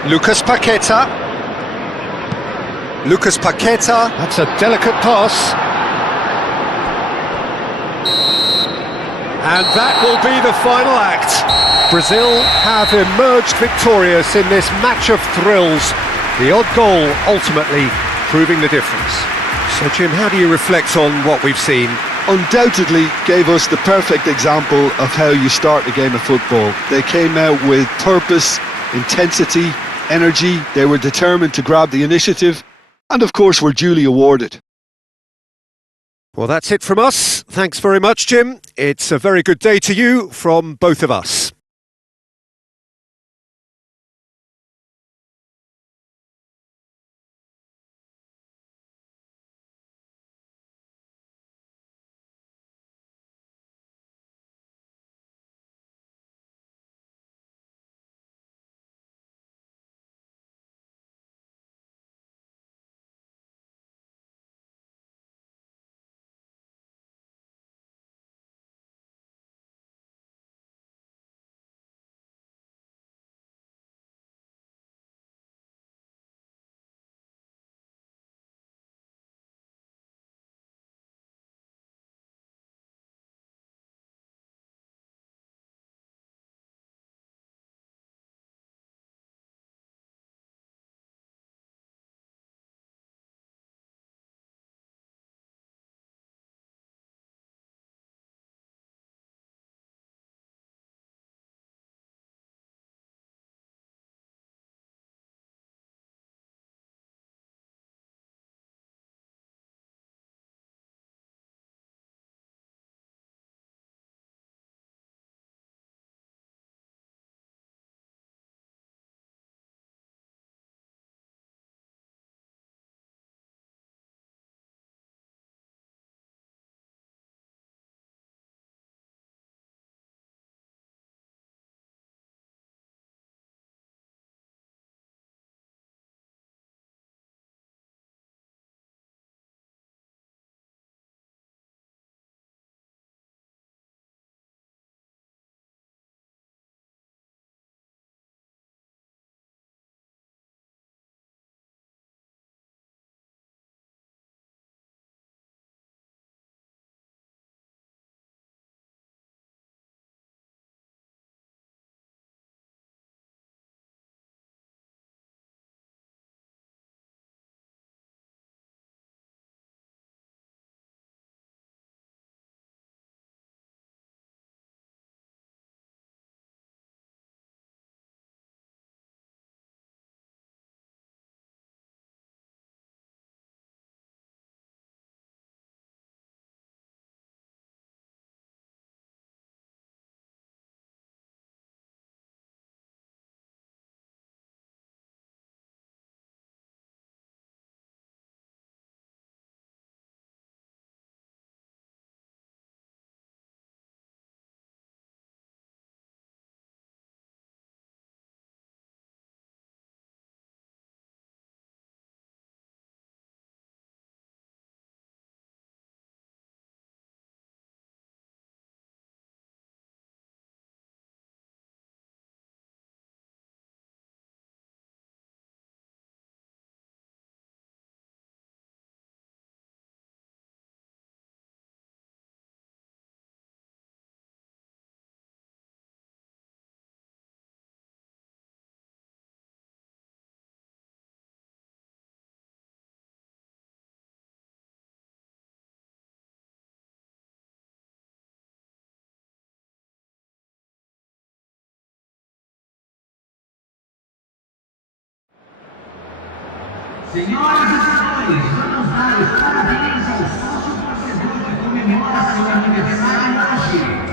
Lucas Paqueta. Lucas Paqueta. That's a delicate pass. And that will be the final act. Brazil have emerged victorious in this match of thrills. The odd goal ultimately proving the difference. So Jim, how do you reflect on what we've seen? Undoubtedly gave us the perfect example of how you start a game of football. They came out with purpose, intensity, energy. They were determined to grab the initiative, and of course were duly awarded. Well, that's it from us. Thanks very much, Jim. It's a very good day to you from both of us. Senhoras e senhores, vamos dar os parabéns ao sócio torcedor que comemora seu aniversário hoje.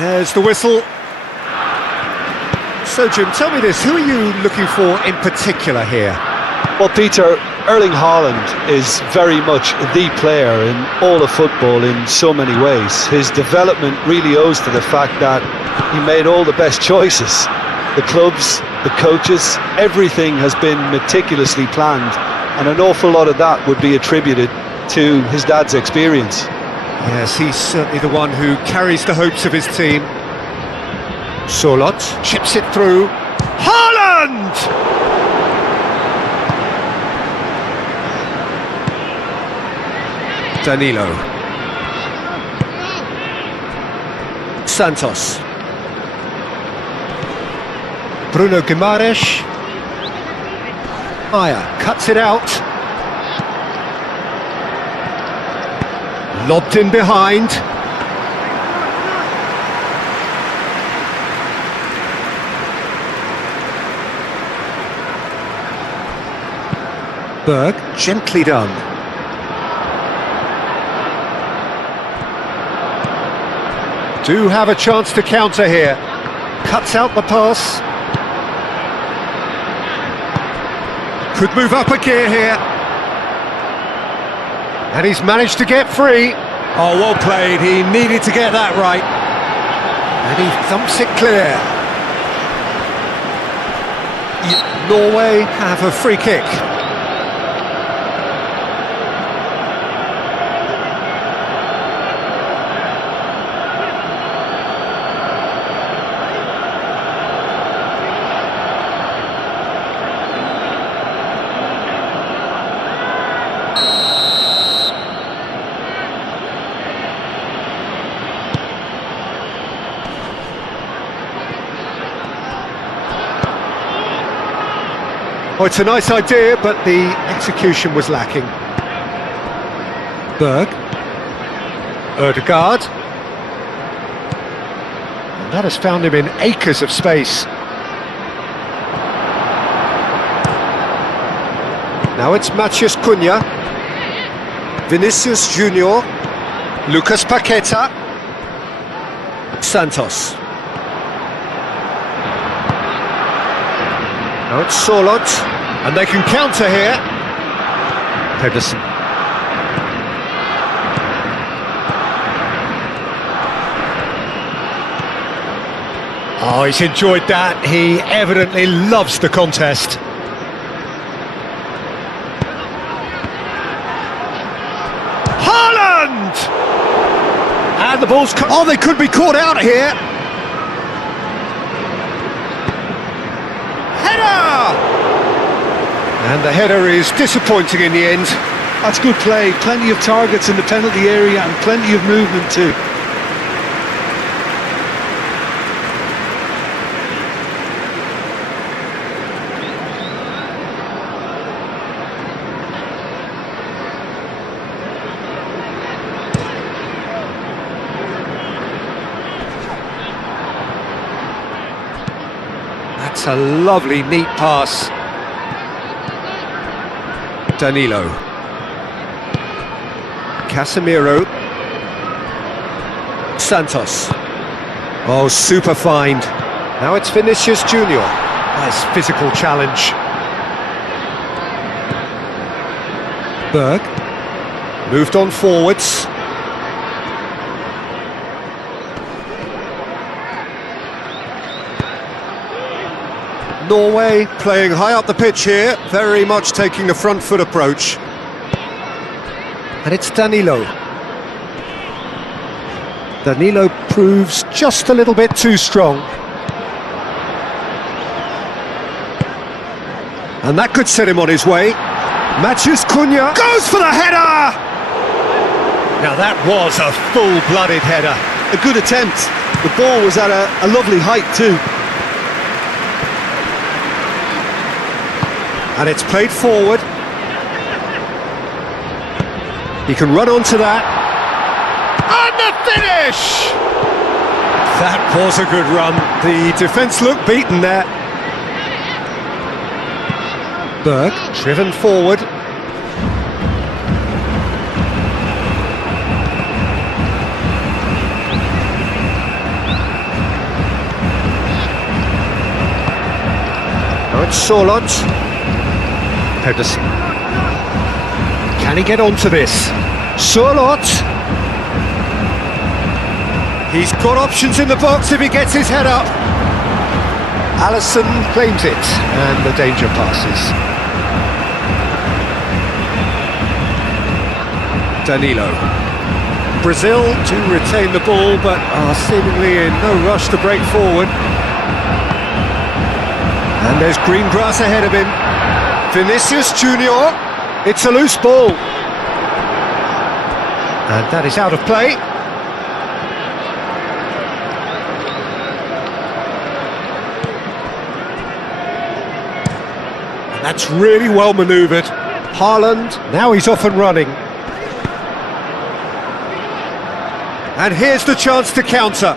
There's the whistle. So, Jim, tell me this, who are you looking for in particular here? Well, Peter, Erling Haaland is very much the player in all of football in so many ways. His development really owes to the fact that he made all the best choices. The clubs, the coaches, everything has been meticulously planned, and an awful lot of that would be attributed to his dad's experience. Yes, he's certainly the one who carries the hopes of his team. Solot chips it through. Haaland! Danilo. Santos. Bruno Guimaraes. Maya cuts it out. Lobbed in behind. Berg, gently done. Do have a chance to counter here. Cuts out the pass. Could move up a gear here. And he's managed to get free. Oh, well played. He needed to get that right. And he thumps it clear. Norway have a free kick. Oh, it's a nice idea, but the execution was lacking. Berg. Ødegaard. And that has found him in acres of space. Now it's Matheus Cunha. Vinicius Junior. Lucas Paqueta. Santos. Now it's Solot, and they can counter here. Pedersen. Oh, he's enjoyed that. He evidently loves the contest. Haaland! And the ball's... Oh, they could be caught out here. And the header is disappointing in the end. That's good play, plenty of targets in the penalty area and plenty of movement too. That's a lovely, neat pass. Danilo. Casemiro. Santos. Oh, super find. Now it's Vinicius Junior. Nice physical challenge. Berg. Moved on forwards. Norway playing high up the pitch here, very much taking the front foot approach. And it's Danilo. Danilo proves just a little bit too strong. And that could set him on his way. Matheus Cunha goes for the header! Now that was a full-blooded header. A good attempt. The ball was at a lovely height too. And it's played forward. He can run onto that. And the finish! That was a good run. The defence looked beaten there. Berg, driven forward. Now it's Sorlot. Pedersen. Can he get onto this? Sorlot. He's got options in the box if he gets his head up. Alisson claims it, and the danger passes. Danilo. Brazil do retain the ball, but are seemingly in no rush to break forward. And there's green grass ahead of him. Vinicius Junior. It's a loose ball. And that is out of play. And that's really well manoeuvred. Haaland, now he's off and running. And here's the chance to counter.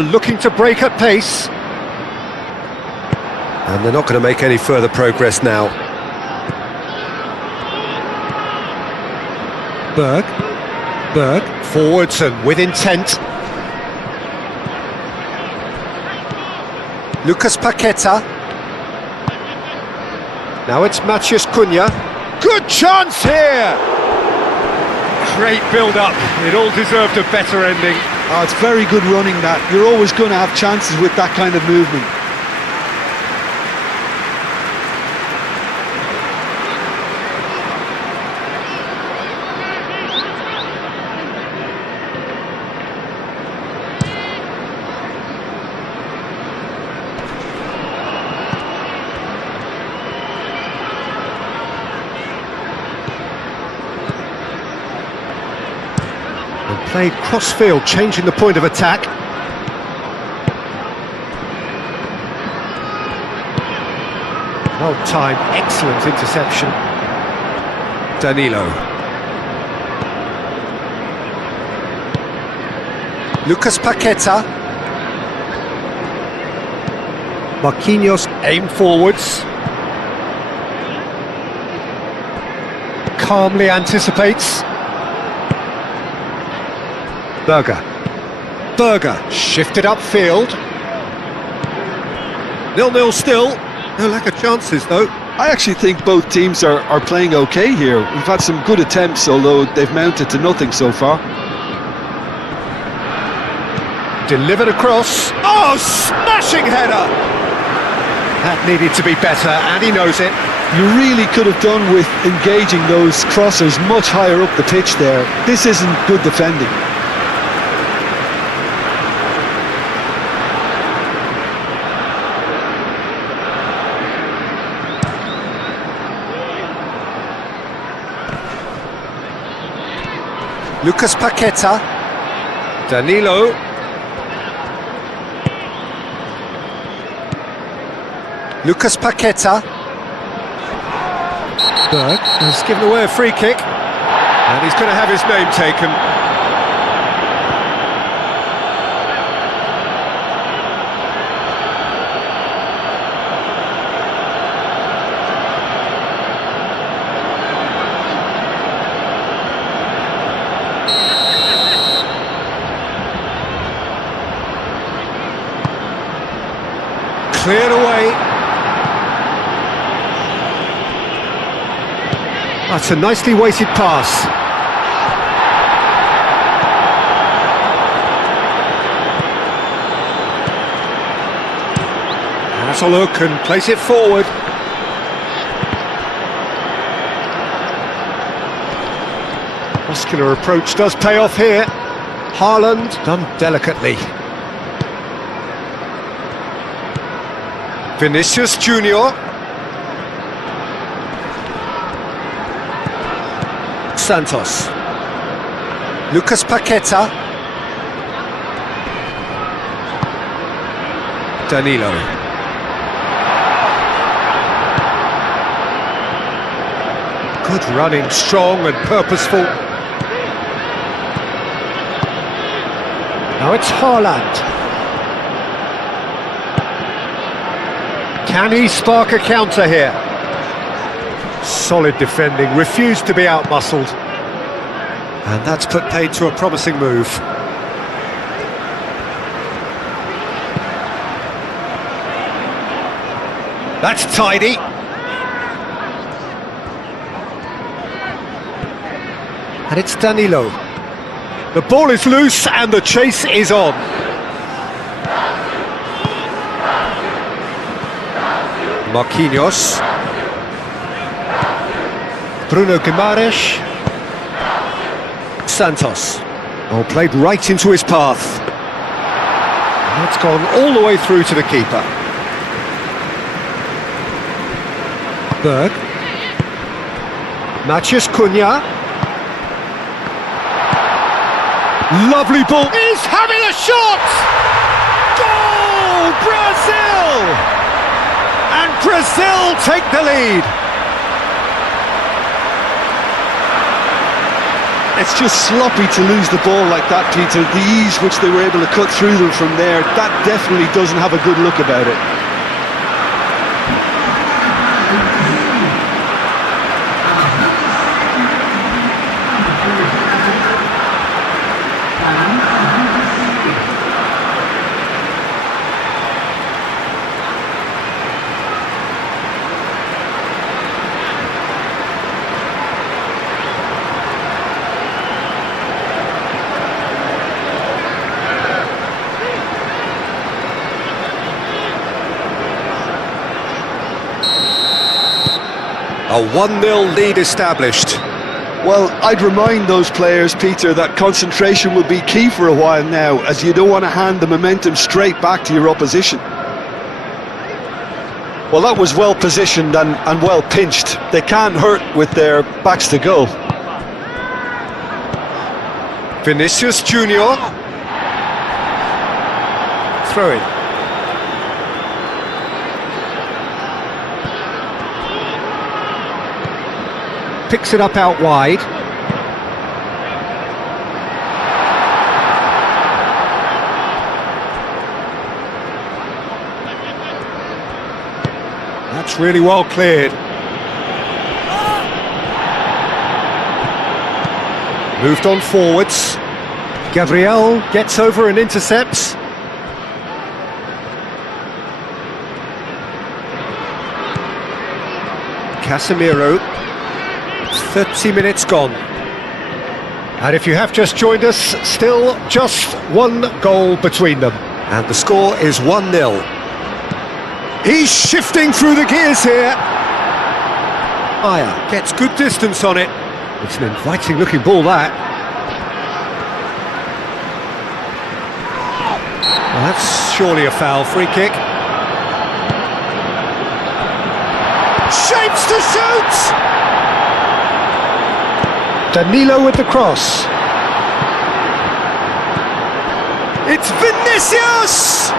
Looking to break at pace. And they're not going to make any further progress now. Berg, forwards and with intent. Lucas Paqueta. Now it's Matheus Cunha. Good chance here! Great build-up. It all deserved a better ending. Oh, it's very good running that. You're always going to have chances with that kind of movement. Played cross-field, changing the point of attack. Well timed, excellent interception. Danilo. Lucas Paqueta. Marquinhos aim forwards. Calmly anticipates. Berger shifted upfield. 0-0 still. No lack of chances though. I actually think both teams are playing okay here. We've had some good attempts, although they've mounted to nothing so far. Delivered across. Oh, smashing header! That needed to be better, and he knows it. You really could have done with engaging those crossers much higher up the pitch there. This isn't good defending. Lucas Paqueta. Danilo. Lucas Paqueta. Berg has given away a free kick. And he's going to have his name taken. Cleared away. That's a nicely weighted pass. Has a look and place it forward. Muscular approach does pay off here. Haaland done delicately. Vinicius Junior. Santos. Lucas Paqueta. Danilo. Good running, strong and purposeful. Now it's Haaland. Can he spark a counter here? Solid defending, refused to be outmuscled. And that's put paid to a promising move. That's tidy. And it's Danilo. The ball is loose and the chase is on. Marquinhos. Bruno Guimaraes. Santos. Oh, played right into his path. And that's gone all the way through to the keeper. Berg. Matheus Cunha. Lovely ball. He's having a shot! Goal! Brazil! And Brazil take the lead. It's just sloppy to lose the ball like that, Peter. The ease which they were able to cut through them from there, that definitely doesn't have a good look about it. A 1-0 lead established. Well, I'd remind those players, Peter, that concentration will be key for a while now, as you don't want to hand the momentum straight back to your opposition. Well, that was well positioned and well pinched. They can't hurt with their backs to goal. Vinicius Junior. Throw in. Picks it up out wide. That's really well cleared. Moved on forwards. Gabriel gets over and intercepts. Casemiro. 30 minutes gone. And if you have just joined us, still just one goal between them. And the score is 1-0. He's shifting through the gears here. Aya gets good distance on it. It's an inviting looking ball, that. Well, that's surely a foul. Free kick. Shapes to shoot! Danilo with the cross. It's Vinicius!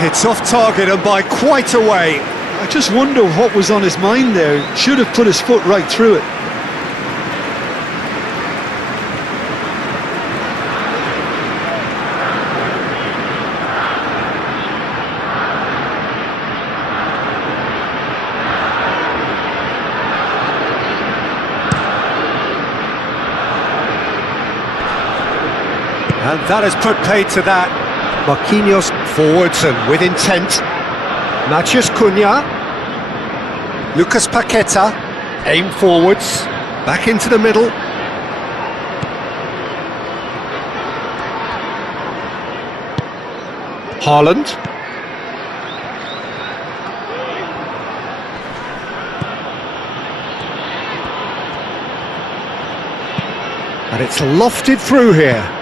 Hits off target and by quite a way. I just wonder what was on his mind there. Should have put his foot right through it. And that has put paid to that. Marquinhos forwards and with intent. Matheus Cunha. Lucas Paqueta. Aim forwards. Back into the middle. Haaland. And it's lofted through here.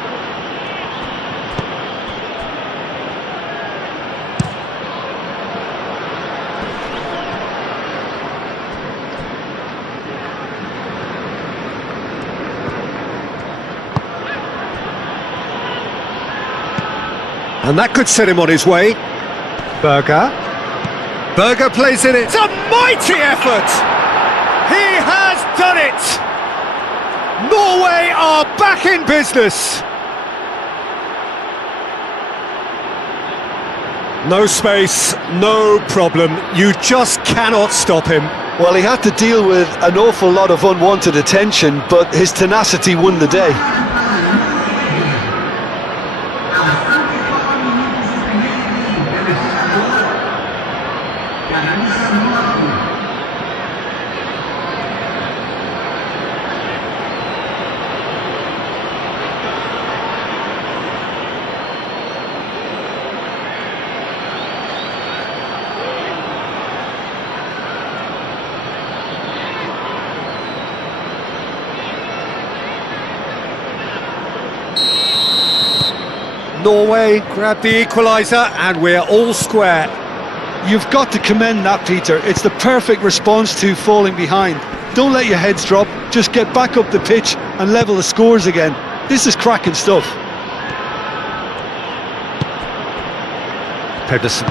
And that could set him on his way. Berger. Berger plays in it. It's a mighty effort! He has done it! Norway are back in business! No space, no problem. You just cannot stop him. Well, he had to deal with an awful lot of unwanted attention, but his tenacity won the day. camisa 9. Norway grab the equaliser and we're all square. You've got to commend that, Peter. It's the perfect response to falling behind. Don't let your heads drop, just get back up the pitch and level the scores again. This is cracking stuff. Pedersen.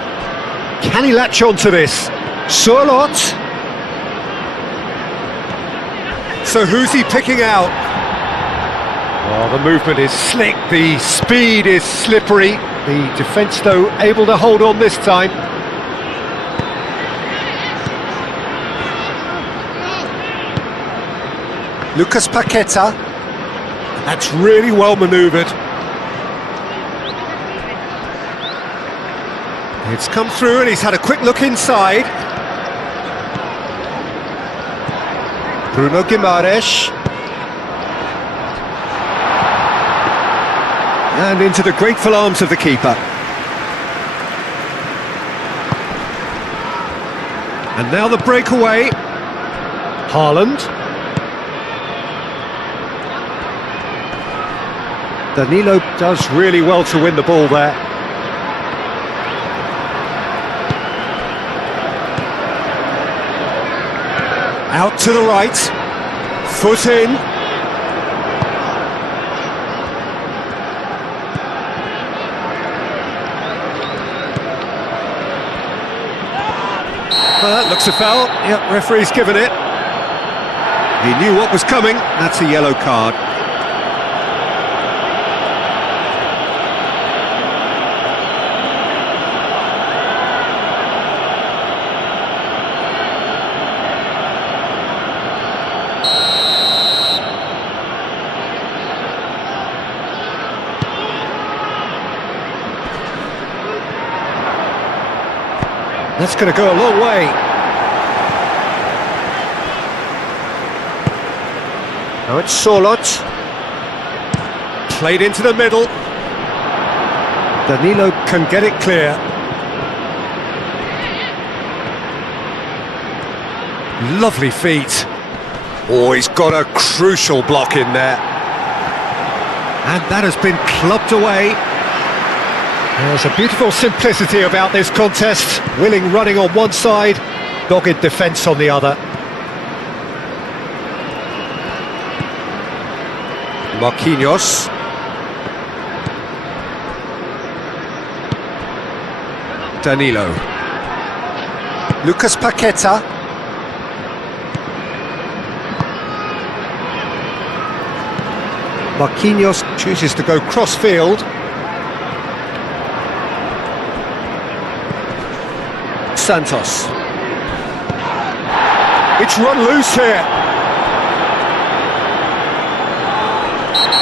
Can he latch on to this? Sørloth. So who's he picking out? Oh, the movement is slick, the speed is slippery. The defence, though, able to hold on this time. Lucas Paqueta. That's really well manoeuvred. It's come through and he's had a quick look inside. Bruno Guimaraes. And into the grateful arms of the keeper. And now the breakaway. Haaland. Danilo does really well to win the ball there. Out to the right. Foot in. Well, that looks a foul. Yep, referee's given it. He knew what was coming. That's a yellow card. That's going to go a long way. Now it's Sørloth. Played into the middle. Danilo can get it clear. Lovely feet. Oh, he's got a crucial block in there. And that has been clubbed away. There's a beautiful simplicity about this contest. Willing running on one side, dogged defence on the other. Marquinhos. Danilo. Lucas Paqueta. Marquinhos chooses to go cross-field. Santos. It's run loose here.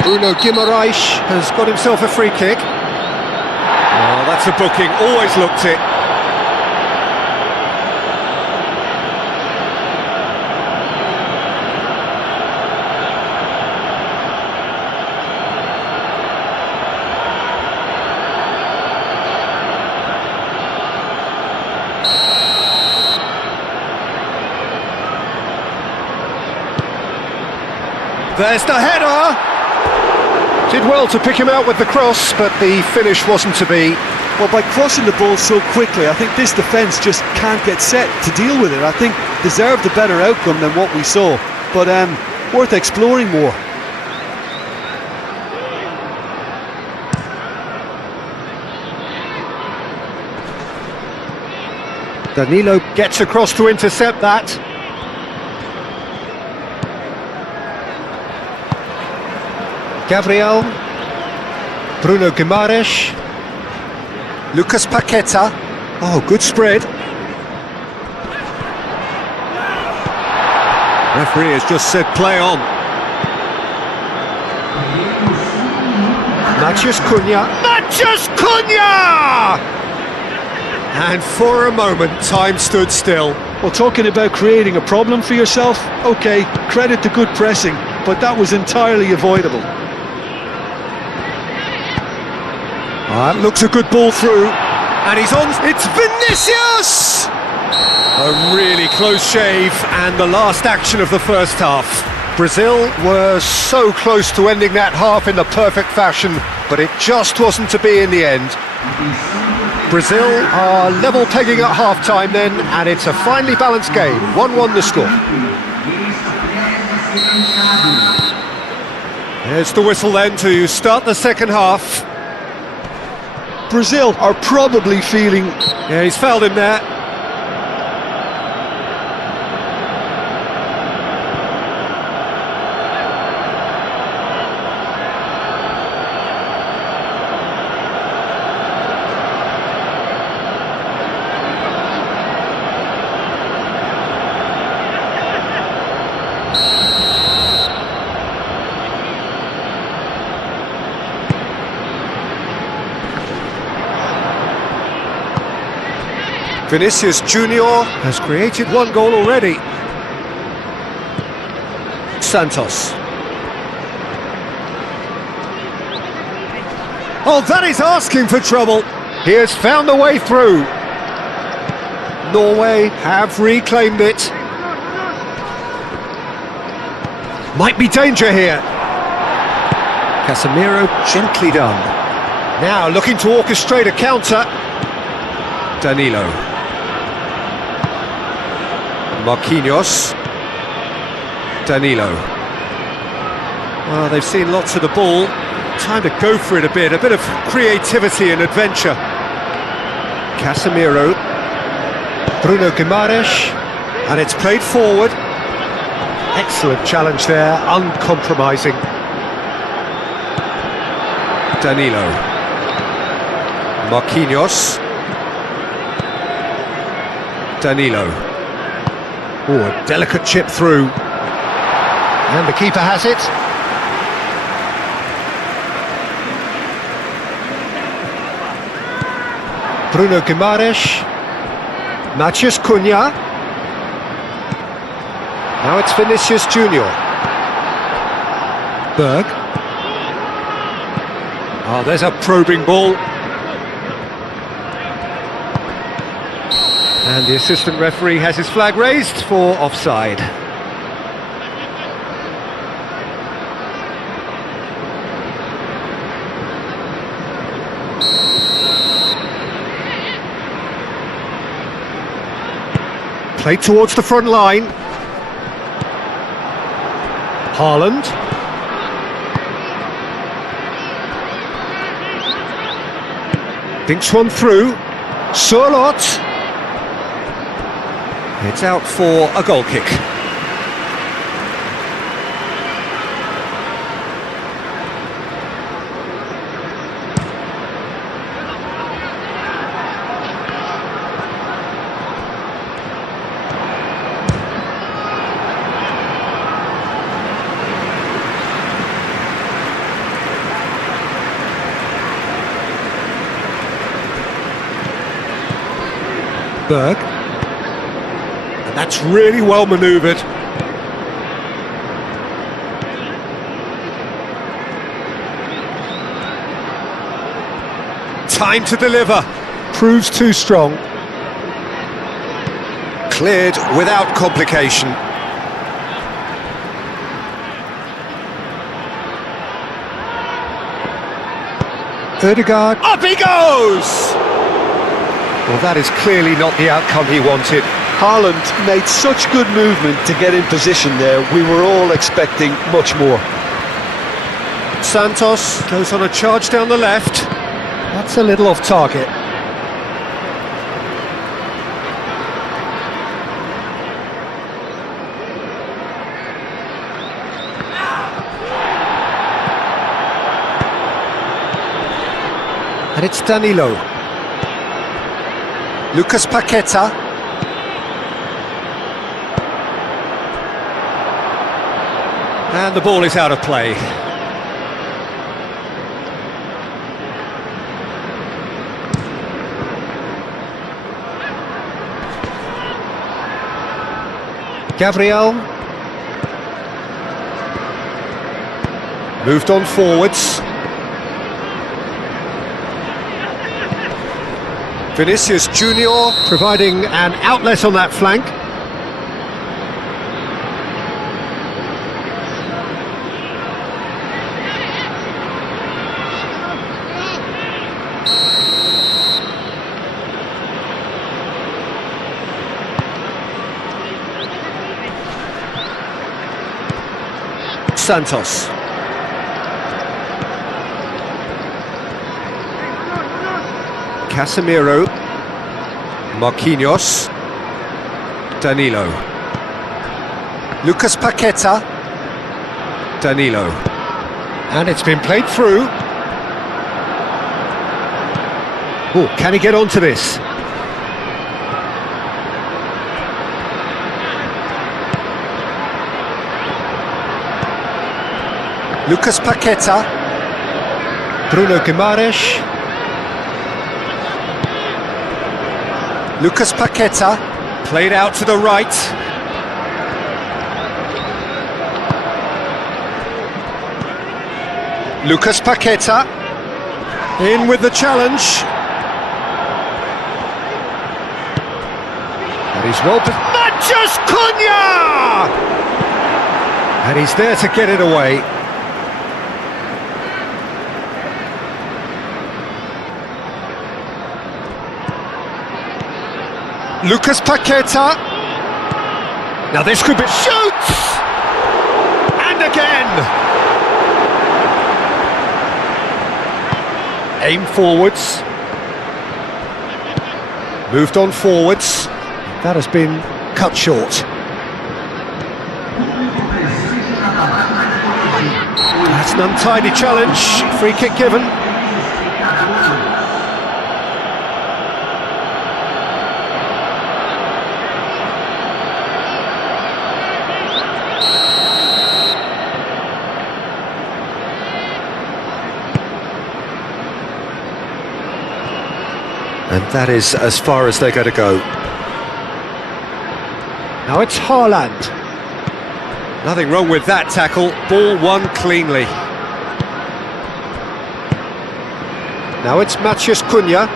Bruno Guimaraes has got himself a free kick. Oh, that's a booking, always looked it. There's the header! Did well to pick him out with the cross, but the finish wasn't to be. Well, by crossing the ball so quickly, I think this defence just can't get set to deal with it. I think deserved a better outcome than what we saw, but worth exploring more. Danilo gets across to intercept that. Gabriel, Bruno Guimaraes, Lucas Paqueta. Oh, good spread. Referee has just said play on. Matheus Cunha. Matheus Cunha! And for a moment, time stood still. Well, talking about creating a problem for yourself, okay, credit to good pressing, but that was entirely avoidable. That looks a good ball through, and he's on. It's Vinicius! A really close shave, and the last action of the first half. Brazil were so close to ending that half in the perfect fashion, but it just wasn't to be in the end. Brazil are level pegging at half-time then, and it's a finely balanced game. 1-1 the score. There's the whistle then to start the second half. Brazil are probably feeling... Yeah, he's fouled him there. Vinicius Junior has created one goal already. Santos. Oh, that is asking for trouble. He has found a way through. Norway have reclaimed it. Might be danger here. Casemiro gently done. Now looking to orchestrate a counter. Danilo. Marquinhos. Danilo. Well, they've seen lots of the ball. Time to go for it a bit of creativity and adventure. Casemiro. Bruno Guimaraes. And it's played forward. Excellent challenge there, uncompromising. Danilo. Marquinhos. Danilo. Oh, a delicate chip through. And the keeper has it. Bruno Guimaraes. Matheus Cunha. Now it's Vinicius Junior. Berg. Oh, there's a probing ball. And the assistant referee has his flag raised for offside. Played towards the front line. Haaland. Dinks one through. Surlot. It's out for a goal kick. Berg. And that's really well manoeuvred. Time to deliver. Proves too strong. Cleared without complication. Ødegaard. Up he goes! Well, that is clearly not the outcome he wanted. Haaland made such good movement to get in position there. We were all expecting much more. Santos goes on a charge down the left. That's a little off target. And it's Danilo. Lucas Paqueta. And the ball is out of play. Gabriel. Moved on forwards. Vinicius Junior providing an outlet on that flank. Santos. Casemiro. Marquinhos. Danilo. Lucas Paqueta. Danilo. And it's been played through. Oh, can he get onto this? Lucas Paqueta. Bruno Guimaraes. Lucas Paqueta. Played out to the right. Lucas Paqueta. In with the challenge. And he's well... Mathias Cunha! And he's there to get it away. Lucas Paqueta. Now this could be... Shoots! And again! Aim forwards. Moved on forwards. That has been cut short. That's an untidy challenge. Free kick given. And that is as far as they're going to go. Now it's Haaland. Nothing wrong with that tackle. Ball won cleanly. Now it's Mathias Cunha.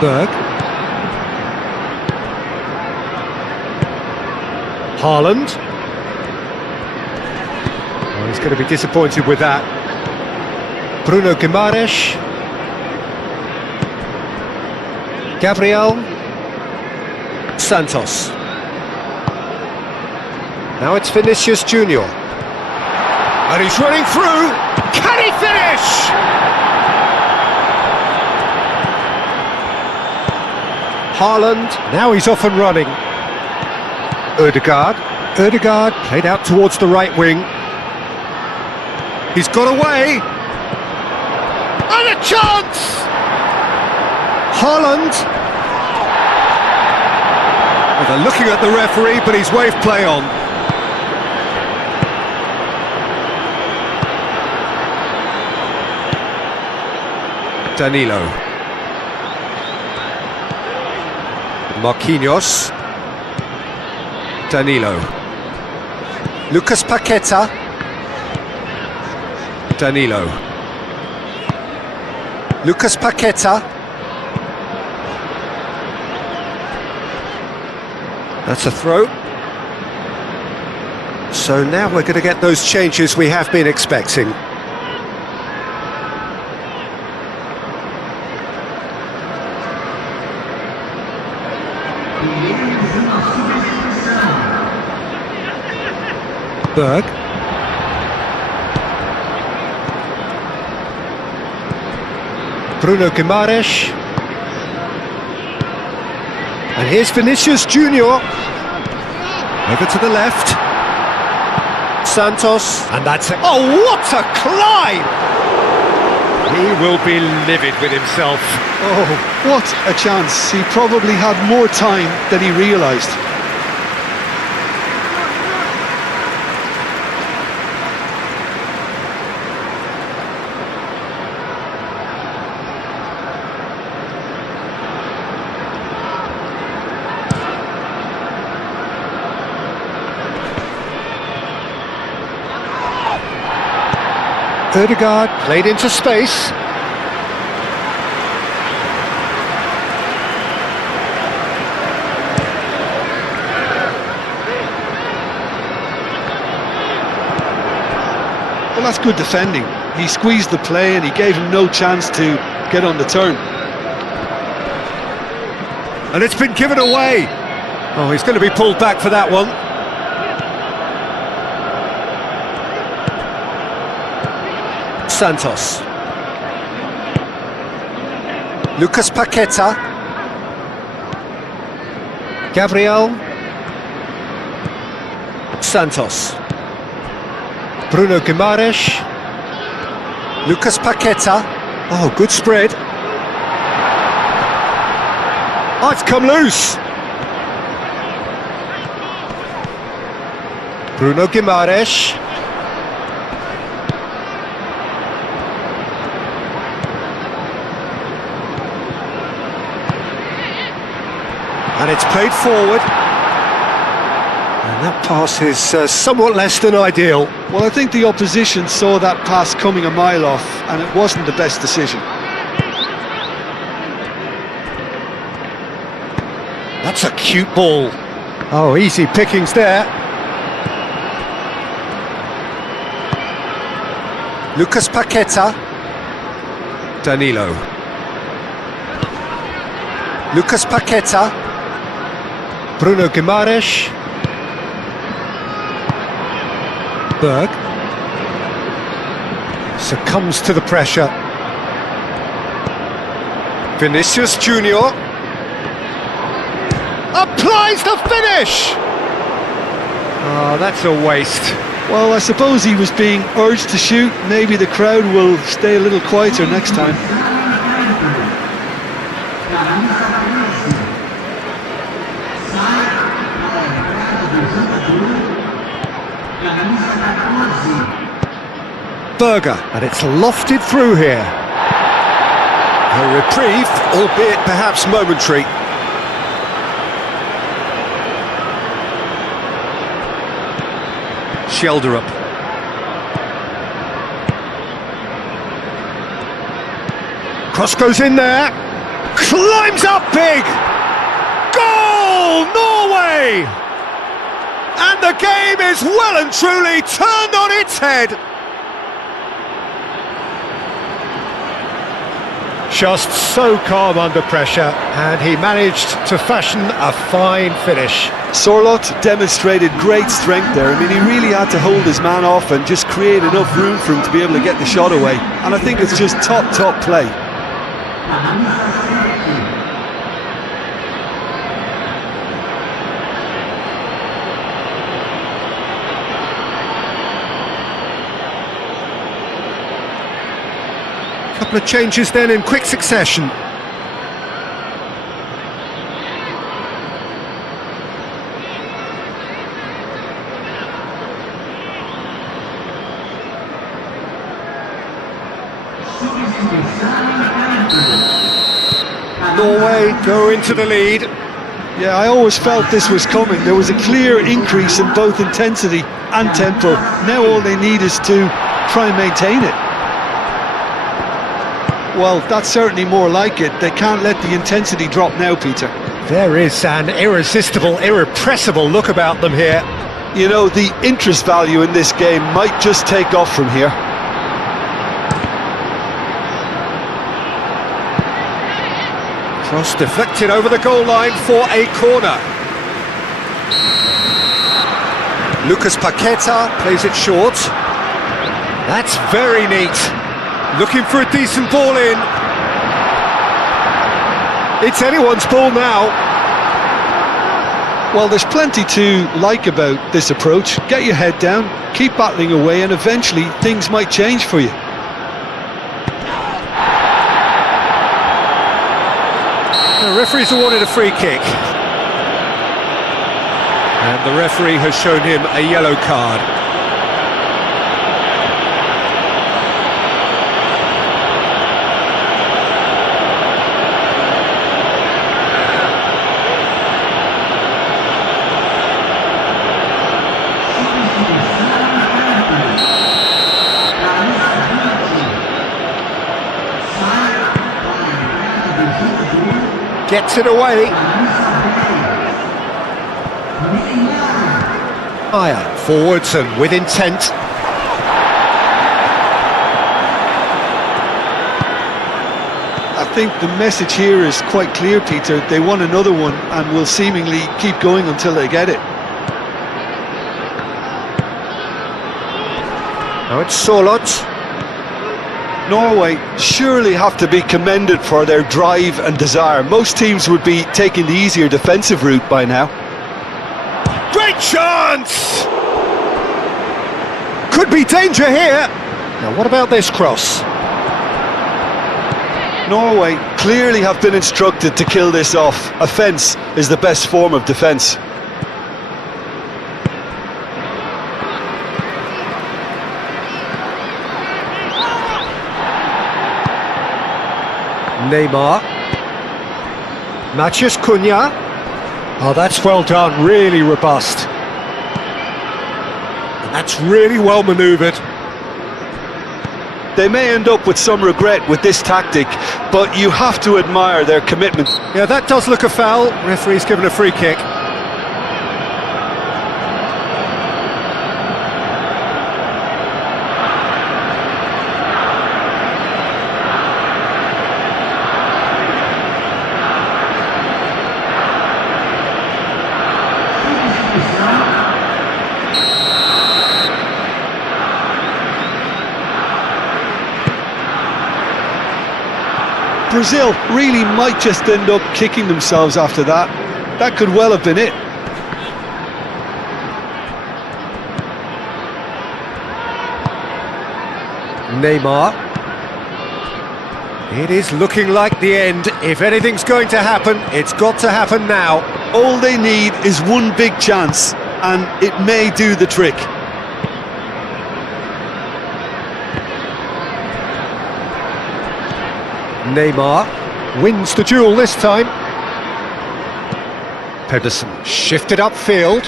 Berg. Haaland. Oh, he's going to be disappointed with that. Bruno Guimaraes. Gabriel. Santos. Now it's Vinicius Junior. And he's running through. Can he finish? Haaland. Now he's off and running. Ødegaard. Ødegaard played out towards the right wing. He's got away. And a chance! Haaland. Well, they're looking at the referee, but he's waved play on. Danilo. Marquinhos. Danilo. Lucas Paqueta. Danilo. Lucas Paqueta. That's a throw. So now we're going to get those changes we have been expecting. Berg. Bruno Guimaraes. And here's Vinicius Junior. Over to the left. Santos. And that's it. Oh, what a climb! He will be livid with himself. Oh, what a chance. He probably had more time than he realised. Ødegaard played into space. Well, that's good defending. He squeezed the play and he gave him no chance to get on the turn. And it's been given away. Oh, he's going to be pulled back for that one. Santos. Lucas Paqueta. Gabriel. Santos. Bruno Guimaraes. Lucas Paqueta. Oh, good spread. Oh, it's come loose. Bruno Guimaraes. And it's played forward. And that pass is somewhat less than ideal. Well, I think the opposition saw that pass coming a mile off, and it wasn't the best decision. That's a cute ball. Oh, easy pickings there. Lucas Paqueta. Danilo. Lucas Paqueta. Bruno Guimaraes. Berg. Succumbs to the pressure. Vinicius Junior. Applies the finish! Oh, that's a waste. Well, I suppose he was being urged to shoot. Maybe the crowd will stay a little quieter next time. Berger, and it's lofted through here. A reprieve, albeit perhaps momentary. Shelderup. Cross goes in there. Climbs up big. Goal, Norway! And the game is well and truly turned on its head. Just so calm under pressure, and he managed to fashion a fine finish. Sorloth demonstrated great strength there. I mean, he really had to hold his man off and just create enough room for him to be able to get the shot away. And I think it's just top play. Couple of changes then in quick succession. Norway go into the lead. Yeah, I always felt this was coming. There was a clear increase in both intensity and tempo. Now all they need is to try and maintain it. Well, that's certainly more like it. They can't let the intensity drop now, Peter. There is an irresistible, irrepressible look about them here. You know, the interest value in this game might just take off from here. Cross deflected over the goal line for a corner. Lucas Paqueta plays it short. That's very neat. Looking for a decent ball in. It's anyone's ball now. Well, there's plenty to like about this approach. Get your head down, keep battling away, and eventually things might change for you. The referee's awarded a free kick. And the referee has shown him a yellow card. Gets it away. Higher, forwards and with intent. I think the message here is quite clear, Peter. They want another one and will seemingly keep going until they get it. Now it's Solot. Norway surely have to be commended for their drive and desire. Most teams would be taking the easier defensive route by now. Great chance! Could be danger here. Now what about this cross? Norway clearly have been instructed to kill this off. Offence is the best form of defence. Neymar. Matheus Cunha. Oh, that's well done, really robust. And that's really well manoeuvred. They may end up with some regret with this tactic, but you have to admire their commitment. Yeah, that does look a foul. Referee's given a free kick. Brazil really might just end up kicking themselves after that. That could well have been it. Neymar. It is looking like the end. If anything's going to happen, it's got to happen now. All they need is one big chance, and it may do the trick. Neymar wins the duel this time. Pedersen shifted upfield.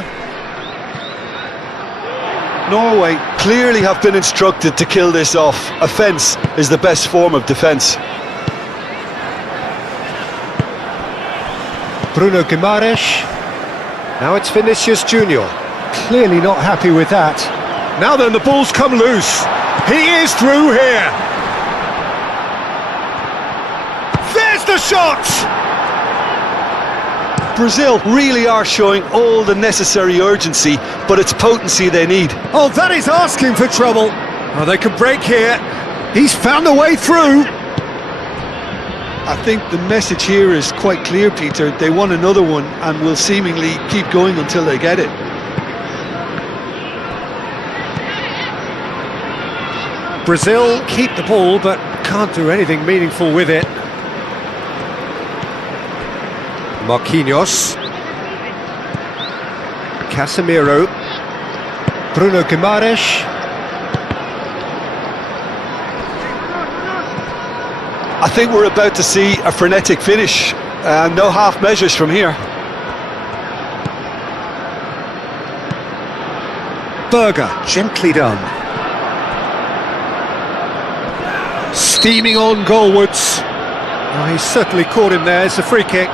Norway clearly have been instructed to kill this off. Offence is the best form of defence. Bruno Guimaraes. Now it's Vinicius Junior. Clearly not happy with that. Now then, the ball's come loose. He is through here. There's the shot! Brazil really are showing all the necessary urgency, but it's potency they need. Oh, that is asking for trouble. Oh, they can break here. He's found a way through. I think the message here is quite clear, Peter. They want another one and will seemingly keep going until they get it. Brazil keep the ball, but can't do anything meaningful with it. Marquinhos. Casemiro. Bruno Guimaraes. I think we're about to see a frenetic finish. No half measures from here. Berger, gently done. Steaming on goalwards. Oh, he's certainly caught him there. It's a free kick.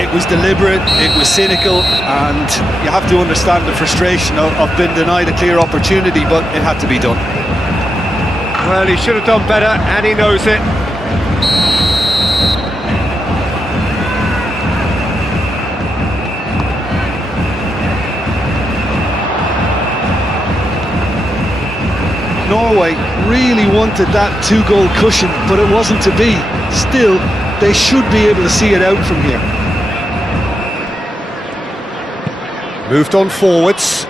It was deliberate, it was cynical, and you have to understand the frustration of being denied a clear opportunity, but it had to be done. Well, he should have done better, and he knows it. Norway really wanted that two-goal cushion, but it wasn't to be. Still, they should be able to see it out from here. Moved on forwards.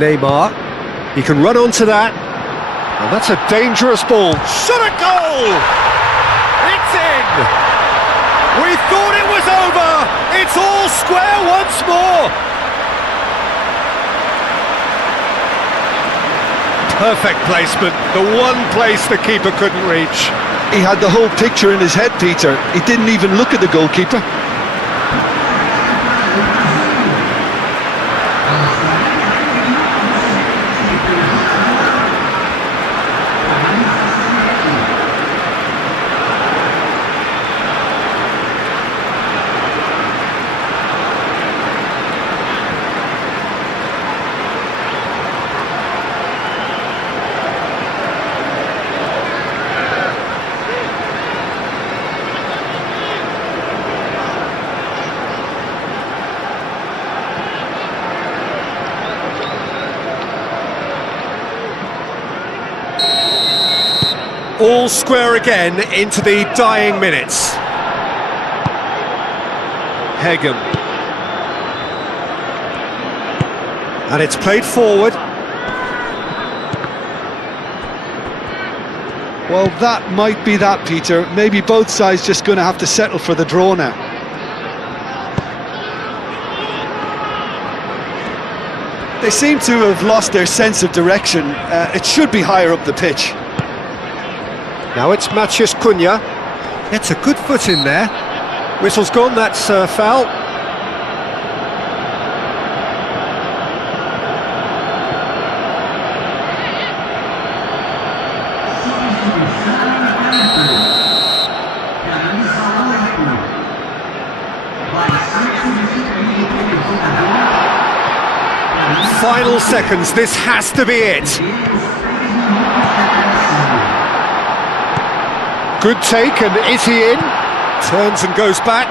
Neymar. He can run onto that. And that's a dangerous ball. Shot a goal! It's in! We thought it was over! It's all square once more! Perfect placement, the one place the keeper couldn't reach. He had the whole picture in his head, Peter. He didn't even look at the goalkeeper. All square again into the dying minutes. Hegem. And it's played forward. Well, that might be that, Peter. Maybe both sides just going to have to settle for the draw now. They seem to have lost their sense of direction. It should be higher up the pitch. Now it's Maciej Cunha. Gets a good foot in there. Whistle's gone, that's foul. Final seconds, this has to be it. Good take, and is he in? Turns and goes back.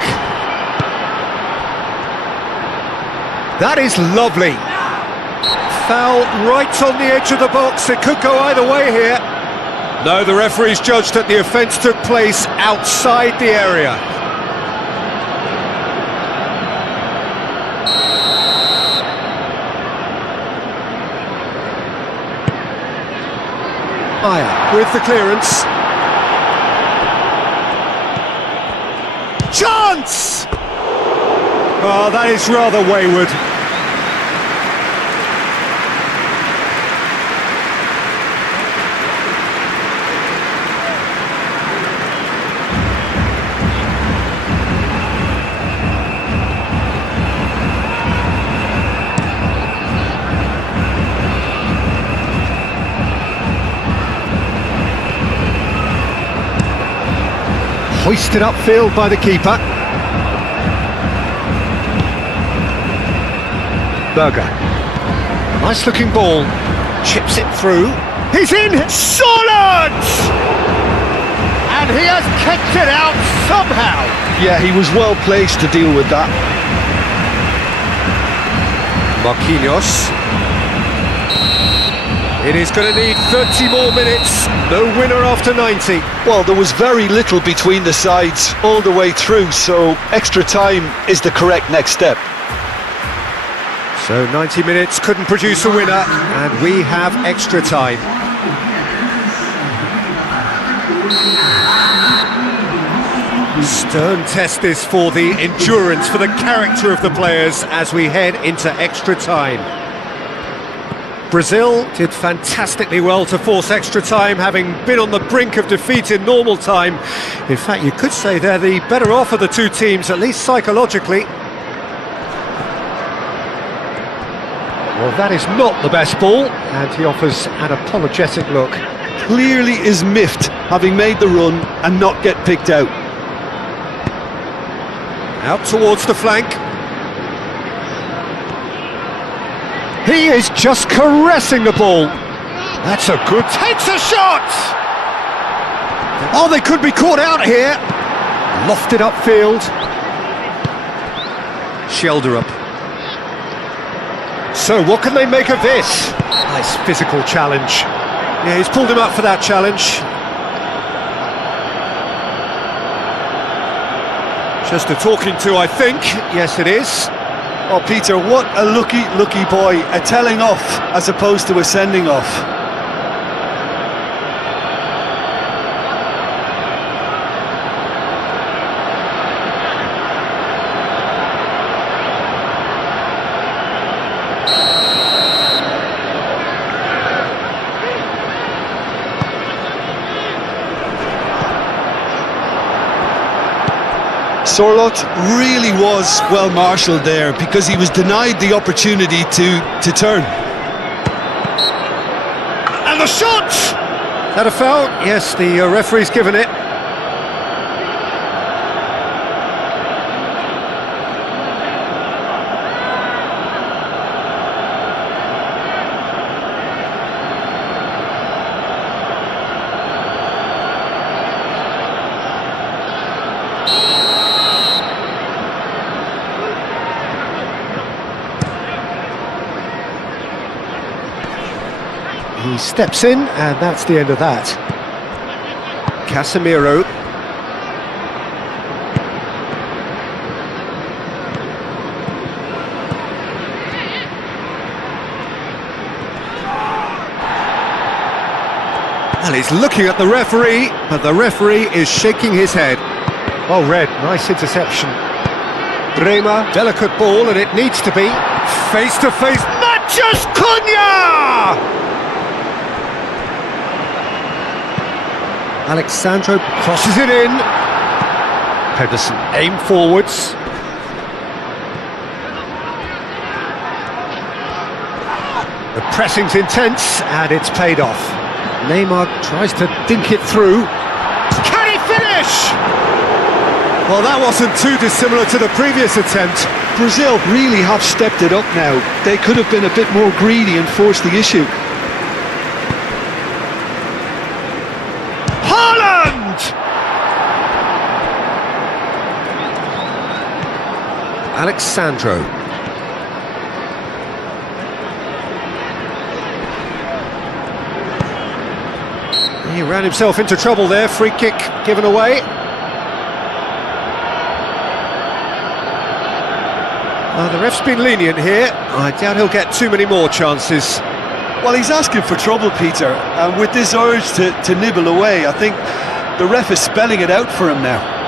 That is lovely. Foul right on the edge of the box. It could go either way here. No, the referee's judged that the offence took place outside the area. Maya with the clearance. Chance! Oh, that is rather wayward. Hoisted upfield by the keeper. Berger. Nice looking ball. Chips it through. He's in! Solid! And he has kept it out somehow. Yeah, he was well placed to deal with that. Marquinhos. It is going to need 30 more minutes. No winner after 90. Well, there was very little between the sides all the way through, so extra time is the correct next step. So 90 minutes couldn't produce a winner, and we have extra time. Stern test this for the endurance, for the character of the players as we head into extra time. Brazil did fantastically well to force extra time, having been on the brink of defeat in normal time. In fact, you could say they're the better off of the two teams, at least psychologically. Well, that is not the best ball, and he offers an apologetic look. Clearly is miffed, having made the run and not get picked out. Out towards the flank. He is just caressing the ball. That's a good... Takes a shot! Oh, they could be caught out here. Lofted upfield. Shelderup. So, what can they make of this? Nice physical challenge. Yeah, he's pulled him up for that challenge. Just a talking to, I think. Yes, it is. Oh, Peter, what a lucky boy. A telling off as opposed to a sending off. Sorloth really was well marshalled there because he was denied the opportunity to turn. And the shot! That a foul? Yes, the referee's given it. He steps in, and that's the end of that. Casemiro. Well, he's looking at the referee, but the referee is shaking his head. Oh, red, nice interception. Bremer, delicate ball, and it needs to be. Face-to-face, Matches Cunha! Alexandro crosses it in. Pedersen aim forwards. The pressing's intense and it's paid off. Neymar tries to dink it through. Can he finish? Well, that wasn't too dissimilar to the previous attempt. Brazil really have stepped it up now. They could have been a bit more greedy and forced the issue. Alexandro. He ran himself into trouble there, free kick given away. The ref's been lenient here. I doubt he'll get too many more chances. Well, he's asking for trouble, Peter, and with this urge to nibble away, I think the ref is spelling it out for him now.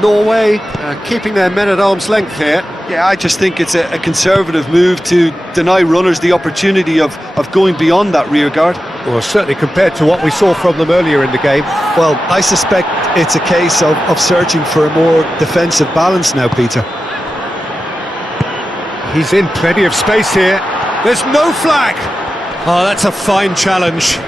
Norway keeping their men at arm's length here. Yeah, I just think it's a conservative move to deny runners the opportunity of going beyond that rear guard. Well, certainly compared to what we saw from them earlier in the game. Well, I suspect it's a case of searching for a more defensive balance now, Peter. He's in plenty of space here. There's no flag! Oh, that's a fine challenge.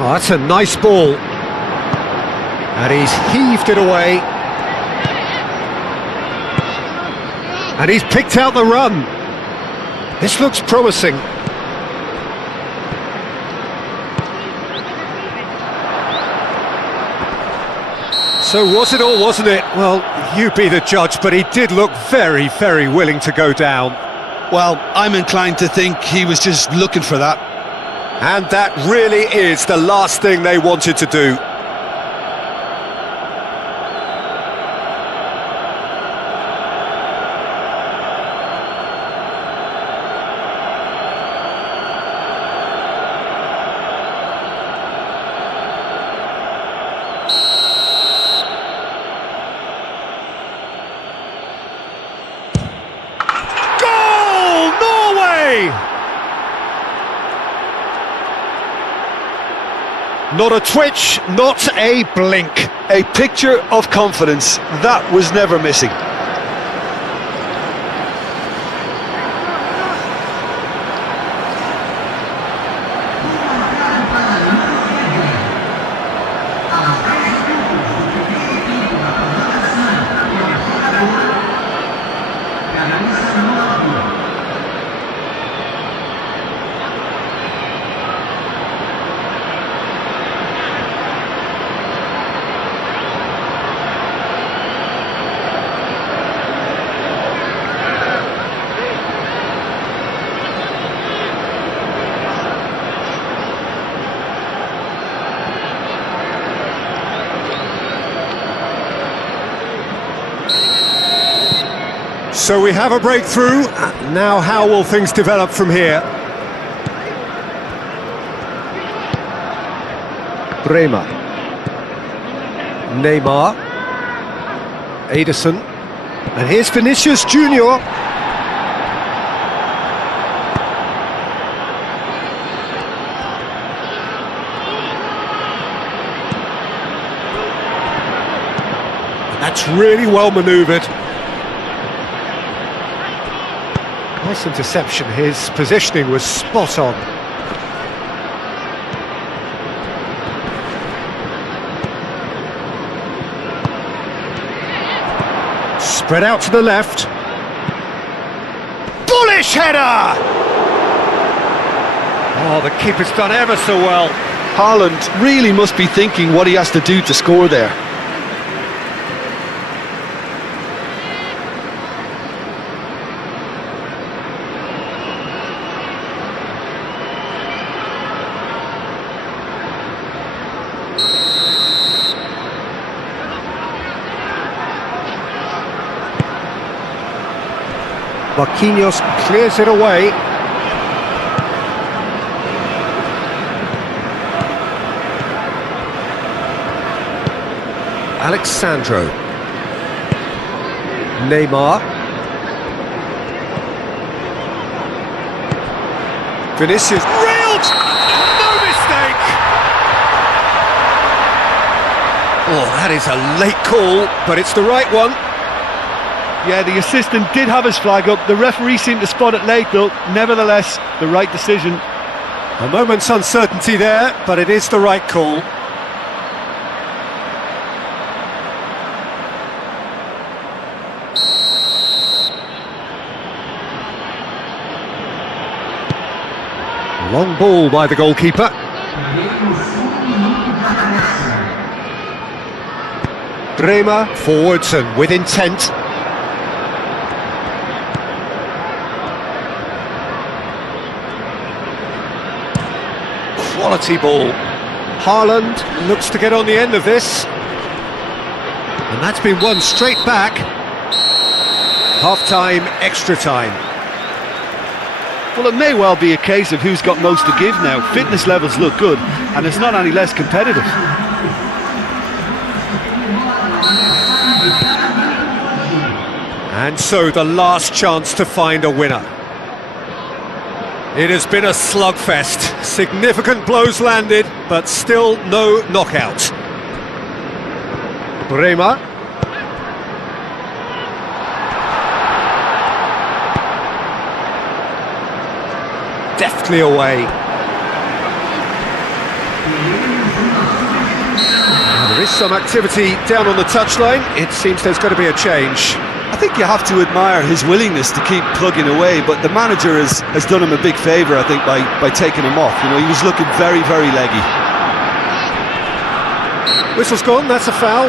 Oh, that's a nice ball. And he's heaved it away. And he's picked out the run. This looks promising. So was it or wasn't it? Well, you be the judge, but he did look very, very willing to go down. Well, I'm inclined to think he was just looking for that. And that really is the last thing they wanted to do. Goal! Norway! Not a twitch, not a blink. A picture of confidence. That was never missing. So we have a breakthrough. Now how will things develop from here? Bremer. Neymar. Ederson. And here's Vinicius Junior. That's really well manoeuvred. Nice interception. His positioning was spot on. Spread out to the left. Bullish header! Oh, the keeper's done ever so well. Haaland really must be thinking what he has to do to score there. Marquinhos clears it away. Alexandro. Neymar. Vinicius. Reeled! No mistake! Oh, that is a late call, but it's the right one. Yeah, the assistant did have his flag up. The referee seemed to spot it late, though. Nevertheless, the right decision. A moment's uncertainty there, but it is the right call. Long ball by the goalkeeper. Bremer forwards and with intent. Quality ball. Haaland looks to get on the end of this. And that's been won straight back. Half-time, extra time. Well, it may well be a case of who's got most to give now. Fitness levels look good, and it's not any less competitive. And so the last chance to find a winner. It has been a slugfest. Significant blows landed, but still no knockout. Bremer. Deftly away. There is some activity down on the touchline. It seems there's got to be a change. I think you have to admire his willingness to keep plugging away, but the manager has done him a big favour, I think, by taking him off. You know, he was looking very, very leggy. Whistle's gone, that's a foul.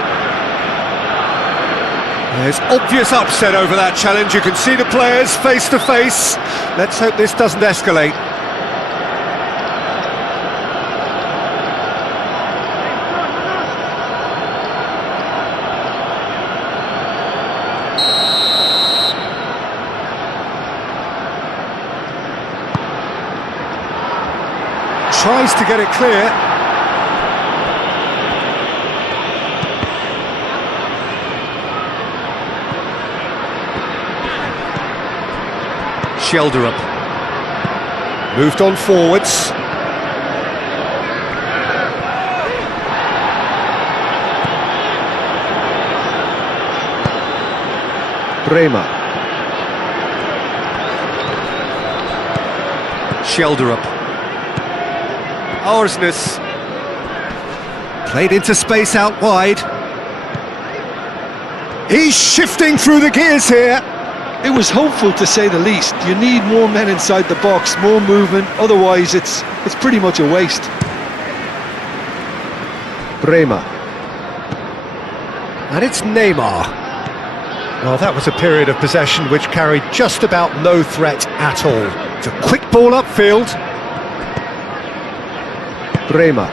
There's obvious upset over that challenge. You can see the players face to face. Let's hope this doesn't escalate. Tries to get it clear. Shelderup. Moved on forwards. Bremer. Shelderup. Orsnes. Played into space out wide. He's shifting through the gears here. It was hopeful, to say the least. You need more men inside the box, more movement, otherwise it's pretty much a waste. Bremer. And it's Neymar. Well, that was a period of possession which carried just about no threat at all. It's a quick ball upfield. Bremer.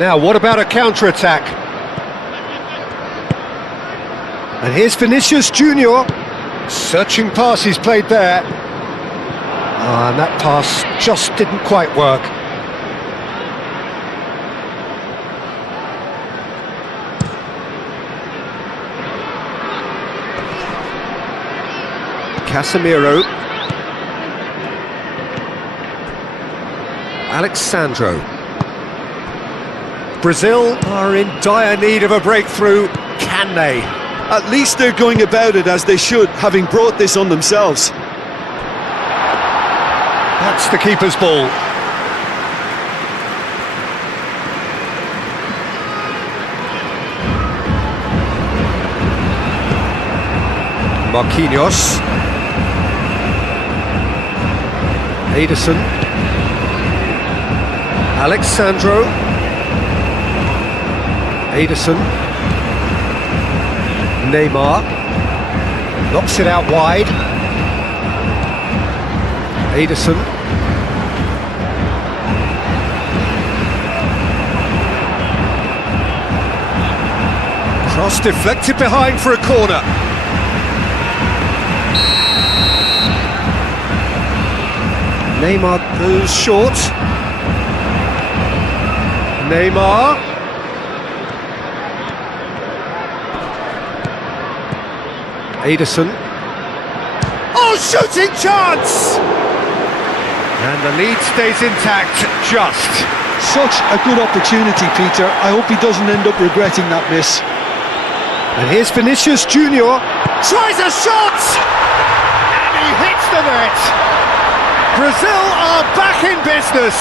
Now, what about a counter-attack? And here's Vinicius Junior. Searching pass he's played there. And that pass just didn't quite work. Casemiro. Alexandro. Brazil are in dire need of a breakthrough. Can they? At least they're going about it as they should, having brought this on themselves. That's the keeper's ball. Marquinhos. Ederson. Alexandro. Ederson. Neymar. Knocks it out wide. Ederson. Cross deflected behind for a corner. Neymar goes short. Neymar. Ederson. Oh, shooting chance! And the lead stays intact, just. Such a good opportunity, Peter. I hope he doesn't end up regretting that miss. And here's Vinicius Junior. Tries a shot! And he hits the net! Brazil are back in business!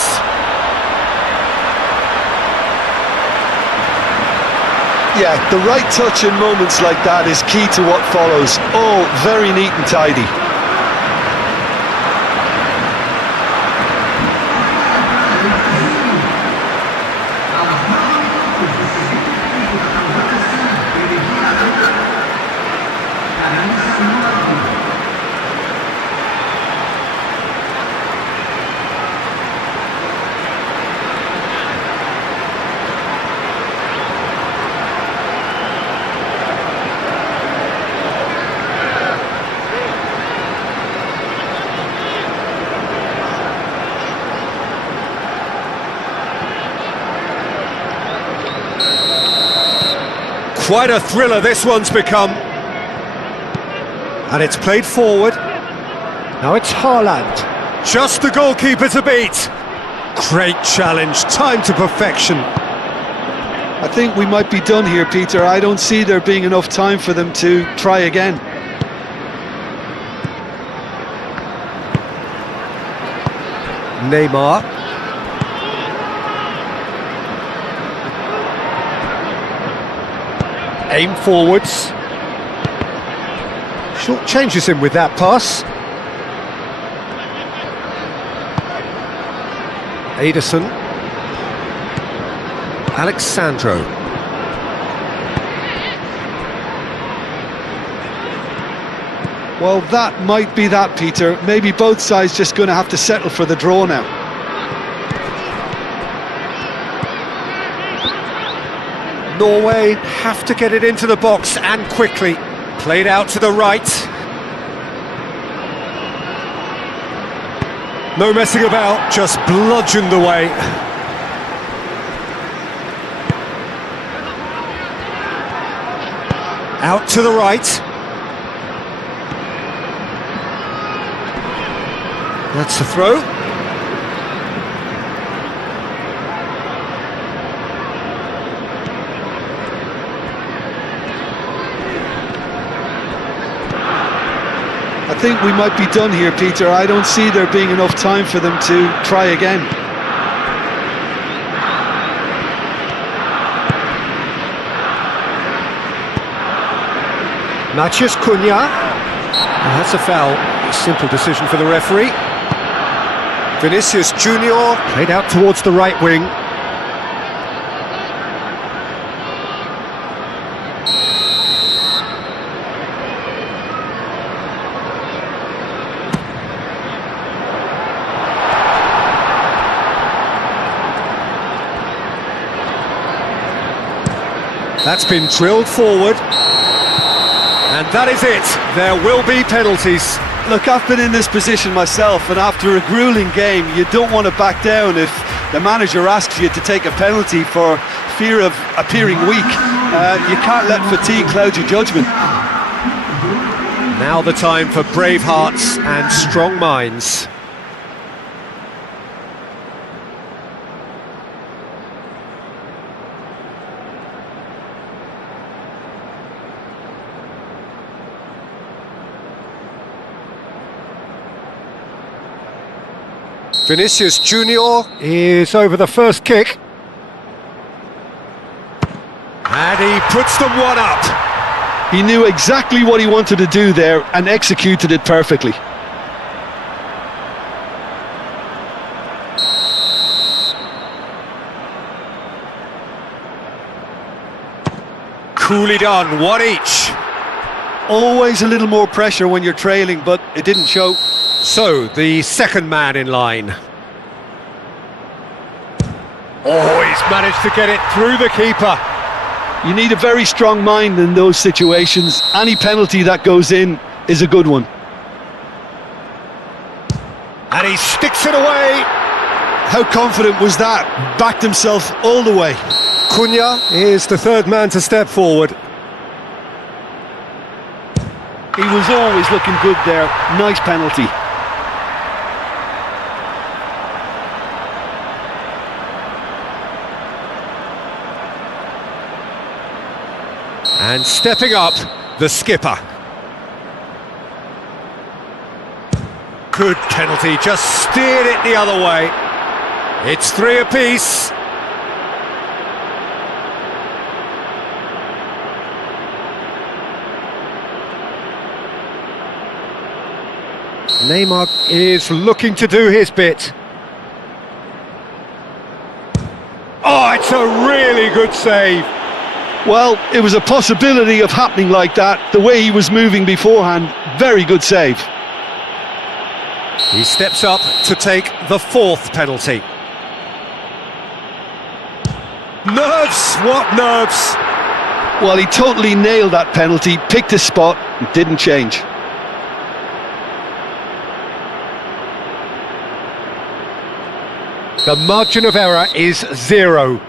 Yeah, the right touch in moments like that is key to what follows. All very neat and tidy. Quite a thriller this one's become. And it's played forward. Now it's Haaland. Just the goalkeeper to beat. Great challenge, time to perfection. I think we might be done here, Peter. I don't see there being enough time for them to try again. Neymar. Aim forwards. Short changes him with that pass. Ederson. Alexandro. Well, that might be that, Peter. Maybe both sides just going to have to settle for the draw now. Norway have to get it into the box and quickly. Played out to the right. No messing about, just bludgeoned away. Out to the right. That's a throw. I think we might be done here, Peter. I don't see there being enough time for them to try again. Matheus Cunha. And that's a foul. A simple decision for the referee. Vinicius Junior played out towards the right wing. That's been drilled forward. And that is it. There will be penalties. Look, I've been in this position myself, and after a grueling game, you don't want to back down if the manager asks you to take a penalty for fear of appearing weak. You can't let fatigue cloud your judgment. Now the time for brave hearts and strong minds. Vinicius Junior is over the first kick. And he puts them one up. He knew exactly what he wanted to do there and executed it perfectly. Coolly done, one each. Always a little more pressure when you're trailing, but it didn't show. So, the second man in line. Oh, he's managed to get it through the keeper. You need a very strong mind in those situations. Any penalty that goes in is a good one. And he sticks it away. How confident was that? Backed himself all the way. Cunha is the third man to step forward. He was always looking good there. Nice penalty. And stepping up, the skipper. Good penalty, just steered it the other way. It's three apiece. Neymar is looking to do his bit. Oh, it's a really good save. Well, it was a possibility of happening like that. The way he was moving beforehand, very good save. He steps up to take the fourth penalty. Nerves, what nerves? Well, he totally nailed that penalty, picked his spot, and didn't change. The margin of error is 0.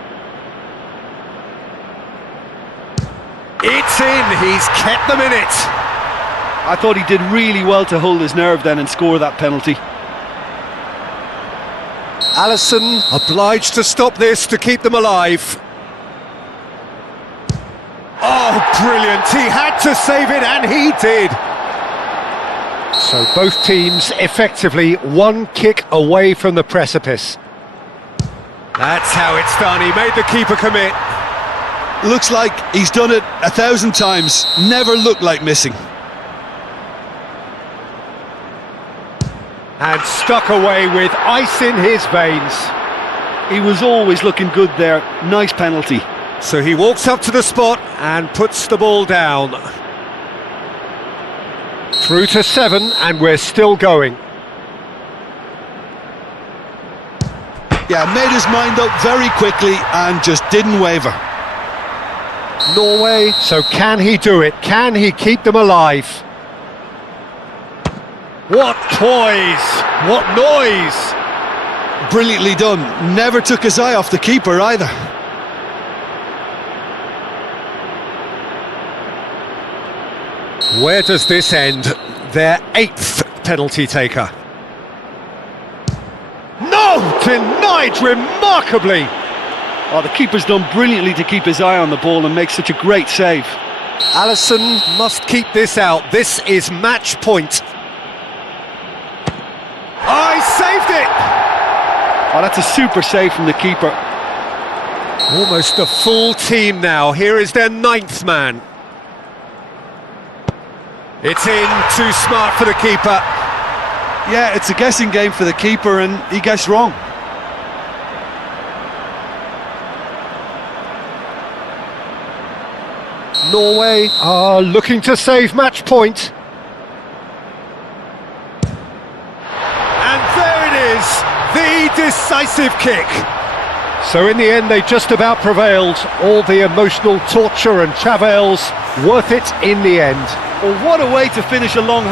It's in, he's kept them in it. I thought he did really well to hold his nerve then and score that penalty. Alisson obliged to stop this to keep them alive. Oh, brilliant, he had to save it and he did. So both teams effectively one kick away from the precipice. That's how it's done, he made the keeper commit. Looks like he's done it 1,000 times, never looked like missing. And stuck away with ice in his veins. He was always looking good there, nice penalty. So he walks up to the spot and puts the ball down. Through to 7 and we're still going. Yeah, made his mind up very quickly and just didn't waver. Norway, so can he do it? Can he keep them alive? What poise! What noise! Brilliantly done. Never took his eye off the keeper either. Where does this end? Their 8th penalty taker. No! Denied remarkably! Oh, the keeper's done brilliantly to keep his eye on the ball and make such a great save. Alisson must keep this out. This is match point. Oh, he saved it! Oh, that's a super save from the keeper. Almost a full team now. Here is their 9th man. It's in, too smart for the keeper. Yeah, it's a guessing game for the keeper and he guessed wrong. Norway are looking to save match point. And there it is, the decisive kick. So in the end they just about prevailed. All the emotional torture and travails, worth it in the end. Well, what a way to finish a long